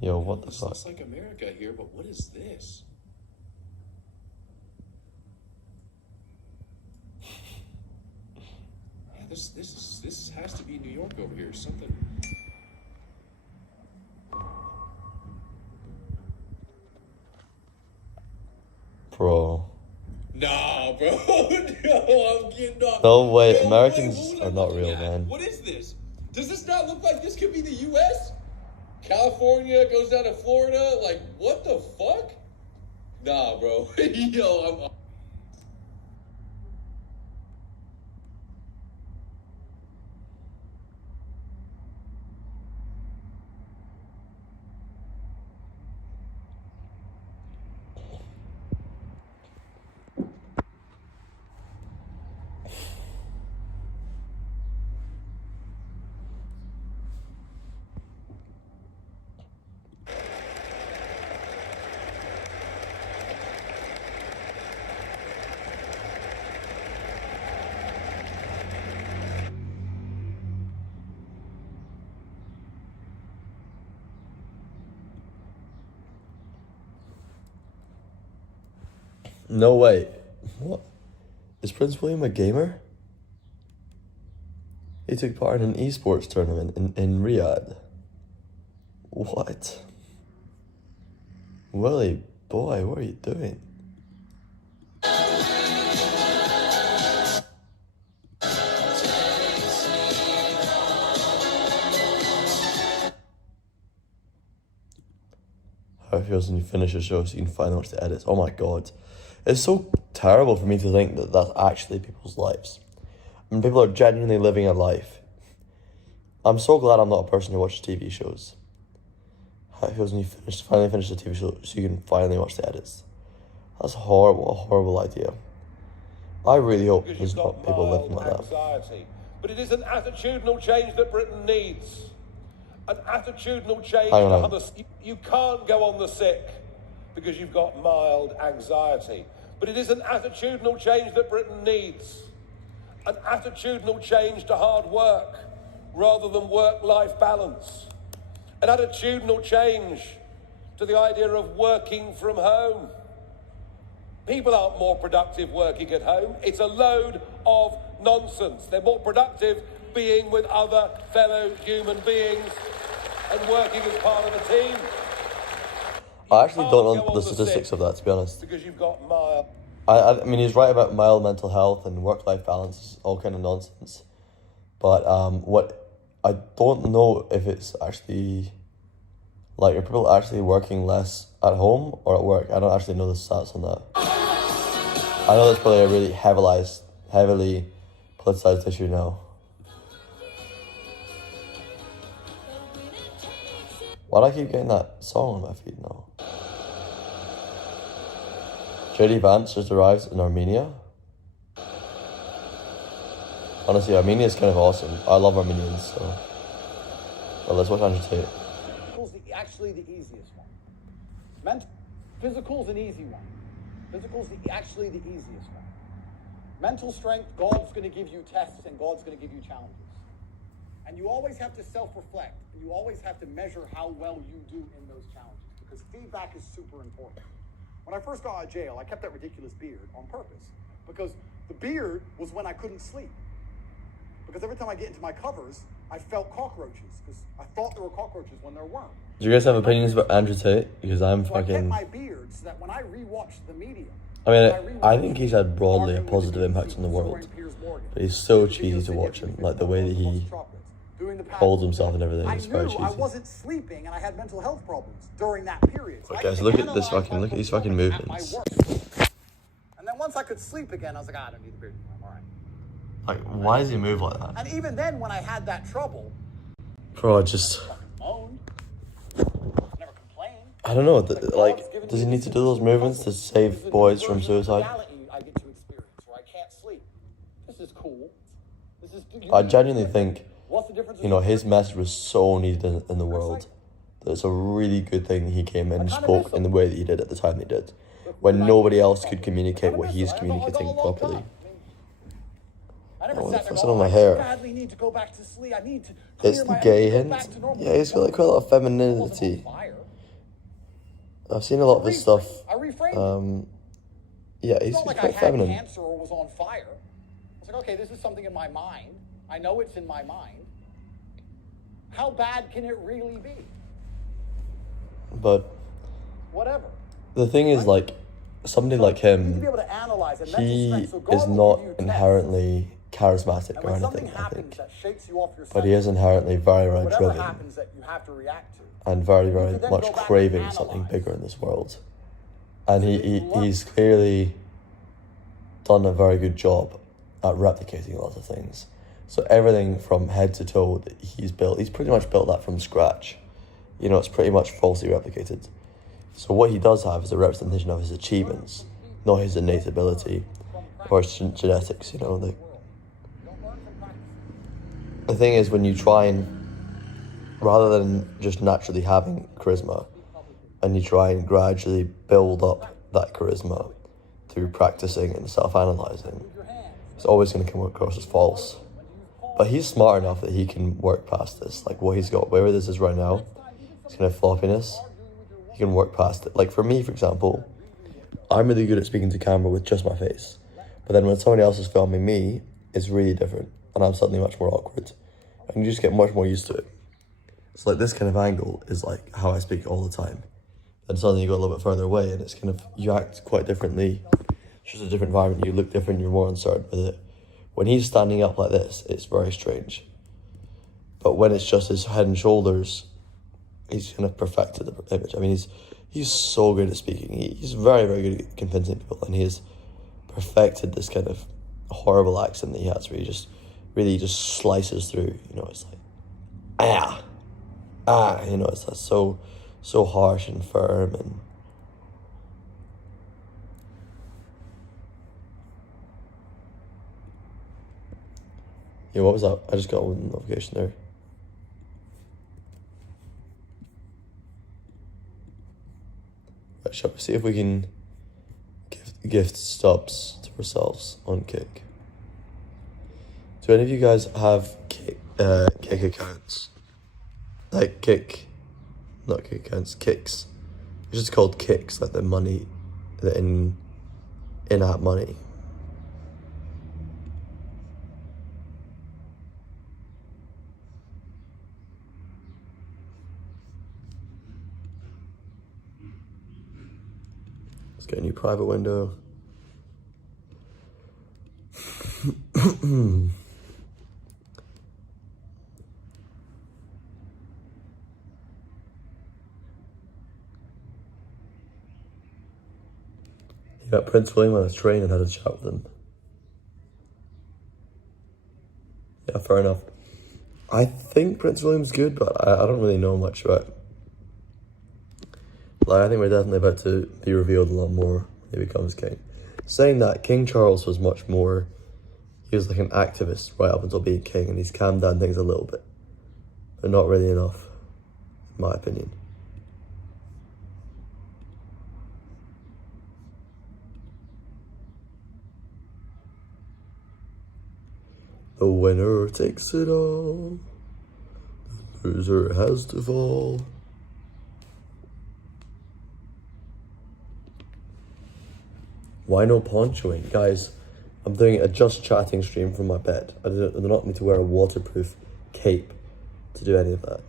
Yo, what the This fuck? looks like America here, but what is this? Yeah, this has to be New York over here. Something. Bro. Nah, bro. No, I'm getting off. No way, No Americans way, what are am I not looking real, at? man. What is this? Does this not look like this could be the U.S.? California goes down to Florida? Like, what the fuck? Nah, bro. Yo, I'm... No way. What? Is Prince William a gamer? He took part in an esports tournament in Riyadh. What? Willie, boy, what are you doing? How it feels when you finish a show so you can finally watch the edits. Oh my god. It's so terrible for me to think that that's actually people's lives. I mean, people are genuinely living a life. I'm so glad I'm not a person who watches TV shows. How it feels when you finally finish the TV show so you can finally watch the edits. That's horrible, a horrible idea. I really hope there's not people living like that. Anxiety. But it is an attitudinal change that Britain needs. An attitudinal change. Hang on. You can't go on the sick because you've got mild anxiety. But it is an attitudinal change that Britain needs. An attitudinal change to hard work rather than work-life balance. An attitudinal change to the idea of working from home. People aren't more productive working at home. It's a load of nonsense. They're more productive being with other fellow human beings and working as part of a team. I actually don't know the statistics of that, to be honest. Because you've got mild... I mean, he's right about mild mental health and work-life balance, all kind of nonsense. But what I don't know if it's actually, like, are people actually working less at home or at work? I don't actually know the stats on that. I know that's probably a really heavily politicized issue now. Why do I keep getting that song on my feed now? JD Vance just arrived in Armenia. Honestly, Armenia is kind of awesome. I love Armenians, so. Well, let's watch Andrew Tate. Actually the easiest one. Physical's an easy one. Physical's actually the easiest one. Mental strength, God's going to give you tests and God's going to give you challenges. And you always have to self-reflect. And you always have to measure how well you do in those challenges. Because feedback is super important. When I first got out of jail, I kept that ridiculous beard on purpose. Because the beard was when I couldn't sleep. Because every time I get into my covers, I felt cockroaches. Because I thought there were cockroaches when there weren't. Do you guys have opinions about Andrew Tate? Because I'm So I kept fucking... my beard so that when I rewatched the media, I mean, I think he's had broadly a positive impact on the world. But he's so cheesy to watch him. Like the way that he holds himself and everything is very cheesy. I wasn't sleeping and I had mental health problems during that period. So Okay, so look at these fucking movements. And then once I could sleep again, I was like, I don't need the beard anymore. I'm all right. Like, why does he move like that? And even then, when I had that trouble, Bro, just... moaned, never complained. I don't know, like, does he need to do those movements to save boys from suicide? I get to experience where I can't sleep. This is cool. This is. I genuinely think, you know, his message was so needed in the world. That it's a really good thing he came in and spoke in the way that he did at the time he did. When nobody else could communicate what he's communicating properly. Oh, it's on my hair. It's the gay hint. Yeah, he's got like quite a lot of femininity. I've seen a lot of his stuff. Yeah, he's quite feminine. Cancer or was on fire. I was like, okay, this is something in my mind. I know it's in my mind. How bad can it really be? But whatever. The thing is, like, somebody like him, he is not inherently charismatic or anything, I think. But he is inherently very, very driven. And very, very much craving something bigger in this world. And he's clearly done a very good job at replicating a lot of things. So everything from head to toe that he's built, he's pretty much built that from scratch. You know, it's pretty much falsely replicated. So what he does have is a representation of his achievements, not his innate ability or his genetics, you know. The thing is, when you try and, rather than just naturally having charisma, and you try and gradually build up that charisma through practicing and self-analysing, it's always going to come across as false. But he's smart enough that he can work past this. Like what he's got, wherever this is right now, it's kind of floppiness. He can work past it. Like for me, for example, I'm really good at speaking to camera with just my face. But then when somebody else is filming me, it's really different. And I'm suddenly much more awkward. And you just get much more used to it. So like this kind of angle is like how I speak all the time. Then suddenly you go a little bit further away and it's kind of, you act quite differently. It's just a different environment. You look different, you're more uncertain with it. When he's standing up like this, it's very strange. But when it's just his head and shoulders, he's kind of perfected the image. I mean, he's so good at speaking. He's very, very good at convincing people. And he has perfected this kind of horrible accent that he has where he just really just slices through. You know, it's like, you know, it's so harsh and firm and yeah, what was that? I just got one notification there. Right, shall we see if we can gift subs to ourselves on Kick? Do any of you guys have Kick accounts? Like Kick, not Kick accounts, Kicks. It's just called Kicks, like the money, the in-app money. Let's get a new private window. Yeah, Prince William on a train and had a chat with him. Yeah, fair enough. I think Prince William's good, but I don't really know much about it. Like, I think we're definitely about to be revealed a lot more when he becomes king. Saying that, King Charles was much more, he was like an activist right up until being king, and he's calmed down things a little bit. But not really enough, in my opinion. The winner takes it all. The loser has to fall. Why no ponchoing? Guys, I'm doing a just chatting stream from my bed. I do not need to wear a waterproof cape to do any of that.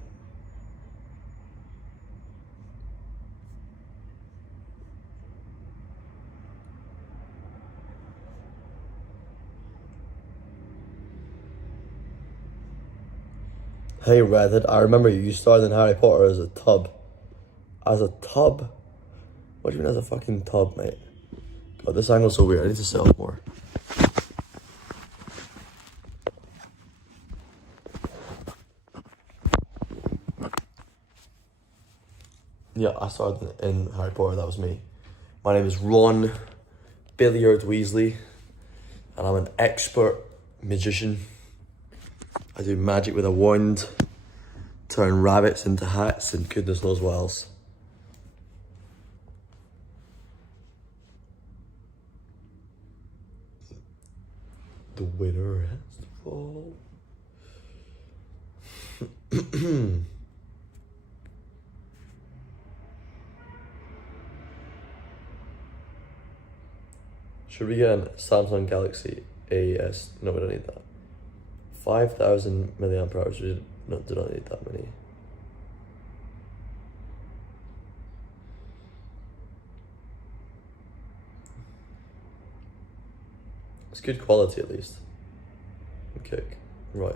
Hey Redhead, I remember you starred in Harry Potter as a tub. As a tub? What do you mean as a fucking tub, mate? God, this angle's so weird. I need to sit up more. Yeah, I started in Harry Potter, that was me. My name is Ron Billiard Weasley, and I'm an expert magician. I do magic with a wand, turn rabbits into hats, and goodness knows what else. The winner has to fall. Should we get a Samsung Galaxy AS? No, we don't need that. 5,000 milliamp hours. We do not need that many. It's good quality at least. Okay, right.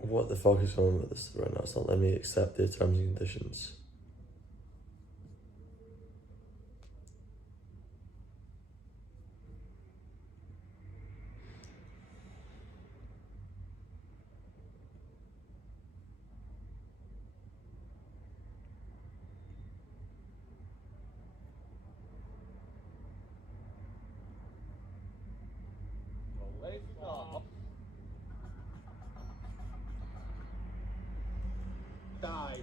What the fuck is going on with this right now? It's not letting me accept the terms and conditions. Die.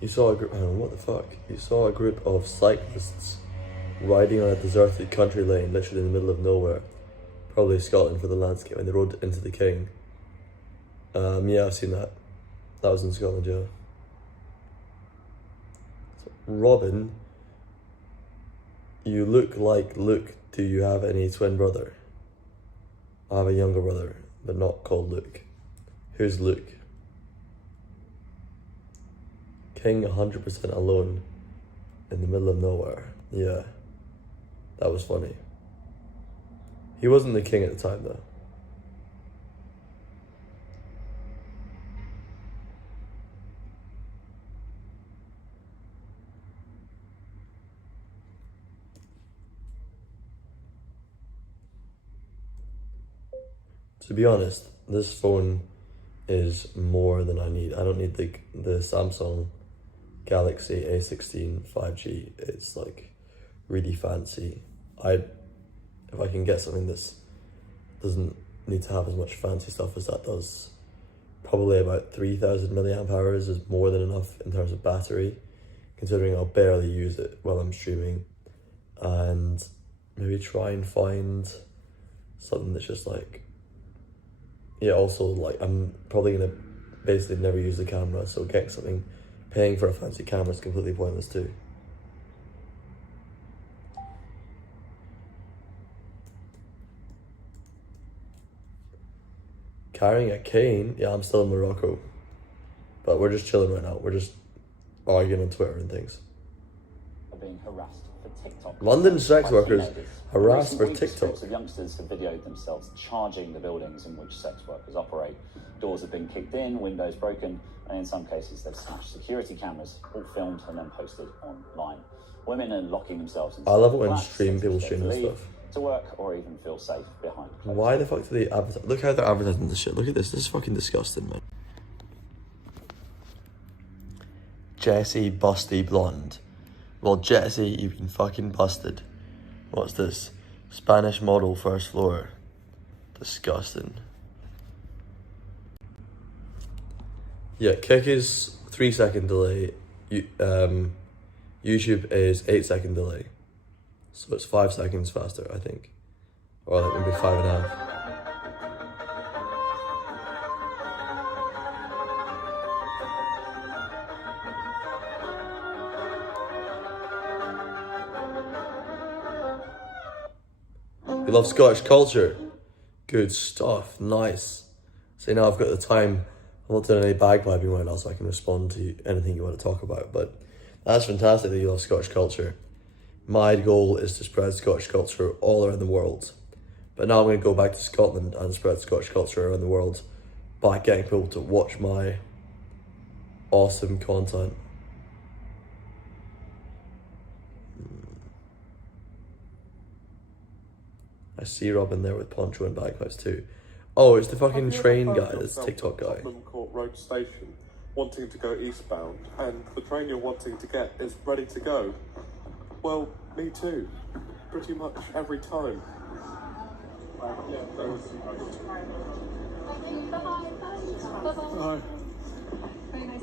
You saw a group, hang on, what the fuck? You saw a group of cyclists riding on a deserted country lane, literally in the middle of nowhere. Probably Scotland for the landscape, and they rode into the king. Yeah, I've seen that. That was in Scotland, yeah. So, Robin, you look like Luke. Do you have any twin brother? I have a younger brother, but not called Luke. Who's Luke? King 100% alone in the middle of nowhere. Yeah, that was funny. He wasn't the king at the time though. To be honest, this phone is more than I need. I don't need the Samsung Galaxy A16 5G. It's like really fancy. If I can get something that's doesn't need to have as much fancy stuff as that does, probably about 3,000 milliamp hours is more than enough in terms of battery, considering I'll barely use it while I'm streaming, and maybe try and find something that's just like, yeah, also like I'm probably gonna basically never use the camera, so getting something, paying for a fancy camera is completely pointless too. Carrying a cane? Yeah, I'm still in Morocco. But we're just chilling right now. We're just arguing on Twitter and things. Being harassed for TikTok. London sex workers harassed for Recent weeks, TikTok. groups of youngsters have videoed themselves charging the buildings in which sex workers operate. Doors have been kicked in, windows broken, and in some cases they've smashed security cameras, all filmed and then posted online. Women are locking themselves in. I love it when flats, people scared stream to this leave, stuff. to work or even feel safe behind. Why the fuck do they advertise? Look how they're advertising this shit. Look at this. This is fucking disgusting, man. Jessie Busty Blonde. Well, Jessie, you've been fucking busted. What's this? Spanish model first floor. Disgusting. Yeah, Kick is 3-second delay. YouTube is 8-second delay. So it's 5 seconds faster, I think. Or like maybe 5.5. You love Scottish culture. Good stuff. Nice. So now I've got the time. I'm not doing any bagpiping right now, so I can respond to anything you want to talk about. But that's fantastic that you love Scottish culture. My goal is to spread Scottish culture all around the world. But now I'm going to go back to Scotland and spread Scottish culture around the world by getting people to watch my awesome content. I see Robin there with poncho and bagpipes too. Oh, it's the fucking train guy, this TikTok guy. Tottenham Court Road Station, wanting to go eastbound, and the train you're wanting to get is ready to go. Well, me too. Pretty much every time. Hi.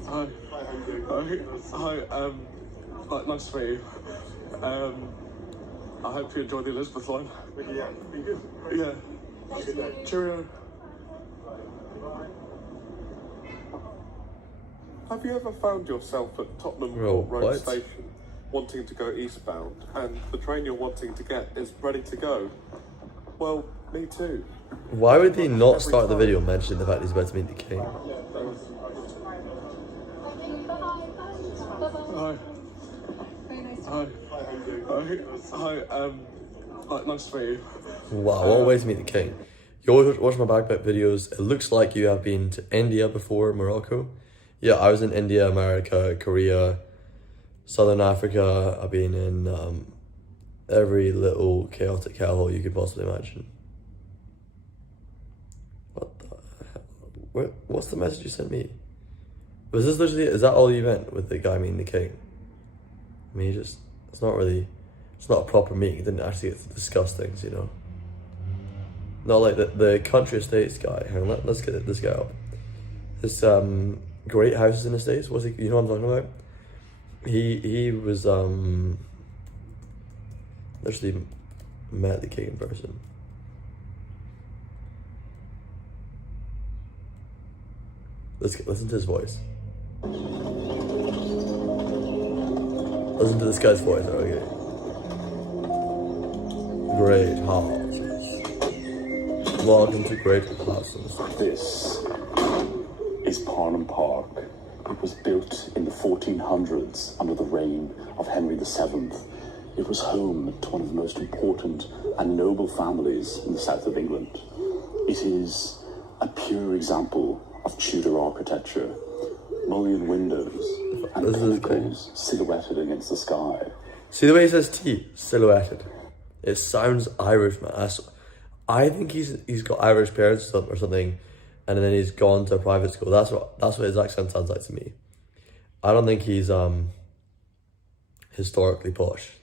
Hi. Hi. Nice to meet you. I hope you enjoy the Elizabeth line. Yeah. Yeah. Cheerio. Have you ever found yourself at Tottenham Court Road Station, wanting to go eastbound, and the train you're wanting to get is ready to go? Well, me too. Why would he not start the video mentioning the fact he's about to meet the king? Hi. Hi. Hi. Nice to meet you. Wow, what a way to meet the king. You always watch my bagpipe videos. It looks like you have been to India before, Morocco. Yeah, I was in India, America, Korea, Southern Africa. I've been in every little chaotic hellhole you could possibly imagine. What the hell? What's the message you sent me? Was this literally, is that all you meant with the guy meeting the king? I mean, it's not a proper meeting. It didn't actually get to discuss things, you know? Not like the country estates guy. Hang on, let's get this guy up. This great houses in the States, was he, you know what I'm talking about? He was literally met the king in person. Listen to his voice. Listen to this guy's voice, okay. Great houses. Welcome to Great Houses. This is Parnham Park. It was built in the 1400s under the reign of Henry VII. It was home to one of the most important and noble families in the south of England. It is a pure example of Tudor architecture. Mullioned windows and pinnacles silhouetted against the sky. See the way he says T, silhouetted. It sounds Irish, man. I think he's got Irish parents or something, and then he's gone to a private school. That's what his accent sounds like to me. I don't think he's historically posh.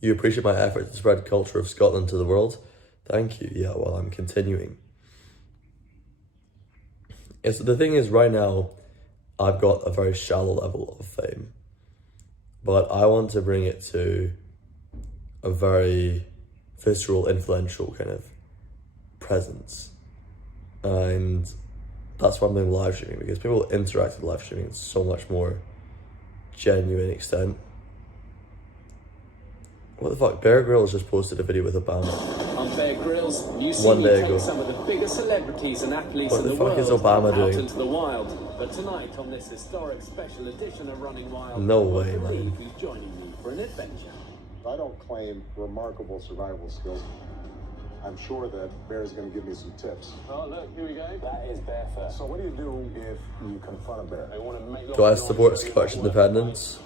You appreciate my effort to spread culture of Scotland to the world? Thank you. Yeah, well, I'm continuing. The thing is, right now, I've got a very shallow level of fame. but I want to bring it to a very visceral, influential kind of presence. And that's why I'm doing live streaming, because people interact with live streaming in so much more genuine extent. What the fuck? Bear Grylls just posted a video with Obama. On Bear Grylls, you see One day take ago. some of the biggest celebrities and athletes What in the the fuck world is Obama out doing? into the wild. But tonight, on this historic special edition of Running Wild, No I way, believe man. he's joining me for an adventure. I don't claim remarkable survival skills. I'm sure that Bear is going to give me some tips. Oh, look, here we go. That is Bear fur. So what do you do if you confront a bear? I want to make Do I support Scottish independence?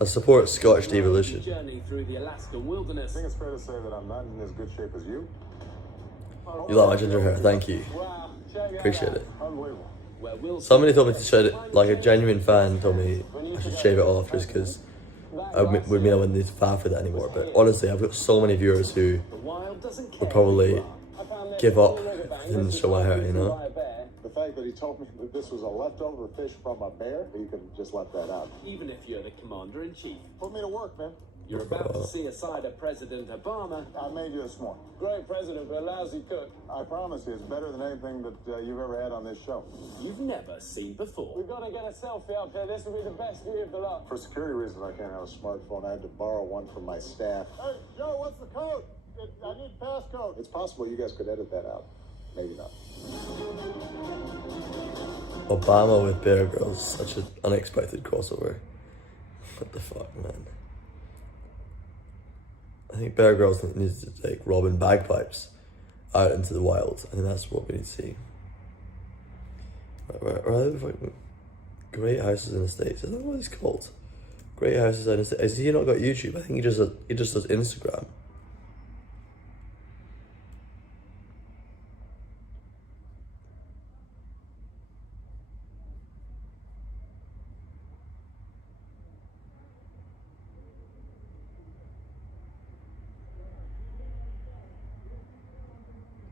I support Scottish devolution. journey through the Alaskan wilderness. I think it's fair to say that I'm not in as good shape as you. You like my ginger hair, thank you. Wow, check it Appreciate out. it. Unbelievable. Where we'll Somebody told me to shave it, like a genuine fan told me I should shave it off just because would mean I wouldn't need to fan for that anymore. But honestly, I've got so many viewers who would probably give up and show my hair, you know? The fact that he told me that this was a leftover fish from a bear, you can just let that out. Even if you're the commander-in-chief. Put me to work, man. You're about to see a side of President Obama. I made you this morning. Great president, but a lousy cook. I promise you, it's better than anything that you've ever had on this show. You've never seen before. We've got to get a selfie up here. This will be the best view of the lot. For security reasons, I can't have a smartphone. I had to borrow one from my staff. Hey, Joe, what's the code? I need passcode. It's possible you guys could edit that out. Maybe not. Obama with Bear Grylls, such an unexpected crossover. What the fuck, man? I think Bear Grylls needs to take Robin Bagpipes out into the wild. I think that's what we need to see. Great Houses in the States. Is that what it's called? Great Houses in the States. Has he not got YouTube? I think he just does Instagram.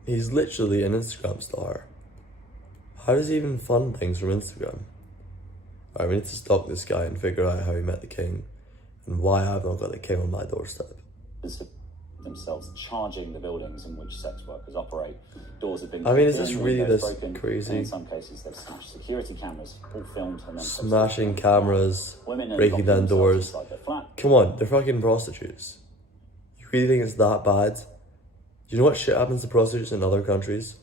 He's literally an Instagram star. How does he even fund things from Instagram? Alright, we need to stalk this guy and figure out how he met the king and why I've not got the king on my doorstep. Themselves charging the buildings in which sex workers operate. Doors have been I mean, is this in, really windows this broken, crazy? and in some cases, they've smashed security cameras, all filmed and then Smashing cameras, Women have breaking locked down themselves doors. inside their flat. Come on, they're fucking prostitutes. You really think it's that bad? Do you know what shit happens to prostitutes in other countries?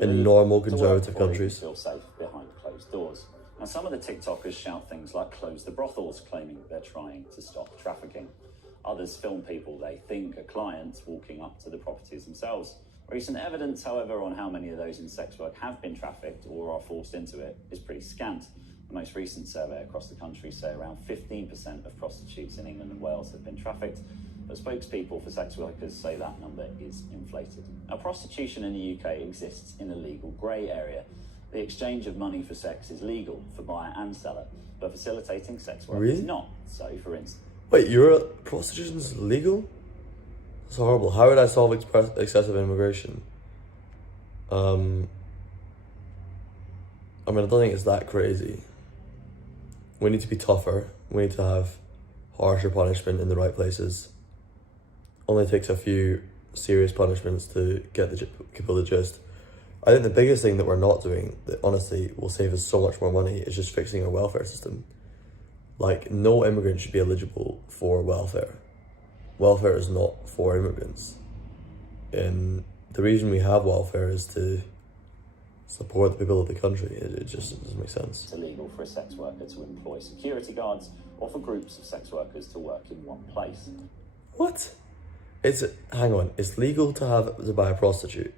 In normal conservative countries? Feel safe behind closed doors. Now, some of the TikTokers shout things like "close the brothels," claiming that they're trying to stop trafficking. Others film people they think are clients walking up to the properties themselves. Recent evidence, however, on how many of those in sex work have been trafficked or are forced into it is pretty scant. The most recent survey across the country say around 15% of prostitutes in England and Wales have been trafficked, but spokespeople for sex workers say that number is inflated. Now, prostitution in the UK exists in a legal grey area. The exchange of money for sex is legal for buyer and seller, but facilitating sex work is Really? not. So, for instance, Wait, prostitution's legal? That's horrible. How would I solve excessive immigration? I mean, I don't think it's that crazy. We need to be tougher. We need to have harsher punishment in the right places. Only takes a few serious punishments to get people the gist. I think the biggest thing that we're not doing, that honestly will save us so much more money, is just fixing our welfare system. Like, no immigrant should be eligible for welfare. Welfare is not for immigrants. And the reason we have welfare is to support the people of the country. It just doesn't make sense. it's illegal for a sex worker to employ security guards or for groups of sex workers to work in one place. What? Hang on, it's legal to buy a prostitute,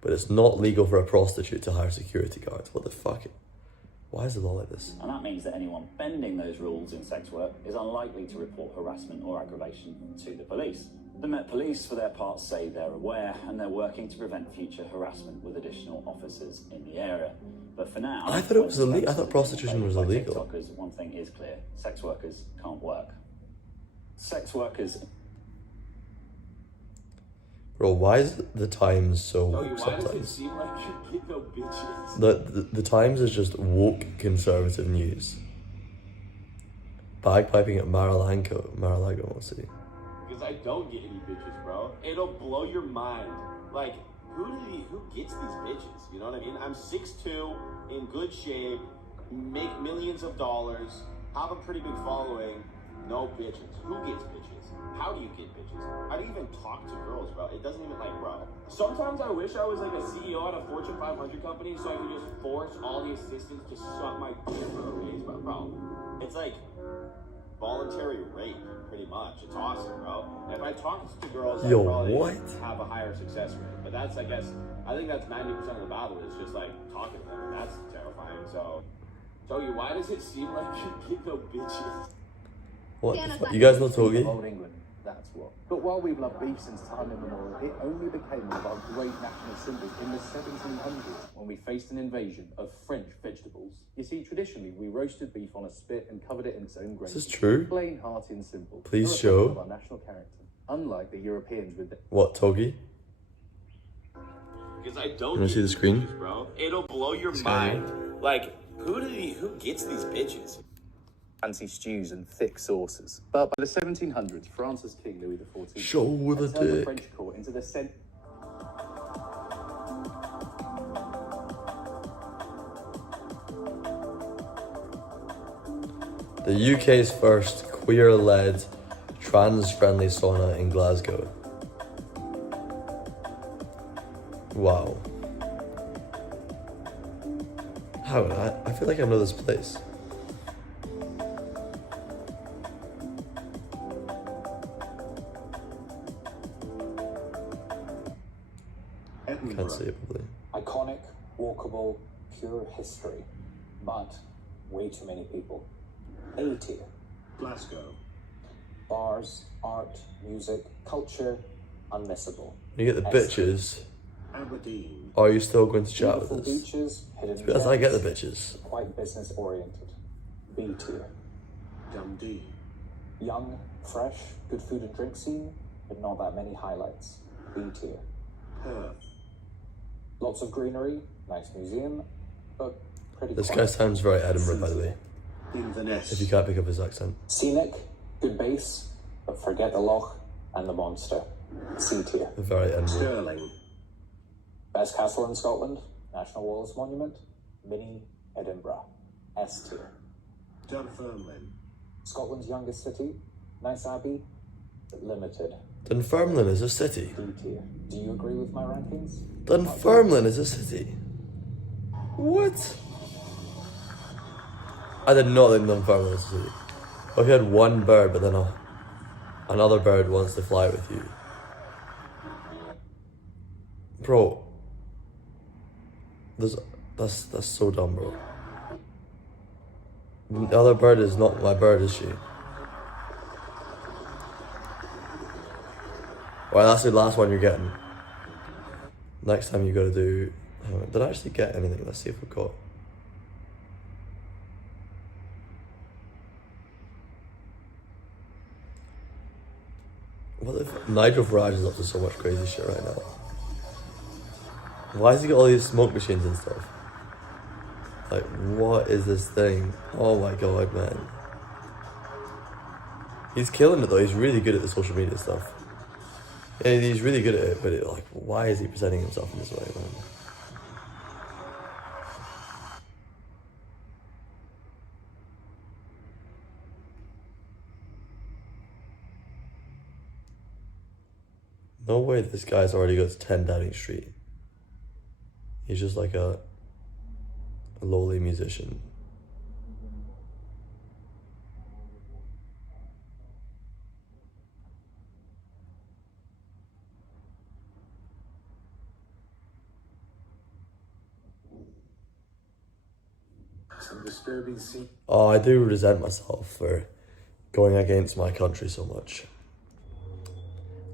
but it's not legal for a prostitute to hire security guards. What the fuck? Why is the law like this? And that means that anyone bending those rules in sex work is unlikely to report harassment or aggravation to the police. The Met Police, for their part, say they're aware and they're working to prevent future harassment with additional officers in the area. But for now, I thought it was illegal. I thought prostitution was illegal. TikTokers, one thing is clear: sex workers can't work. Sex workers. Bro, why is the Times so woke sometimes? seem like you little bitches? The Times is just woke conservative news. Bagpiping at Mar-a-Lago, we'll see. Because I don't get any bitches, bro. It'll blow your mind. Like, who gets these bitches? You know what I mean? I'm 6'2", in good shape, make millions of dollars, have a pretty big following, no bitches. Who gets bitches? How do you get bitches? How do you even talk to girls, bro? It doesn't even, like, bro. Sometimes I wish I was like a CEO at a Fortune 500 company so I could just force all the assistants to suck my dick for a raise, bro. It's like voluntary rape, pretty much. It's awesome, bro. If I talked to girls, I'd probably have a higher success rate. But that's, I think that's 90% of the battle is just like talking to them, and that's terrifying. So, Togi, why does it seem like you get no bitches? What the fuck? You guys know Togi? Old England, that's what. But while we've loved beef since time immemorial, it only became one of our great national symbols in the 1700s when we faced an invasion of French vegetables. You see, traditionally, we roasted beef on a spit and covered it in its own gravy. This is true? Plain, hearty and simple. Please A show. reflection of our national character, unlike the Europeans with the... What, Togi? Because I don't. You wanna see the screen? Bitches, bro. It'll blow your mind. Like, who gets these bitches? Fancy stews and thick sauces. But by the 1700s, France's King Louis XIV Show the had turned the dick. French court into the center. The UK's first queer-led, trans-friendly sauna in Glasgow. Wow. How? I feel like I know this place. Can't see it probably. Iconic, walkable, pure history, but way too many people. A tier. Glasgow. Bars, art, music, culture, unmissable. You get the S bitches. Aberdeen. Are you still going to chat with Beautiful us? beaches, hidden It's because I get the gems, bitches. quite business oriented. B tier. Dundee. Young, fresh, good food and drink scene, but not that many highlights. B tier. Perth. Lots of greenery, nice museum, but pretty This guy quiet. sounds very Edinburgh, by the way. Inverness. If you can't pick up his accent. Scenic, good base, but forget the loch and the monster. C tier. Very Edinburgh. Stirling. Best castle in Scotland, National Wallace Monument, Mini Edinburgh. S tier. Dunfermline. Scotland's youngest city, nice abbey, but limited. Dunfermline is a city. D tier. Do you agree with my rankings? Dunfermline is a city. What? I did not think Dunfermline was a city. If you had one bird, but then another bird wants to fly with you. Bro. That's so dumb, bro. The other bird is not my bird, is she? Well, that's the last one you're getting. Next time you gotta do... hang on, did I actually get anything? Let's see if we've got... What if Nigel Farage is up to so much crazy shit right now? Why has he got all these smoke machines and stuff? Like, what is this thing? Oh my god, man. He's killing it though, he's really good at the social media stuff. Yeah, he's really good at it, but like, why is he presenting himself in this way, man? No way this guy's already got to 10 Downing Street. He's just like a lowly musician. Some disturbing scene. Oh, I do resent myself for going against my country so much.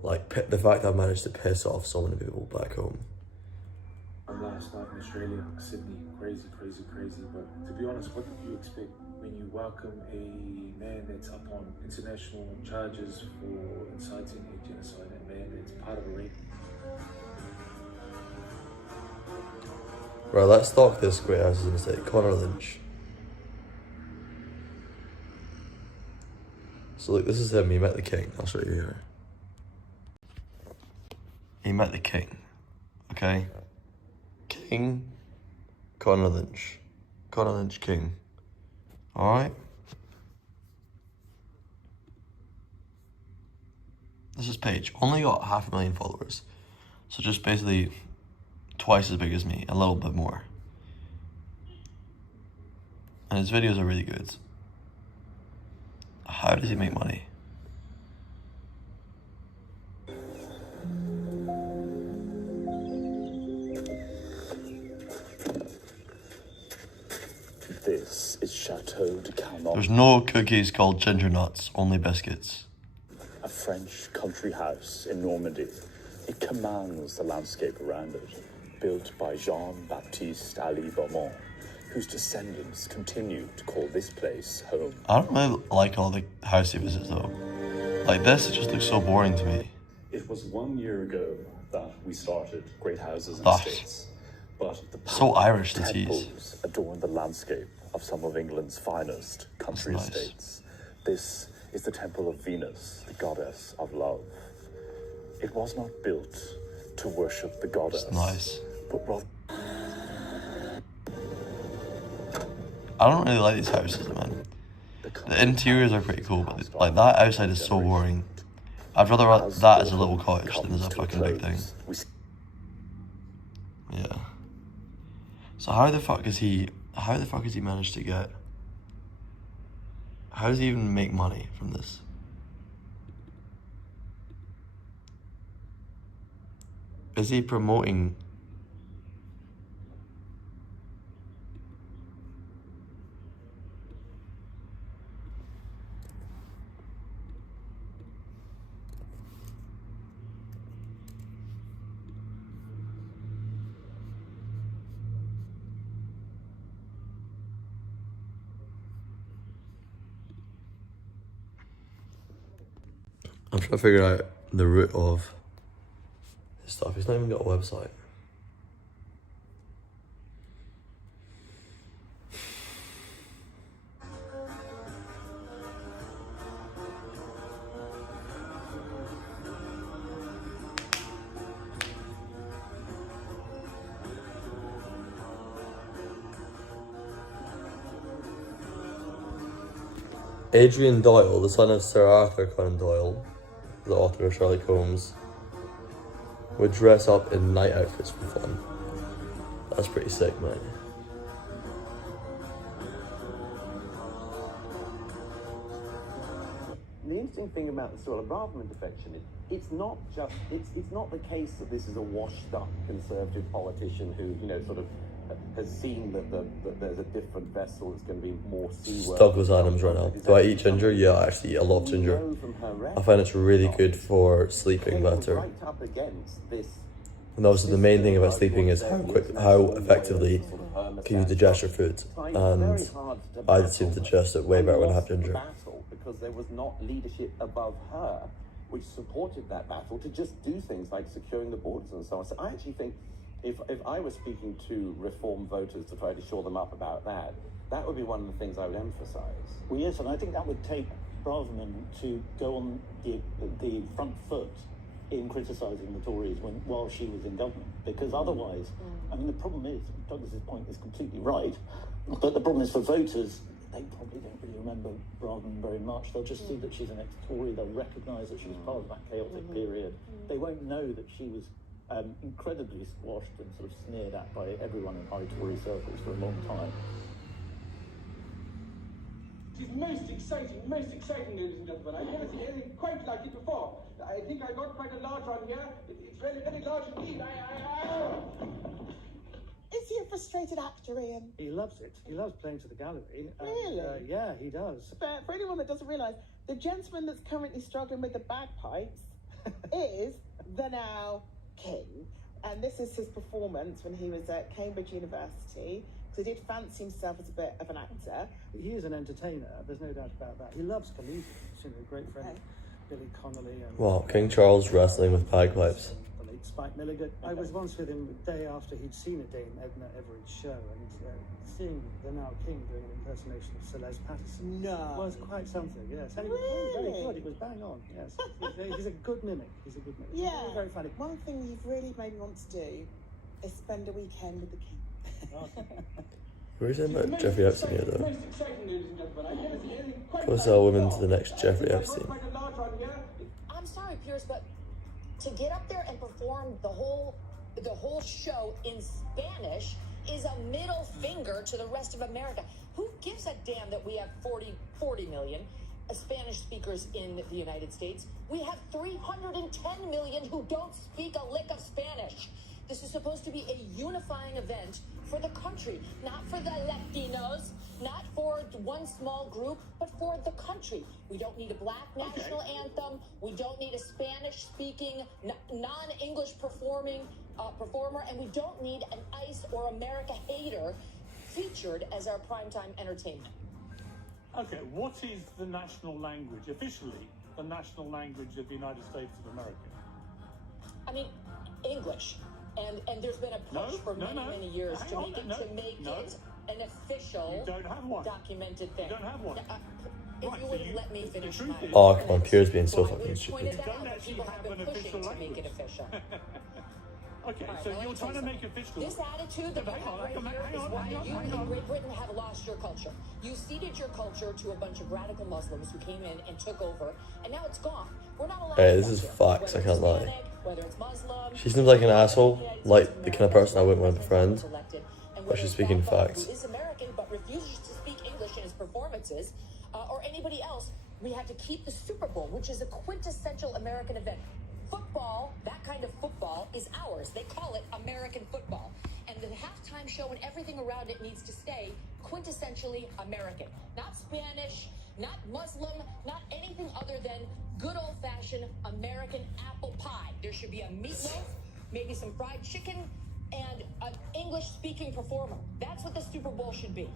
Like, the fact I've managed to piss off so many people back home. Last night in Australia, Sydney, crazy. But to be honest, what did you expect when you welcome a man that's up on international charges for inciting a genocide, and man that's part of a rape? Right, let's talk this great ass in a state. Connor Lynch. So look, this is him. He met the king. I'll show you here. He met the king. Okay? King Conor Lynch. Conor Lynch King. Alright? This is Paige. Only got 500,000 followers. So just basically twice as big as me. A little bit more. And his videos are really good. How does he make money? This is Chateau de Calmont. There's no cookies called ginger nuts, only biscuits. A French country house in Normandy. It commands the landscape around it, built by Jean-Baptiste Ali Beaumont, whose descendants continue to call this place home. I don't really like all the house he visits though. Like this, it just looks so boring to me. It was 1 year ago that we started Great Houses and That. Estates, but the So Irish, the temples adorn the landscape of some of England's finest country That's nice. estates. This is the Temple of Venus, the goddess of love. It was not built to worship the goddess, It's nice. but rather I don't really like these houses, man. The interiors are pretty cool, but like that outside is so boring. I'd rather have that as a little cottage than as a fucking big thing. Yeah. So how the fuck has he managed to get? How does he even make money from this? Is he promoting? I'm trying to figure out the root of his stuff. He's not even got a website. Adrian Doyle, the son of Sir Arthur Conan Doyle, the author of Sherlock Holmes, would dress up in night outfits for fun. That's pretty sick, man. The interesting thing about the sort of Braverman defection is it's not the case that this is a washed up conservative politician who, you know, sort of has seen that there's a different vessel that's going to be more seaworthy. Douglas Adams right now. Do I eat ginger? Yeah, I actually eat a lot of ginger. I find it's really good for sleeping better. Right up against this. And obviously the main thing about sleeping is how effectively can you digest your food. And I seem to digest it way better when I have ginger. Because there was not leadership above her which supported that battle to just do things like securing the borders and so on. So I actually think if I was speaking to reform voters to try to shore them up about that, that would be one of the things I would emphasise. Well, yes, and I think that would take Braverman to go on the front foot in criticising the Tories while she was in government, because otherwise, I mean, the problem is, Douglas's point is completely right, but the problem is for voters, they probably don't really remember Braverman very much. They'll just see that she's an ex-Tory, they'll recognise that she was part of that chaotic period. They won't know that she was incredibly squashed and sort of sneered at by everyone in high Tory circles for a long time. It's most exciting, ladies and gentlemen. I've never seen anything quite like it before. I think I got quite a large one here. It's really very large indeed. Is he a frustrated actor, Ian? He loves it. He loves playing to the gallery. Really? Yeah, he does. But for anyone that doesn't realise, the gentleman that's currently struggling with the bagpipes is the now king. And this is his performance when he was at Cambridge University. So he did fancy himself as a bit of an actor. He is an entertainer, there's no doubt about that. He loves comedians, you know, great friend Billy Connolly. And Wow, King Charles wrestling with bagpipes. The late Spike Milligan. I was once with him the day after he'd seen a Dame Edna Everett show, and seeing the now King doing an impersonation of Celeste Patterson was quite something. Yes, and he was very good. He was bang on. Yes, he's a good mimic. He's a good mimic. Yeah. Very, very funny. One thing you've really made me want to do is spend a weekend with the King. We're talking about Jeffrey Epstein here, though. Most exciting, ladies and gentlemen. I've never seen anything quite Close our women to the next Jeffrey Epstein. I'm sorry, Pierce, but to get up there and perform the whole show in Spanish is a middle finger to the rest of America. Who gives a damn that we have 40 million Spanish speakers in the United States? We have 310 million who don't speak a lick of Spanish. This is supposed to be a unifying event for the country, not for the Latinos, not for one small group, but for the country. We don't need a black national anthem. We don't need a Spanish-speaking, non-English performer, and we don't need an ICE or America hater featured as our primetime entertainment. Okay, what is the national language, officially, the national language of the United States of America? I mean, English. And there's been a push for many years to make it an official, documented thing. You don't have one. If you would have let me finish my... Oh, come on, Pierre's being so fucking stupid. People have been pushing to make it official. Okay, so you're trying to make official. This attitude that you have right here is why you in Great Britain have lost your culture. You ceded your culture to a bunch of radical Muslims who came in and took over, and now it's gone. We're not allowed Hey, this is facts, I can't lie. Whether it's Muslim, She seems like an asshole, like the kind of person I wouldn't want to befriend, but she's speaking facts. who is American but refuses to speak English in his performances, or anybody else, we have to keep the Super Bowl, which is a quintessential American event. Football, that kind of football, is ours. They call it American football. And the halftime show and everything around it needs to stay quintessentially American. Not Spanish, not Muslim, not anything other than good old-fashioned American apple pie. There should be a meatloaf, maybe some fried chicken, and an English-speaking performer. That's what the Super Bowl should be.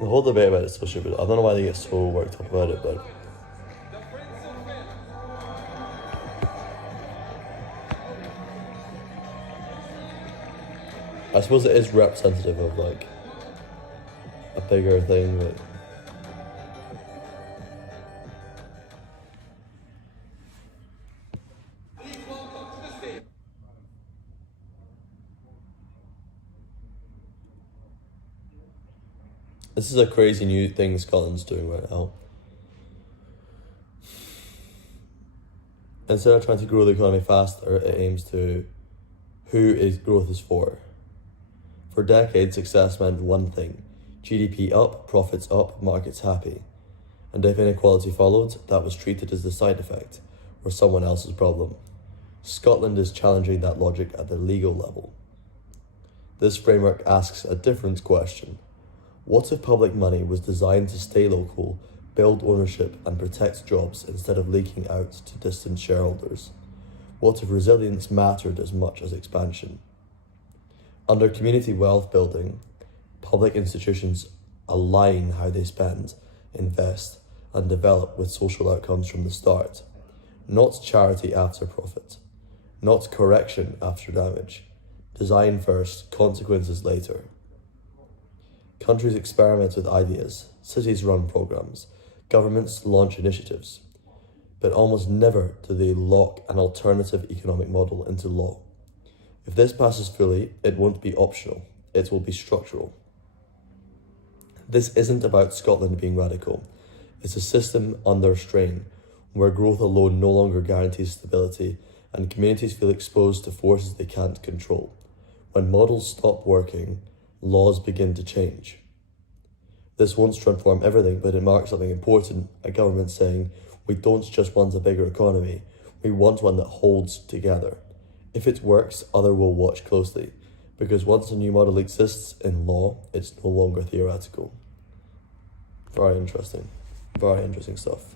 The whole debate about it is so stupid. I don't know why they get so worked up about it, but I suppose it is representative of like a bigger thing that this is a crazy new thing Scotland's doing right now. Instead of trying to grow the economy faster, it aims to growth is for. For decades, success meant one thing: GDP up, profits up, markets happy. And if inequality followed, that was treated as the side effect, or someone else's problem. Scotland is challenging that logic at the legal level. This framework asks a different question. What if public money was designed to stay local, build ownership, and protect jobs instead of leaking out to distant shareholders? What if resilience mattered as much as expansion? Under community wealth building, public institutions align how they spend, invest, and develop with social outcomes from the start. Not charity after profit. Not correction after damage. Design first, consequences later. Countries experiment with ideas, cities run programs, governments launch initiatives, but almost never do they lock an alternative economic model into law. If this passes fully, it won't be optional, it will be structural. This isn't about Scotland being radical. It's a system under strain, where growth alone no longer guarantees stability and communities feel exposed to forces they can't control. When models stop working, laws begin to change. This won't transform everything, but it marks something important, a government saying, we don't just want a bigger economy, we want one that holds together. If it works, others will watch closely, because once a new model exists in law, it's no longer theoretical. Very interesting stuff.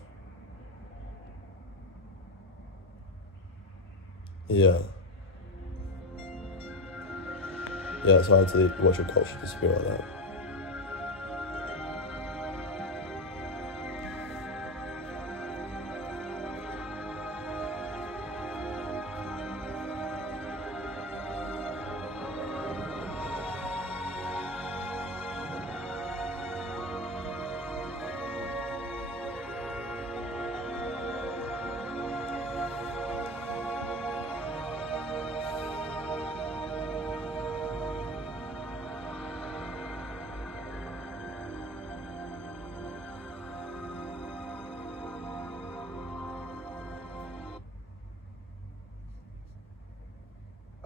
Yeah, it's hard to watch your culture disappear like that.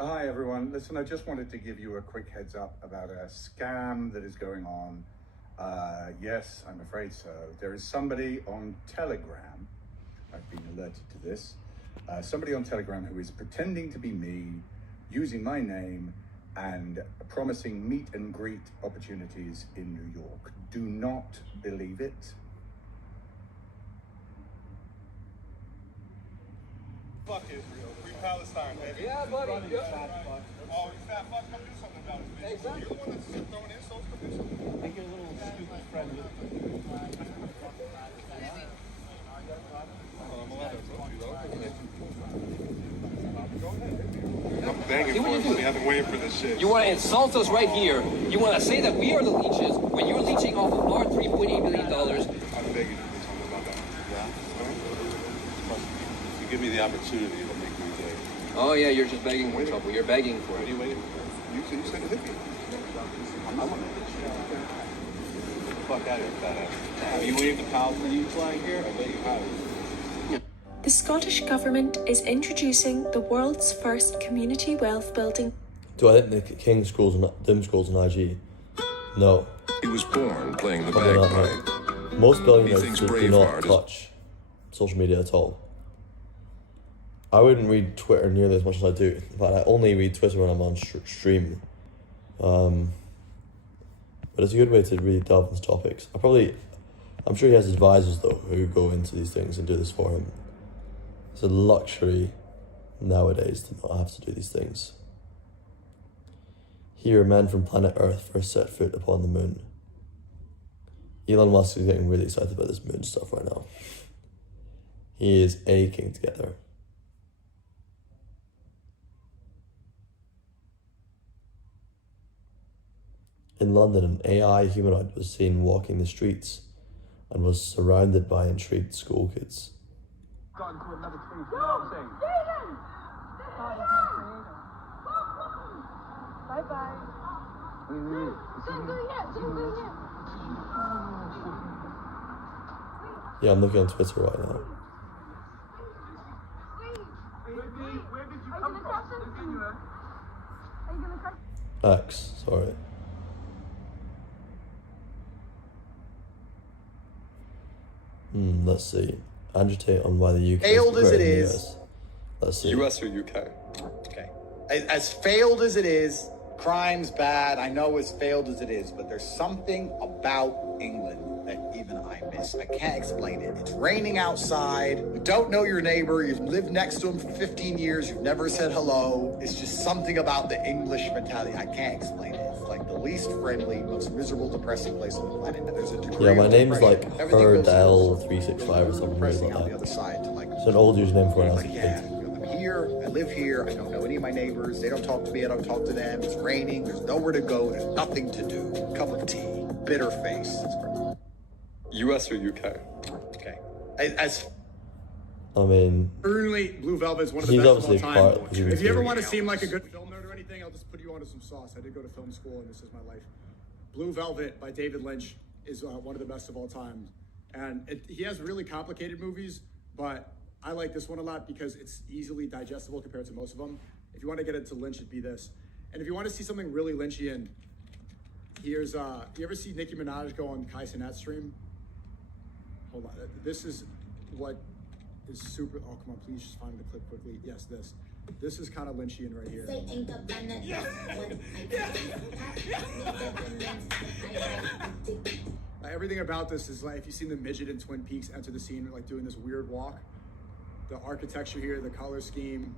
Hi everyone. Listen, I just wanted to give you a quick heads up about a scam that is going on. Yes, I'm afraid so. There is somebody on Telegram, I've been alerted to this, somebody on Telegram who is pretending to be me, using my name, and promising meet and greet opportunities in New York. Do not believe it. Fuck Israel. Free Palestine, baby. Yeah, buddy. Oh, you fat fuck, come do something about it, bitch. Exactly. You're the one that's throwing insults, come do something. Make your little stupid friend look. I'm allowed to approach you, though. Go ahead. I'm begging for it, buddy. I've been waiting for this shit. You want to insult us right here. You want to say that we are the leeches when you're leeching off of our $3.8 billion. I'm begging you to do something about that. Yeah? You give me the opportunity to make my day. Oh, yeah, you're just begging for trouble. You're begging for What are it. you waiting for? You said hit me. I'm not gonna hit you. Get the fuck out of here, fat ass. Have you waved the pals when you flying here? I bet you have. The Scottish Government is introducing the world's first community wealth building. Do I think the King scrolls and Dim scrolls on IG? No. He was born playing the Probably not, bagpipe. no. Most billionaires thinks do not Braveheart is- touch social media at all. I wouldn't read Twitter nearly as much as I do. In fact, I only read Twitter when I'm on stream. But it's a good way to really delve into topics. I'm sure he has advisors though who go into these things and do this for him. It's a luxury nowadays to not have to do these things. Here, men from planet Earth first set foot upon the moon. Elon Musk is getting really excited about this moon stuff right now. He is aching to get there. In London, an AI humanoid was seen walking the streets and was surrounded by intrigued school kids. Got into another tweet, you know what I'm saying? Bye bye. Don't go yet, don't go yet. Yeah, I'm looking on Twitter right now. Where did you come from? Are you gonna crash? X, sorry. Let's see. Agitate on why the UK Failed as it is. is. Let's see. US or UK? Okay. As failed as it is, crime's bad. I know as failed as it is, but there's something about England that even I miss. I can't explain it. It's raining outside. You don't know your neighbor. You've lived next to him for 15 years. You've never said hello. It's just something about the English mentality. I can't explain it. It's like the least friendly, most miserable, depressing place on the planet. And there's a degree Yeah, my of name's like depression. Everything goes Herdell365 or something weird like on the that. other side to like. It's an old username for when I was a Like, kid. yeah, I'm here, I live here, I don't know any of my neighbors, they don't talk to me, I don't talk to them, it's raining, there's nowhere to go, there's nothing to do. Cup of tea, bitter face. It's great. US or UK? Okay. As I mean, Certainly, Blue Velvet is one of the he's best of all obviously time. part. If you ever want to seem like a good film nerd or anything, I'll just put you onto some sauce. I did go to film school, and this is my life. Blue Velvet by David Lynch is one of the best of all time. And he has really complicated movies, but I like this one a lot because it's easily digestible compared to most of them. If you want to get into Lynch, it'd be this. And if you want to see something really Lynchian, here's, you ever see Nicki Minaj go on Kai Cenat's stream? Hold on, this is what is super, oh come on, please just find the clip quickly. Yes, this. This is kind of Lynchian right here. Everything about this is like, if you've seen the midget in Twin Peaks enter the scene, like doing this weird walk, the architecture here, the color scheme,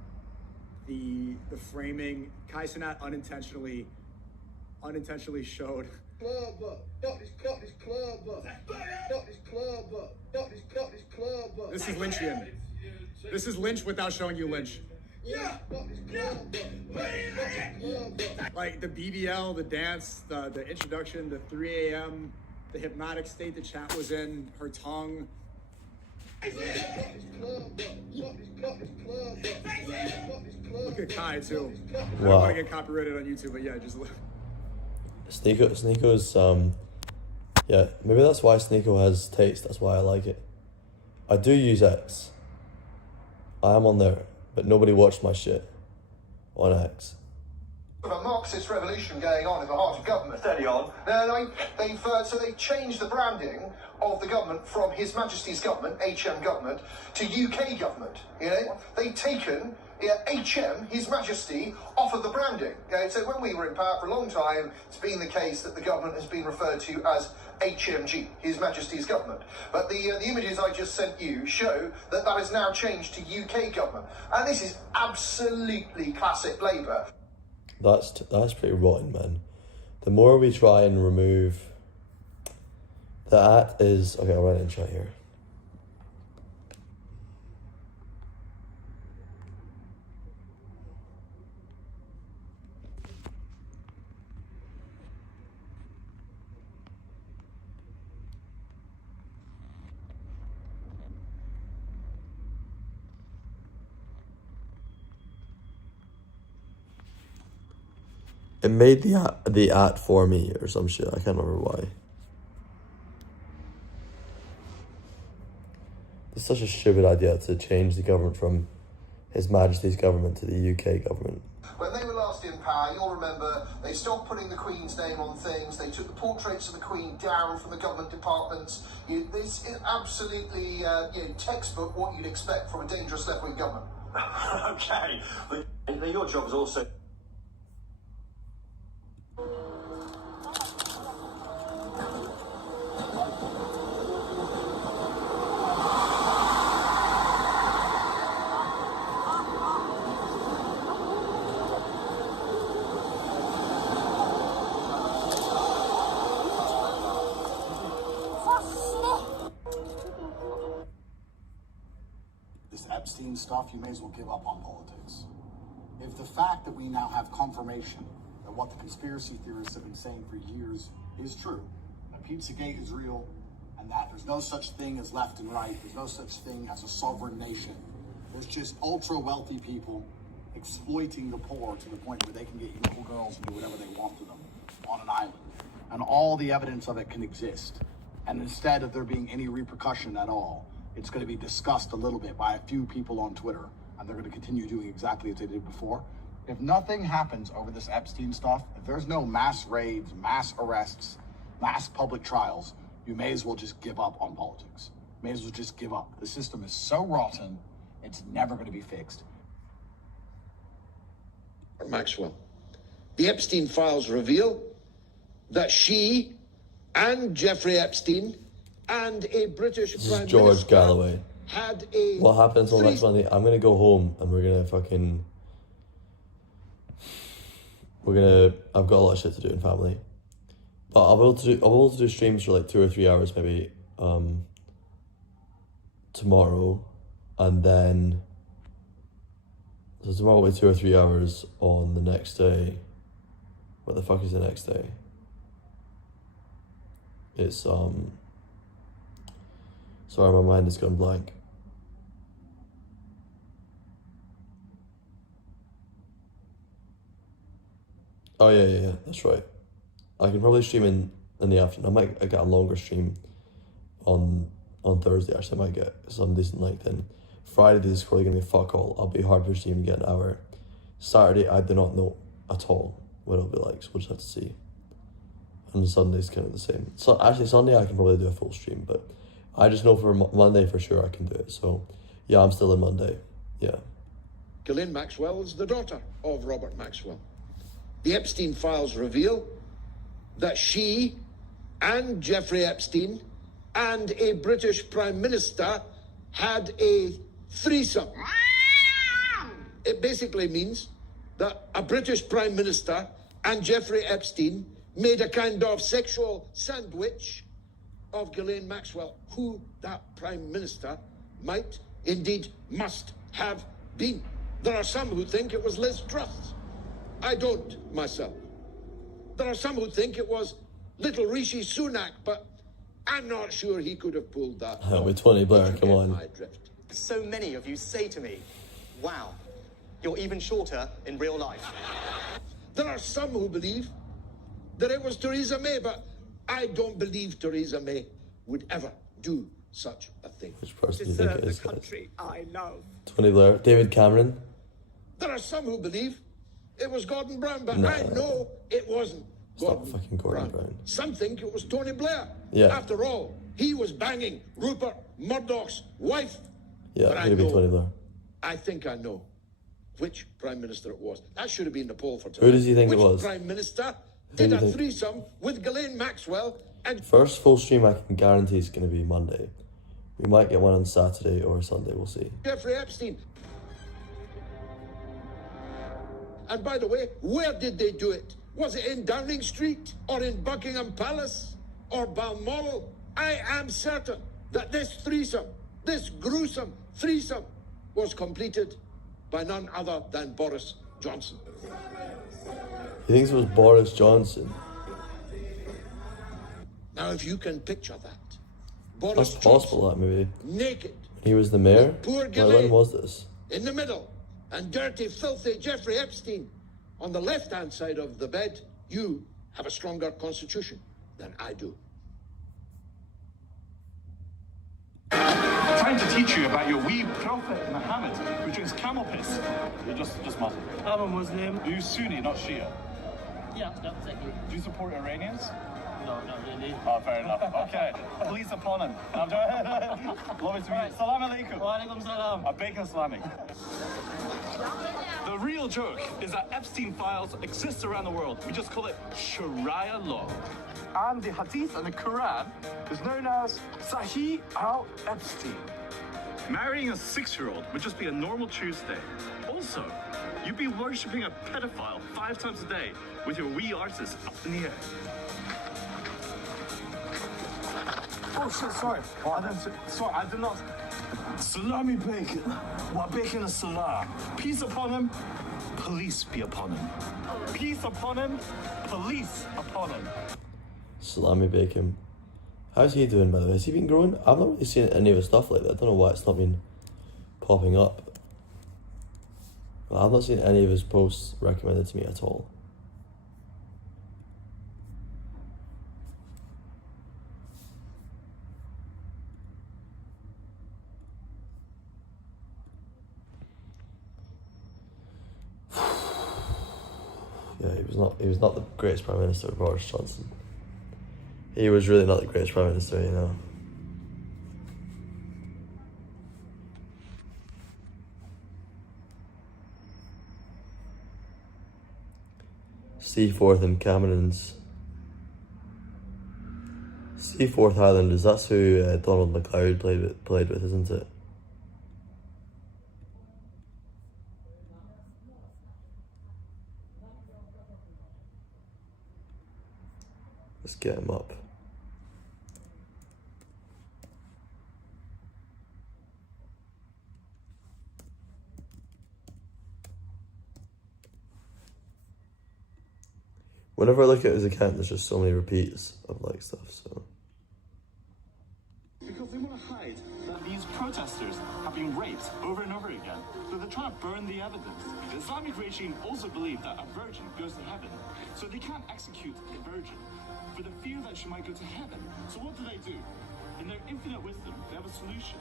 the framing, Kai Cenat unintentionally showed. Club up, fuck this club up, fuck this club up, fuck this club up. This is Lynchian. This is Lynch without showing you Lynch. Yeah, fuck this club up. Like the BBL, the dance, the introduction, the 3 a.m., the hypnotic state the chat was in, her tongue. Look at Kai too. I don't Wow. want to get copyrighted on YouTube, but yeah, just look. Sneako's, yeah, maybe that's why Sneako has taste. That's why I like it. I do use X. I am on there, but nobody watched my shit. on X. A Marxist revolution going on in the heart of government. Steady on. So they've changed the branding of the government from His Majesty's government, HM government, to UK government. You know, they've taken HM, His Majesty, off of the branding. Okay? So when we were in power for a long time, it's been the case that the government has been referred to as HMG, His Majesty's government. But the images I just sent you show that that has now changed to UK government, and this is absolutely classic Labour. That's pretty rotten, man. The more we try and remove that is okay. I'll write it in chat here. It made the at for me or some shit. I can't remember why. It's such a stupid idea to change the government from His Majesty's government to the UK government. When they were last in power, you'll remember they stopped putting the Queen's name on things. They took the portraits of the Queen down from the government departments. This is absolutely textbook what you'd expect from a dangerous left-wing government. Okay, but your job is also... This Epstein stuff, you may as well give up on politics. If the fact that we now have confirmation that what the conspiracy theorists have been saying for years is true, that Pizzagate is real, and that there's no such thing as left and right, there's no such thing as a sovereign nation, there's just ultra-wealthy people exploiting the poor to the point where they can get little girls and do whatever they want to them on an island. And all the evidence of it can exist. And instead of there being any repercussion at all, it's going to be discussed a little bit by a few people on Twitter, and they're going to continue doing exactly as they did before. If nothing happens over this Epstein stuff, if there's no mass raids, mass arrests, mass public trials, you may as well just give up on politics. May as well just give up. The system is so rotten, it's never going to be fixed. Maxwell, the Epstein files reveal that she and Jeffrey Epstein and a British This Prime is George Minister Galloway. had a... What happens on next Monday? I'm gonna go home and I've got a lot of shit to do in family. But I'll be able to do streams for like 2 or 3 hours maybe tomorrow, and then so tomorrow will be 2 or 3 hours on the next day. What the fuck is the next day? It's sorry, my mind has gone blank. Oh yeah, that's right. I can probably stream in the afternoon. I might get a longer stream on Thursday. Actually, I might get some decent length in. Friday this is probably gonna be fuck all. I'll be hard for stream to get an hour. Saturday I do not know at all what it'll be like, so we'll just have to see. And Sunday's kind of the same. So actually Sunday I can probably do a full stream, but I just know for Monday for sure I can do it. So yeah, I'm still in Monday. Yeah. Ghislaine Maxwell is the daughter of Robert Maxwell. The Epstein files reveal that she and Jeffrey Epstein and a British Prime Minister had a threesome. It basically means that a British Prime Minister and Jeffrey Epstein made a kind of sexual sandwich of Ghislaine Maxwell, who that Prime Minister might, indeed must have been. There are some who think it was Liz Truss. I don't, myself. There are some who think it was little Rishi Sunak, but I'm not sure he could have pulled that. With 20 Blair, come on. So many of you say to me, wow, you're even shorter in real life. There are some who believe that it was Theresa May, but I don't believe Theresa May would ever do such a thing. Which person do you think it is, guys? I love. 20 Blair. David Cameron. There are some who believe it was Gordon Brown, but No. I know it wasn't It's not Gordon fucking Gordon Brown. Some think it was Tony Blair. Yeah. After all, he was banging Rupert Murdoch's wife. Yeah, But it I could have been know, Tony Blair. I think I know which Prime Minister it was. That should have been the poll for tonight. Who does he think it which was? Prime Minister Who did do a you think? threesome with Ghislaine Maxwell and First full stream I can guarantee is going to be Monday. We might get one on Saturday or Sunday, we'll see. Jeffrey Epstein? And by the way, where did they do it? Was it in Downing Street or in Buckingham Palace or Balmoral? I am certain that this threesome, this gruesome threesome, was completed by none other than Boris Johnson. He thinks it was Boris Johnson. Now, if you can picture that, Boris That's possible, that maybe. naked, He was the mayor? poor Like, Ghislaine when was this? in the middle, and dirty, filthy Jeffrey Epstein on the left-hand side of the bed, you have a stronger constitution than I do. Trying to teach you about your wee prophet Muhammad, who drinks camel piss. You're just Muslim. I'm a Muslim. Are you Sunni, not Shia? Yeah, exactly. Do you support Iranians? No, not really. Oh, fair enough. Okay. Police upon him. I'm doing Love it to meet you. Salam alaikum. Wa alaikum salam. A bacon Islamic. The real joke is that Epstein files exist around the world. We just call it Sharia law. And the Hadith and the Quran is known as Sahih al-Epstein. Marrying a 6-year-old would just be a normal Tuesday. Also, you'd be worshipping a pedophile 5 times a day with your wee arses up in the air. Oh shit, sorry. I did not. Salami bacon. What bacon is salam? Peace upon him, police be upon him. Peace upon him, police upon him. Salami bacon. How's he doing, by the way? Has he been growing? I've not really seen any of his stuff like that. I don't know why it's not been popping up. Well, I've not seen any of his posts recommended to me at all. Yeah, he was not the greatest Prime Minister, Boris Johnson. He was really not the greatest Prime Minister, you know. Seaforth and Cameron's. Seaforth Highlanders, that's who Donald MacLeod played with, isn't it? Let's get him up. Whenever I look at his account, there's just so many repeats of like stuff, so. Because they want to hide that these protesters have been raped over and over again. So they're trying to burn the evidence. The Islamic regime also believe that a virgin goes to heaven. So they can't execute a virgin for the fear that she might go to heaven. So what do? In their infinite wisdom, they have a solution.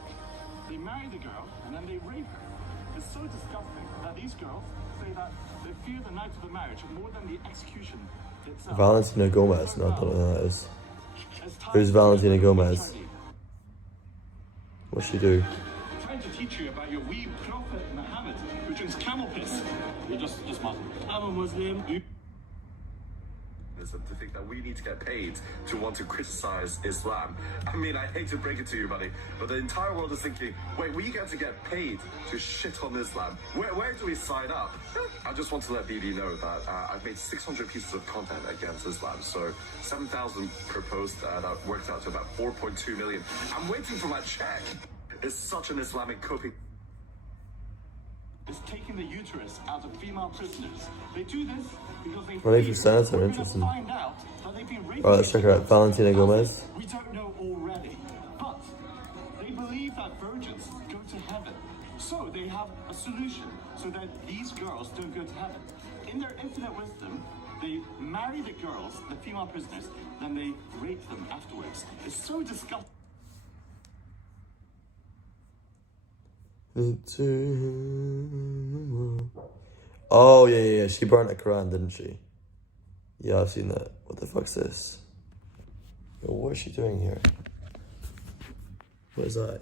They marry the girl and then they rape her. It's so disgusting that these girls say that they fear the night of the marriage more than the execution itself. Valentina Gomez, no, I don't know who that is. Who's Valentina Gomez? What's she do? Trying to teach you about your wee prophet Muhammad, who drinks camel piss. You're just Muslim. I'm a Muslim. To think that we need to get paid to want to criticize Islam. I mean, I hate to break it to you, buddy, but the entire world is thinking, wait, we get to get paid to shit on Islam. Where do we sign up? I just want to let BB know that I've made 600 pieces of content against Islam, so 7,000 per post, that works out to about 4.2 million. I'm waiting for my check. It's such an Islamic coping. Is taking the uterus out of female prisoners. They do this because they Well, if senator, interesting. find out that they've been raped. Alright, let's check her out. Valentina Gomez. We don't know already, but they believe that virgins go to heaven. So they have a solution so that these girls don't go to heaven. In their infinite wisdom, they marry the girls, the female prisoners, then they rape them afterwards. It's so disgusting. Oh, yeah. She burnt a Quran, didn't she? Yeah, I've seen that. What the fuck's this? Yo, what is she doing here? What is that?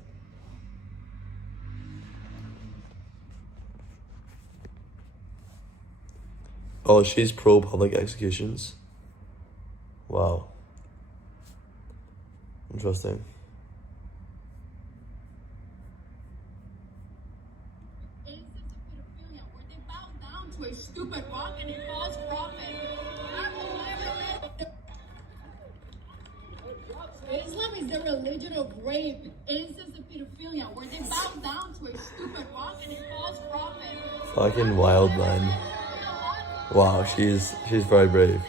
Oh, she's pro public executions. Wow. Interesting. To a stupid rock and a false prophet. Islam is the religion of rape, incest, and pedophilia, where they bow down to a stupid rock and a false prophet. Fucking wild, man. Wow, she's very brave.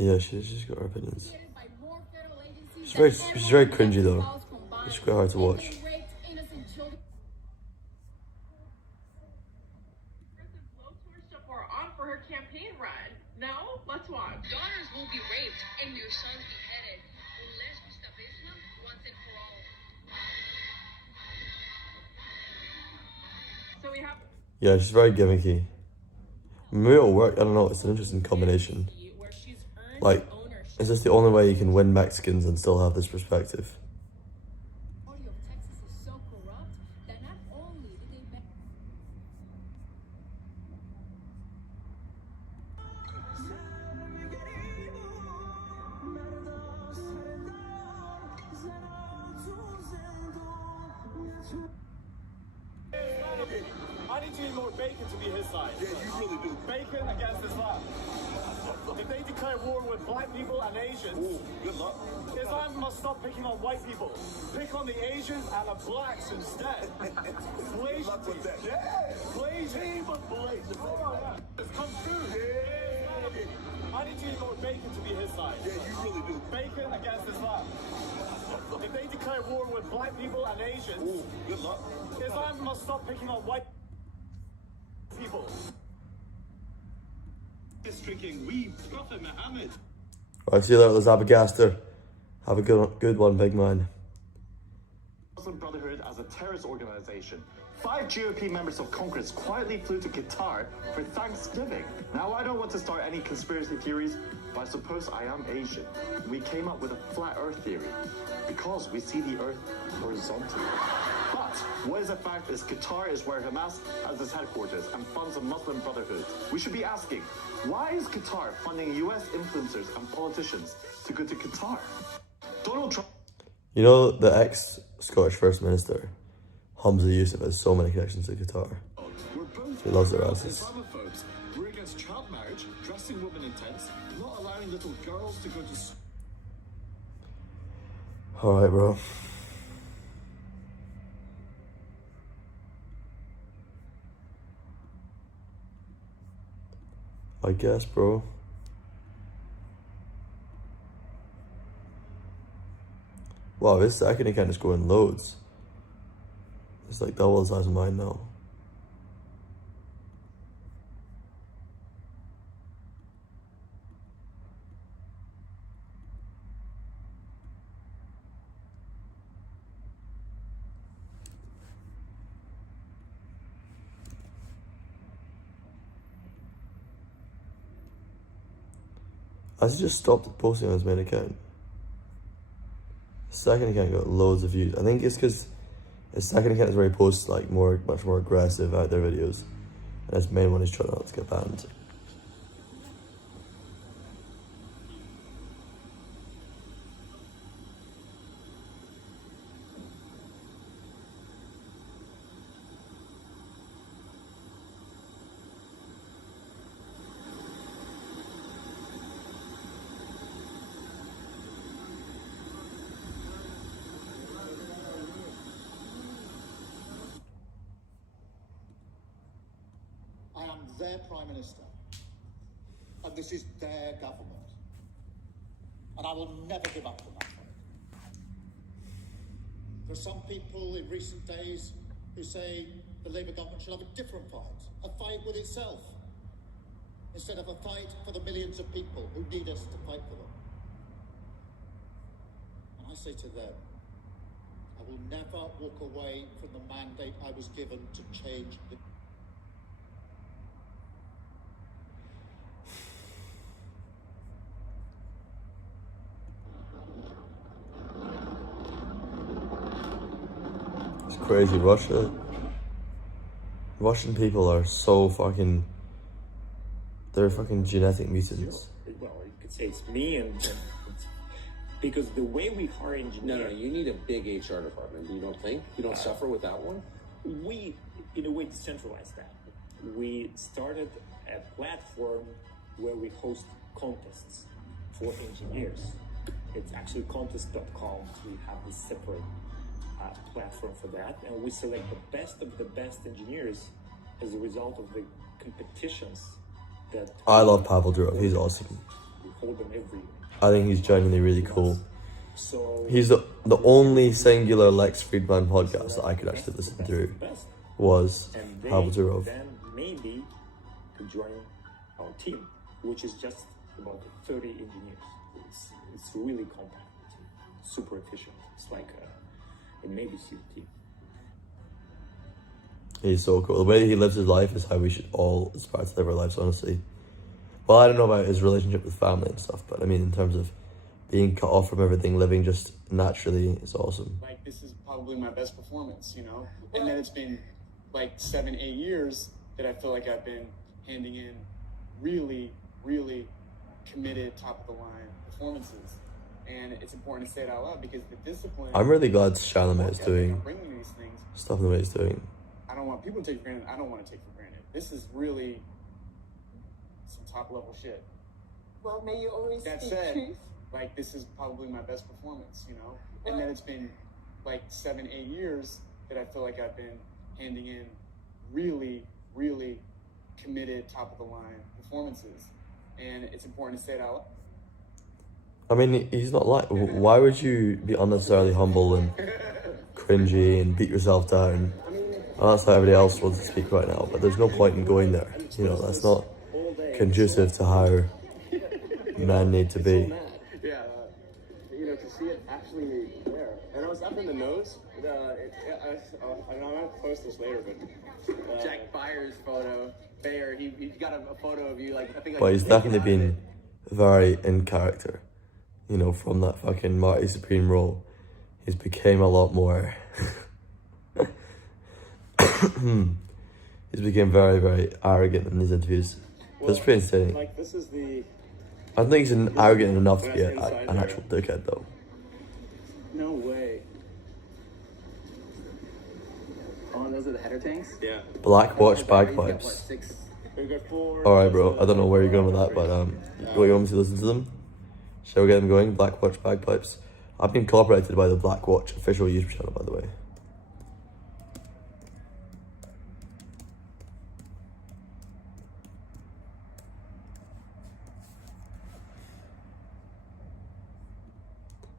Yeah, she's got her opinions. She's very cringy though. It's quite hard to watch. For her campaign run. No? Let's watch. Daughters will be raped and your sons beheaded unless we stop Islam once and for all. So we have. Yeah, she's very gimmicky. Maybe it'll work. I don't know. It's an interesting combination. Like, is this the only way you can win Mexicans and still have this perspective? I need to eat more bacon to be his side. Yeah, you really do. Bacon against Islam. If they declare war with black people and Asians, ooh, good luck. Islam must stop picking on white people. Pick on the Asians and the blacks instead. Blaze with that. Yeah, blaze team, but blaze. Come through. Yeah. I need to eat more bacon to be his side. Yeah, you really do. Bacon against Islam. If they declare war with black people and Asians, ooh, good luck. Islam must stop picking on white people. Drinking we Prophet Muhammad. Right, see you later, Zabagaster. Have a good one, big man. Muslim Brotherhood as a terrorist organization. 5 GOP members of Congress quietly flew to Qatar for Thanksgiving. Now, I don't want to start any conspiracy theories, but I suppose I am Asian. We came up with a flat earth theory because we see the earth horizontally. But what is a fact is Qatar is where Hamas has its headquarters and funds the Muslim Brotherhood. We should be asking, why is Qatar funding US influencers and politicians to go to Qatar? Donald Trump. You know, the ex-Scottish First Minister, Hamza Yusuf, has so many connections to Qatar. He loves their asses. Islamophobes. We're against child marriage, dressing women in tents, not allowing little girls to go to school. Alright, bro. I guess, bro. Wow, this second account is going loads. It's like double the size of mine now. I should just stop posting on his main account. His second account got loads of views. I think it's because his second account is where he posts like much more aggressive out there videos, and his main one is trying not to get banned. I am their Prime Minister, and this is their government. And I will never give up on that. There are some people in recent days who say the Labour government should have a different fight, a fight with itself, instead of a fight for the millions of people who need us to fight for them. And I say to them, I will never walk away from the mandate I was given to change the... It's crazy. Russian people are so fucking... They're fucking genetic mutants. Well, you could say it's me and because the way we hire engineers... No, you need a big HR department. You don't think? You don't suffer with that one? We, in a way, decentralized that. We started a platform where we host contests for engineers. It's actually contest.com. We have a separate platform for that, and we select the best of the best engineers as a result of the competitions that... I love Pavel Durov. He's awesome. We hold them every year. I think he's genuinely really cool. So He's the only singular Lex Friedman podcast that I could actually listen to was Pavel Durov. Then maybe could join our team, which is just about 30 engineers. It's really compact, super efficient. It's like a Navy SEAL team. He's so cool. The way he lives his life is how we should all aspire to live our lives, honestly. Well, I don't know about his relationship with family and stuff, but I mean, in terms of being cut off from everything, living just naturally, it's awesome. Like, this is probably my best performance, you know? And then it's been like 7-8 years that I feel like I've been handing in really, really committed, top of the line performances. And it's important to say it out loud because the discipline... I'm really glad Chalamet is doing bringing these things, stuff the way he's doing. I don't want people to take for granted. I don't want to take for granted. This is really some top level shit. Well, may you always That speak said, truth. like, this is probably my best performance, you know? And then it's been like 7-8 years that I feel like I've been handing in really, really committed, top of the line performances. And it's important to say it out loud. I mean, he's not like... Why would you be unnecessarily humble and cringy and beat yourself down? Well, that's how everybody else wants to speak right now, but there's no point in going there. You know, that's not conducive to how men need to be. Yeah, you know, to see it actually there. And I was up in the nose. I'm gonna post this later, but Jack Byers photo. Bayer, he got a photo of you, like, I think. But he's definitely been very in character. You know, from that fucking Marty Supreme role, he's became a lot more... he's became very, very arrogant in his interviews. That's pretty insane. Like, this is the... I don't think he's arrogant enough to be an actual dickhead, though. No way. Oh, those are the header tanks? Yeah. Black Watch Bagpipes. Alright, bro. I don't know where you're going with that, but you want me to listen to them? Shall we get them going? Black Watch Bagpipes. I've been copyrighted by the Black Watch official YouTube channel, by the way.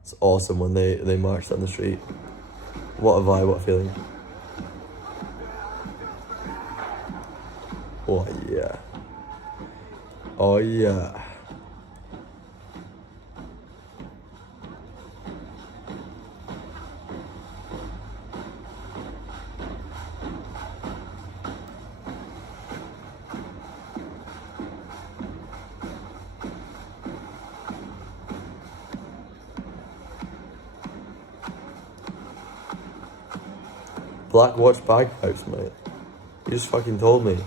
It's awesome when they march down the street. What a vibe, what a feeling. Oh yeah. Oh yeah. Black Watch Bagpipes, mate. You just fucking told me.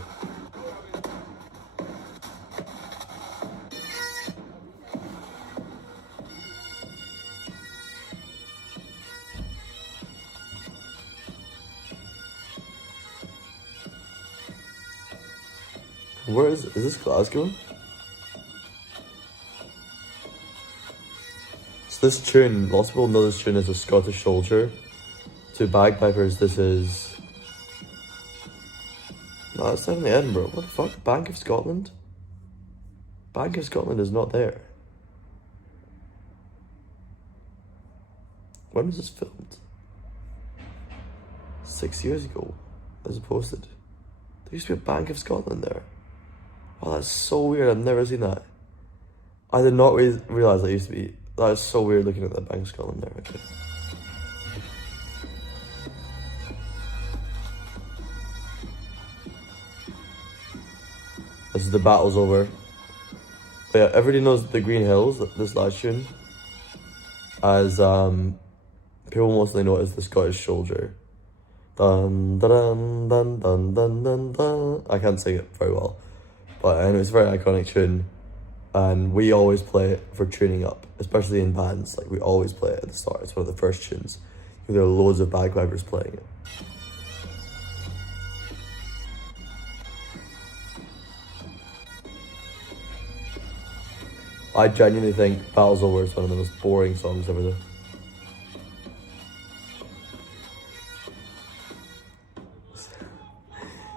Where is this Glasgow? So this tune, lots of people know this tune as a Scottish soldier. To bagpipers, this is... No, that's definitely Edinburgh. What the fuck? Bank of Scotland? Bank of Scotland is not there. When was this filmed? 6 years ago. As posted. There used to be a Bank of Scotland there. Oh, that's so weird. I've never seen that. I did not realise that used to be. That is so weird looking at the Bank of Scotland there. Okay. This is the battle's over. But yeah, everybody knows the Green Hills, this last tune, as people mostly know it as the Scottish Soldier. Dun dun dun dun dun dun dun. I can't sing it very well, but anyway, it's a very iconic tune, and we always play it for tuning up, especially in bands. Like we always play it at the start. It's one of the first tunes. There are loads of bagpipers playing it. I genuinely think Battle's Over is one of the most boring songs ever though.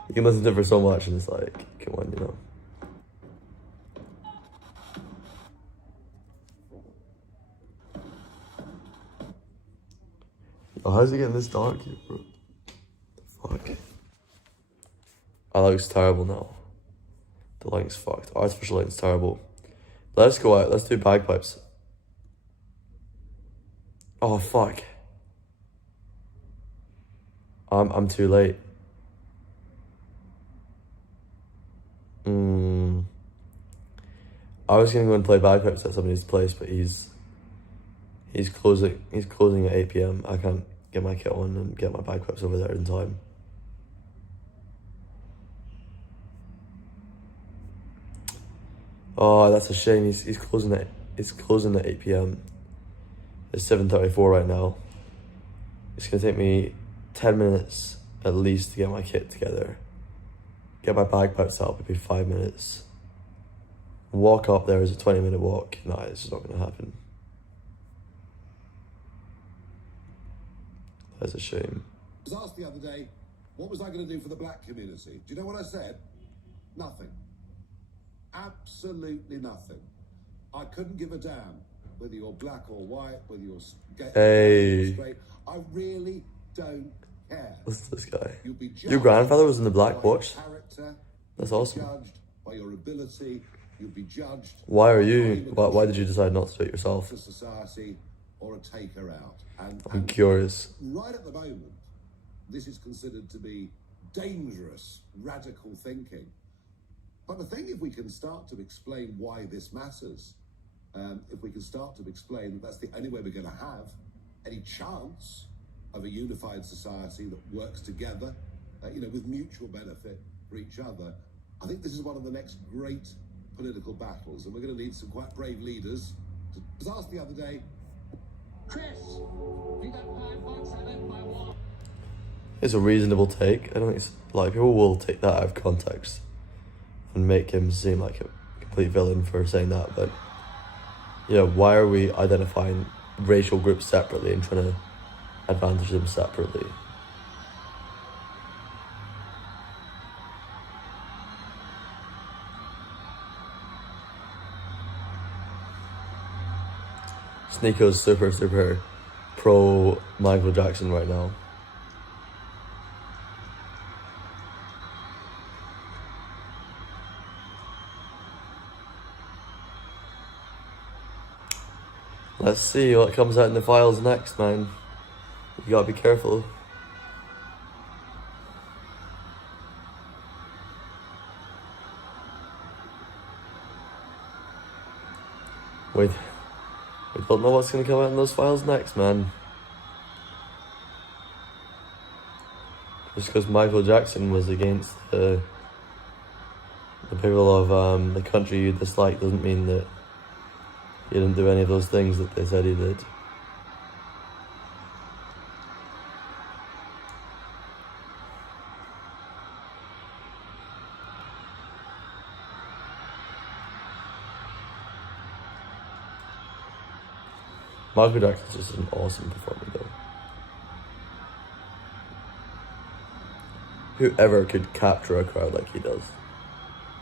You can listen to it for so much and it's like, come on, you know. Oh, how's it getting this dark here, bro? Fuck. Oh, that looks terrible now. The lighting's fucked. Artificial lighting's terrible. Let's go out. Let's do bagpipes. Oh, fuck. I'm too late. I was gonna go and play bagpipes at somebody's place, but he's closing at 8 PM. I can't get my kit on and get my bagpipes over there in time. Oh, that's a shame. He's closing at 8 PM. It's 7:34 right now. It's gonna take me 10 minutes at least to get my kit together. Get my bagpipes out, maybe 5 minutes. Walk up there is a 20-minute walk. No, it's just not gonna happen. That's a shame. I was asked the other day, what was I going to do for the black community? Do you know what I said? Nothing. Absolutely nothing. I couldn't give a damn whether you're black or white, whether you're gay or straight. I really don't care. Listen to this guy. Your grandfather was in the Black Watch? That's awesome. Judged by your ability. You'll be judged. Why did you decide not to do it yourself? A society or a taker out. I'm curious. Right at the moment, this is considered to be dangerous, radical thinking. But I think if we can start to explain why this matters, if we can start to explain that that's the only way we're going to have any chance of a unified society that works together, with mutual benefit for each other, I think this is one of the next great political battles, and we're going to need some quite brave leaders. I was asked the other day, Chris, you got $5, I bet my wallet. It's a reasonable take. I don't think it's like people will take that out of context and make him seem like a complete villain for saying that. But why are we identifying racial groups separately and trying to advantage them separately? Sneako's super pro Michael Jackson right now. Let's see what comes out in the files next, man. You gotta be careful. Wait. We don't know what's going to come out in those files next, man. Just because Michael Jackson was against the people of the country you dislike doesn't mean that he didn't do any of those things that they said he did. Michael Jackson's just an awesome performer though. Whoever could capture a crowd like he does.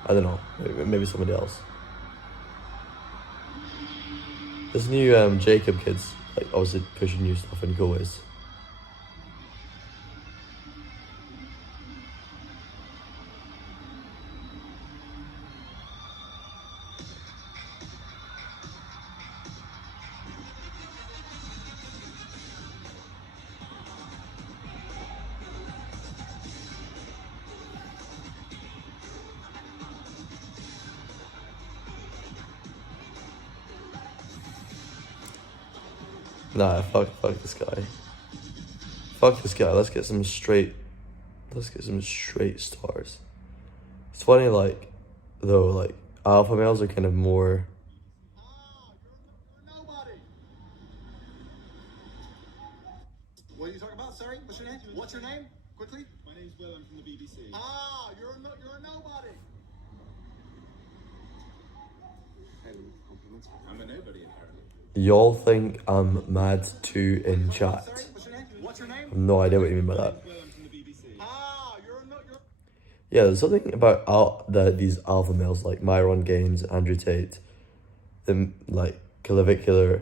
I don't know, maybe somebody else. This new Jacob kid's like obviously pushing new stuff in cool ways. Nah, fuck this guy. Fuck this guy. Let's get some straight stars. It's funny, like, though, like, alpha males are kind of more. What are you talking about? Sorry, what's your name? What's your name? Quickly. My name's Will. I'm from the BBC. Ah, you're a nobody. I'm a nobody apparently. Y'all think I'm mad too in chat. What's your name? I have no idea what you mean by that. Ah, Yeah, there's something about these alpha males like Myron Gaines, Andrew Tate, them like clavicular,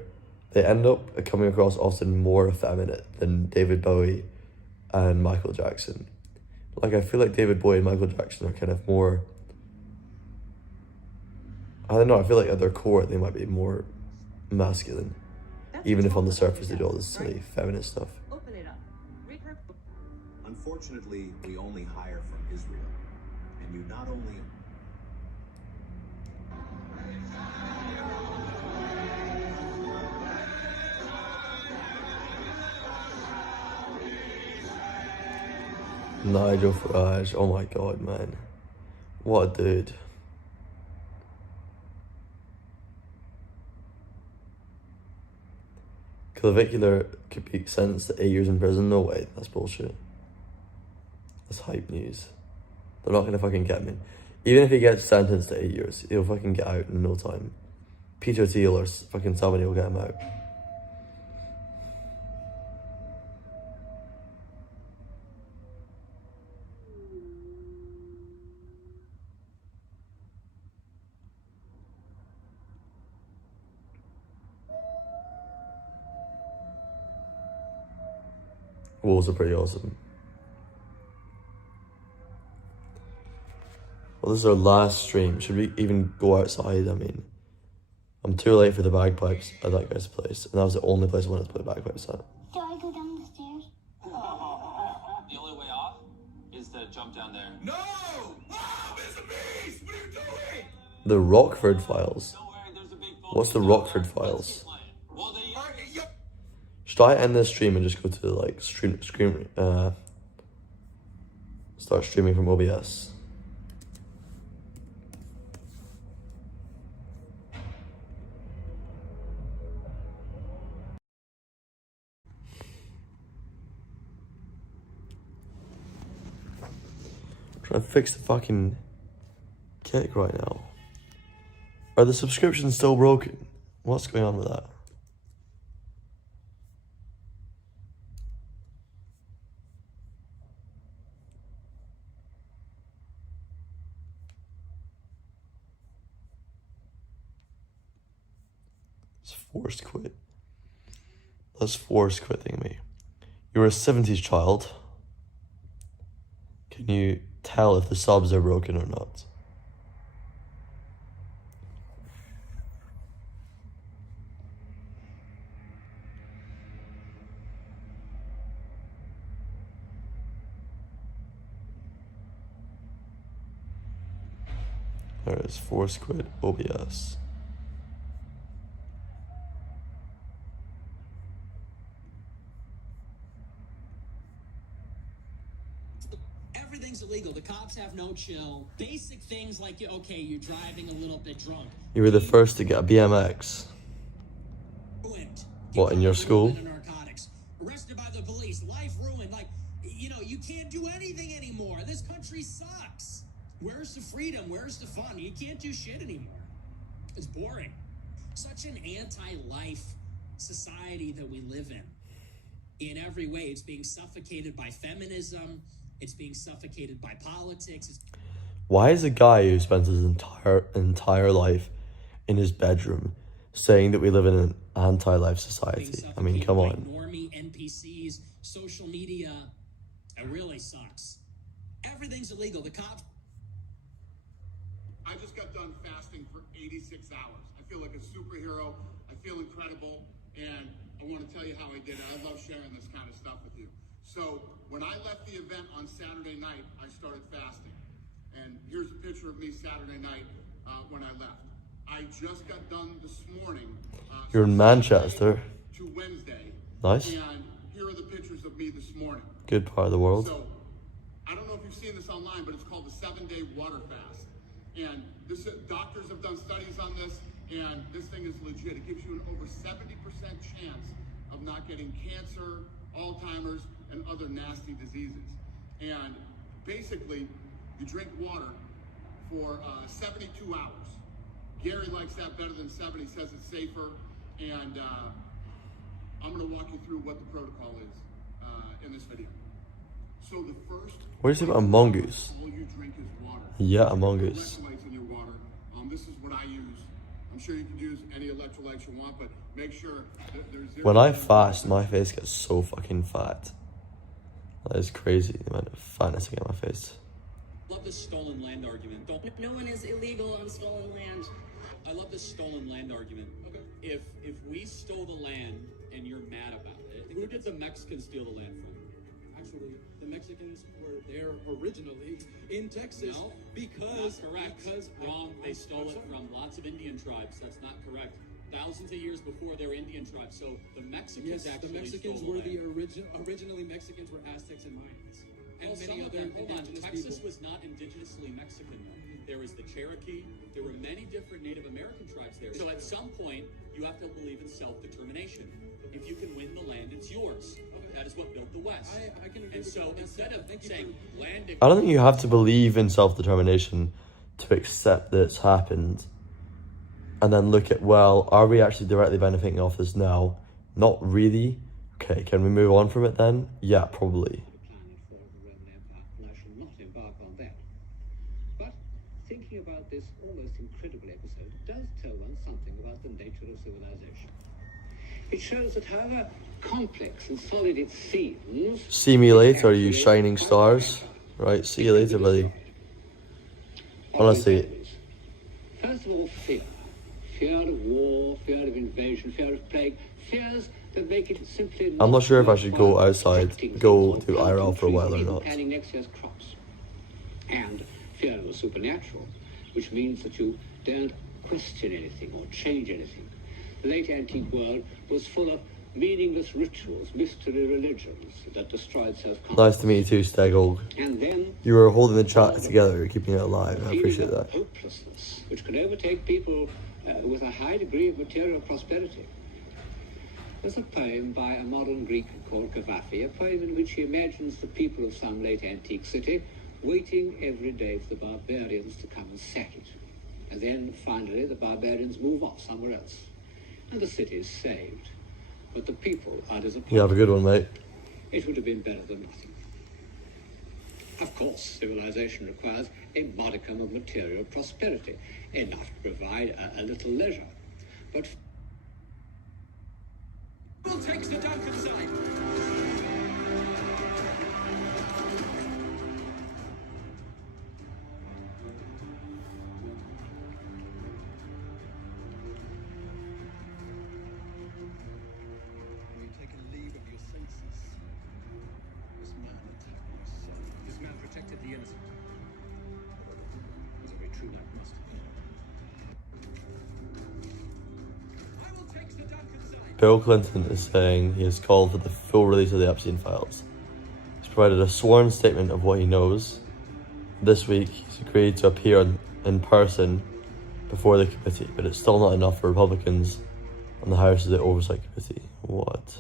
they end up coming across often more effeminate than David Bowie and Michael Jackson. Like, I feel like David Bowie and Michael Jackson are kind of more, I don't know, I feel like at their core they might be more masculine. Even if on the surface they do all this silly feminist stuff. Open it up. Unfortunately, we only hire from Israel. And you not only... Nigel Farage, oh my god, man. What a dude. Clavicular could be sentenced to 8 years in prison. No way, that's bullshit. That's hype news. They're not gonna fucking get me. Even if he gets sentenced to 8 years, he'll fucking get out in no time. Peter Thiel or fucking somebody will get him out. Wolves are pretty awesome. Well, this is our last stream. Should we even go outside? I mean, I'm too late for the bagpipes at that guy's place. And that was the only place I wanted to play bagpipes at. Do I go down the stairs? The only way off is to jump down there. No! Mom is a beast! What are you doing? The Rockford Files. What's the Rockford Files? Should I end this stream and just go to like start streaming from OBS? Trying to fix the fucking kick right now. Are the subscriptions still broken? What's going on with that? It's forced quit. That's forced quitting me. You're a 70s child. Can you tell if the subs are broken or not? There is force quit OBS. Everything's illegal. The cops have no chill. Basic things like, okay, you're driving a little bit drunk. You were the first to get a BMX. What, in your school? Narcotics. Arrested by the police. Life ruined. Like, you can't do anything anymore. This country sucks. Where's the freedom? Where's the fun? You can't do shit anymore. It's boring. Such an anti-life society that we live in. In every way, it's being suffocated by feminism. It's being suffocated by politics. Why is a guy who spends his entire life in his bedroom saying that we live in an anti-life society? I mean, come on. Normie NPCs, social media, it really sucks. Everything's illegal. The cops. I just got done fasting for 86 hours. I feel like a superhero. I feel incredible. And I want to tell you how I did it. I love sharing this kind of stuff with you. So when I left the event on Saturday night, I started fasting. And here's a picture of me Saturday night when I left. I just got done this morning. You're in Manchester. To Wednesday. Nice. And here are the pictures of me this morning. Good part of the world. So, I don't know if you've seen this online, but it's called the 7-day water fast. And this, doctors have done studies on this, and this thing is legit. It gives you an over 70% chance of not getting cancer, Alzheimer's, and other nasty diseases. And basically, you drink water for 72 hours. Gary likes that better than 7. He says it's safer. And I'm going to walk you through what the protocol is in this video. So the first... What do you say about a mongoose? All you drink is water. Yeah, a mongoose. Electrolytes in your water. This is what I use. I'm sure you can use any electrolytes you want, but make sure that there's... When I fast, my face gets so fucking fat. That is crazy, the amount of fatness I get on my face. I love this stolen land argument. No one is illegal on stolen land. I love this stolen land argument. Okay. If we stole the land and you're mad about it, who did the Mexicans steal the land from? Actually, the Mexicans were there originally in Texas. No, because not correct. Because wrong. They stole it from lots of Indian tribes. That's not correct. Thousands of years before they were Indian tribes. So the Mexicans yes, actually the Mexicans stole were the land. Originally Mexicans were Aztecs and Mayans. And many other indigenous Texas people. Was not indigenously Mexican. There was the Cherokee. There were many different Native American tribes there. So at some point, you have to believe in self-determination. If you can win the land, it's yours. That is what built the West. I can agree and with so that. instead of saying land... I don't think you have to believe in self-determination to accept that it's happened. And then look at, well, are we actually directly benefiting off this now? Not really. Okay, can we move on from it then? Yeah, probably. Thinking about this almost incredible episode does tell one something about the nature of civilization. It shows that however complex and solid it seems... See me later, you shining stars. Right, see you later, buddy. Honestly. First of all, fear. Fear of war, fear of invasion, fear of plague. Fears that make it simply... I'm not sure if I should go outside, go to IRL for a while or not. ...planning next year's crops. And fear of the supernatural, which means that you don't question anything or change anything. The late antique world was full of meaningless rituals, mystery religions that destroyed self-confidence. Nice to meet you too, Stegog. And then you were holding the chat together, you're keeping it alive. I appreciate that. Hopelessness, which could overtake people with a high degree of material prosperity. There's a poem by a modern Greek called Cavafy, a poem in which he imagines the people of some late antique city waiting every day for the barbarians to come and sack it. And then, finally, the barbarians move off somewhere else. And the city is saved. But the people are disappointed. You have a good one, mate. It would have been better than nothing. Of course, civilization requires a modicum of material prosperity, enough to provide a little leisure. But... Who takes the Duncan side? The innocent. As every true knight must have. Bill Clinton is saying he has called for the full release of the Epstein files. He's provided a sworn statement of what he knows. This week, he's agreed to appear in person before the committee, but it's still not enough for Republicans on the House of the Oversight Committee. What?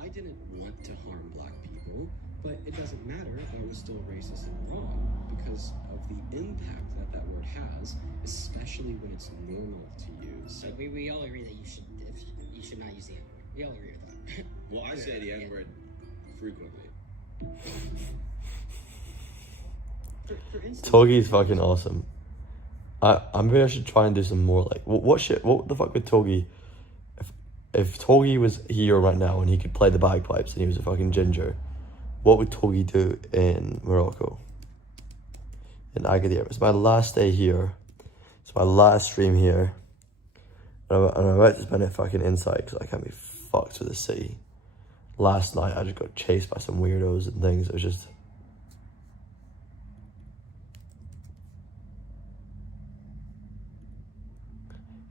I didn't want to harm black people, but it doesn't matter if I was still racist and wrong because of the impact that that word has, especially when it's normal to use. So we all agree that you should not use the N-word. We all agree with that. Well, I say the N-word frequently. Togi's fucking awesome. Maybe I should try and do some more like what the fuck would Togi if Togi was here right now and he could play the bagpipes and he was a fucking ginger, what would Togi do in Morocco? In Agadir. It's my last day here. It's my last stream here. And I'm about to spend it fucking inside because I can't be fucked with the city. Last night I just got chased by some weirdos and things. It was just...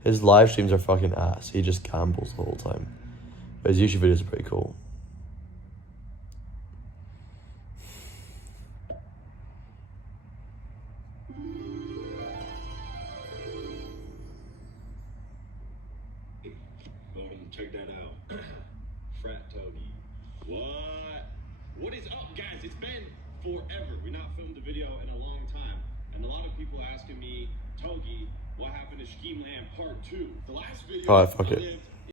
His live streams are fucking ass. He just gambles the whole time. But his YouTube videos are pretty cool. Check that out. Frat Togi. What is up, guys? It's been forever. We've not filmed a video in a long time. And a lot of people asking me, Togi, what happened to Scheme Land Part 2? The last video. Alright, fuck it.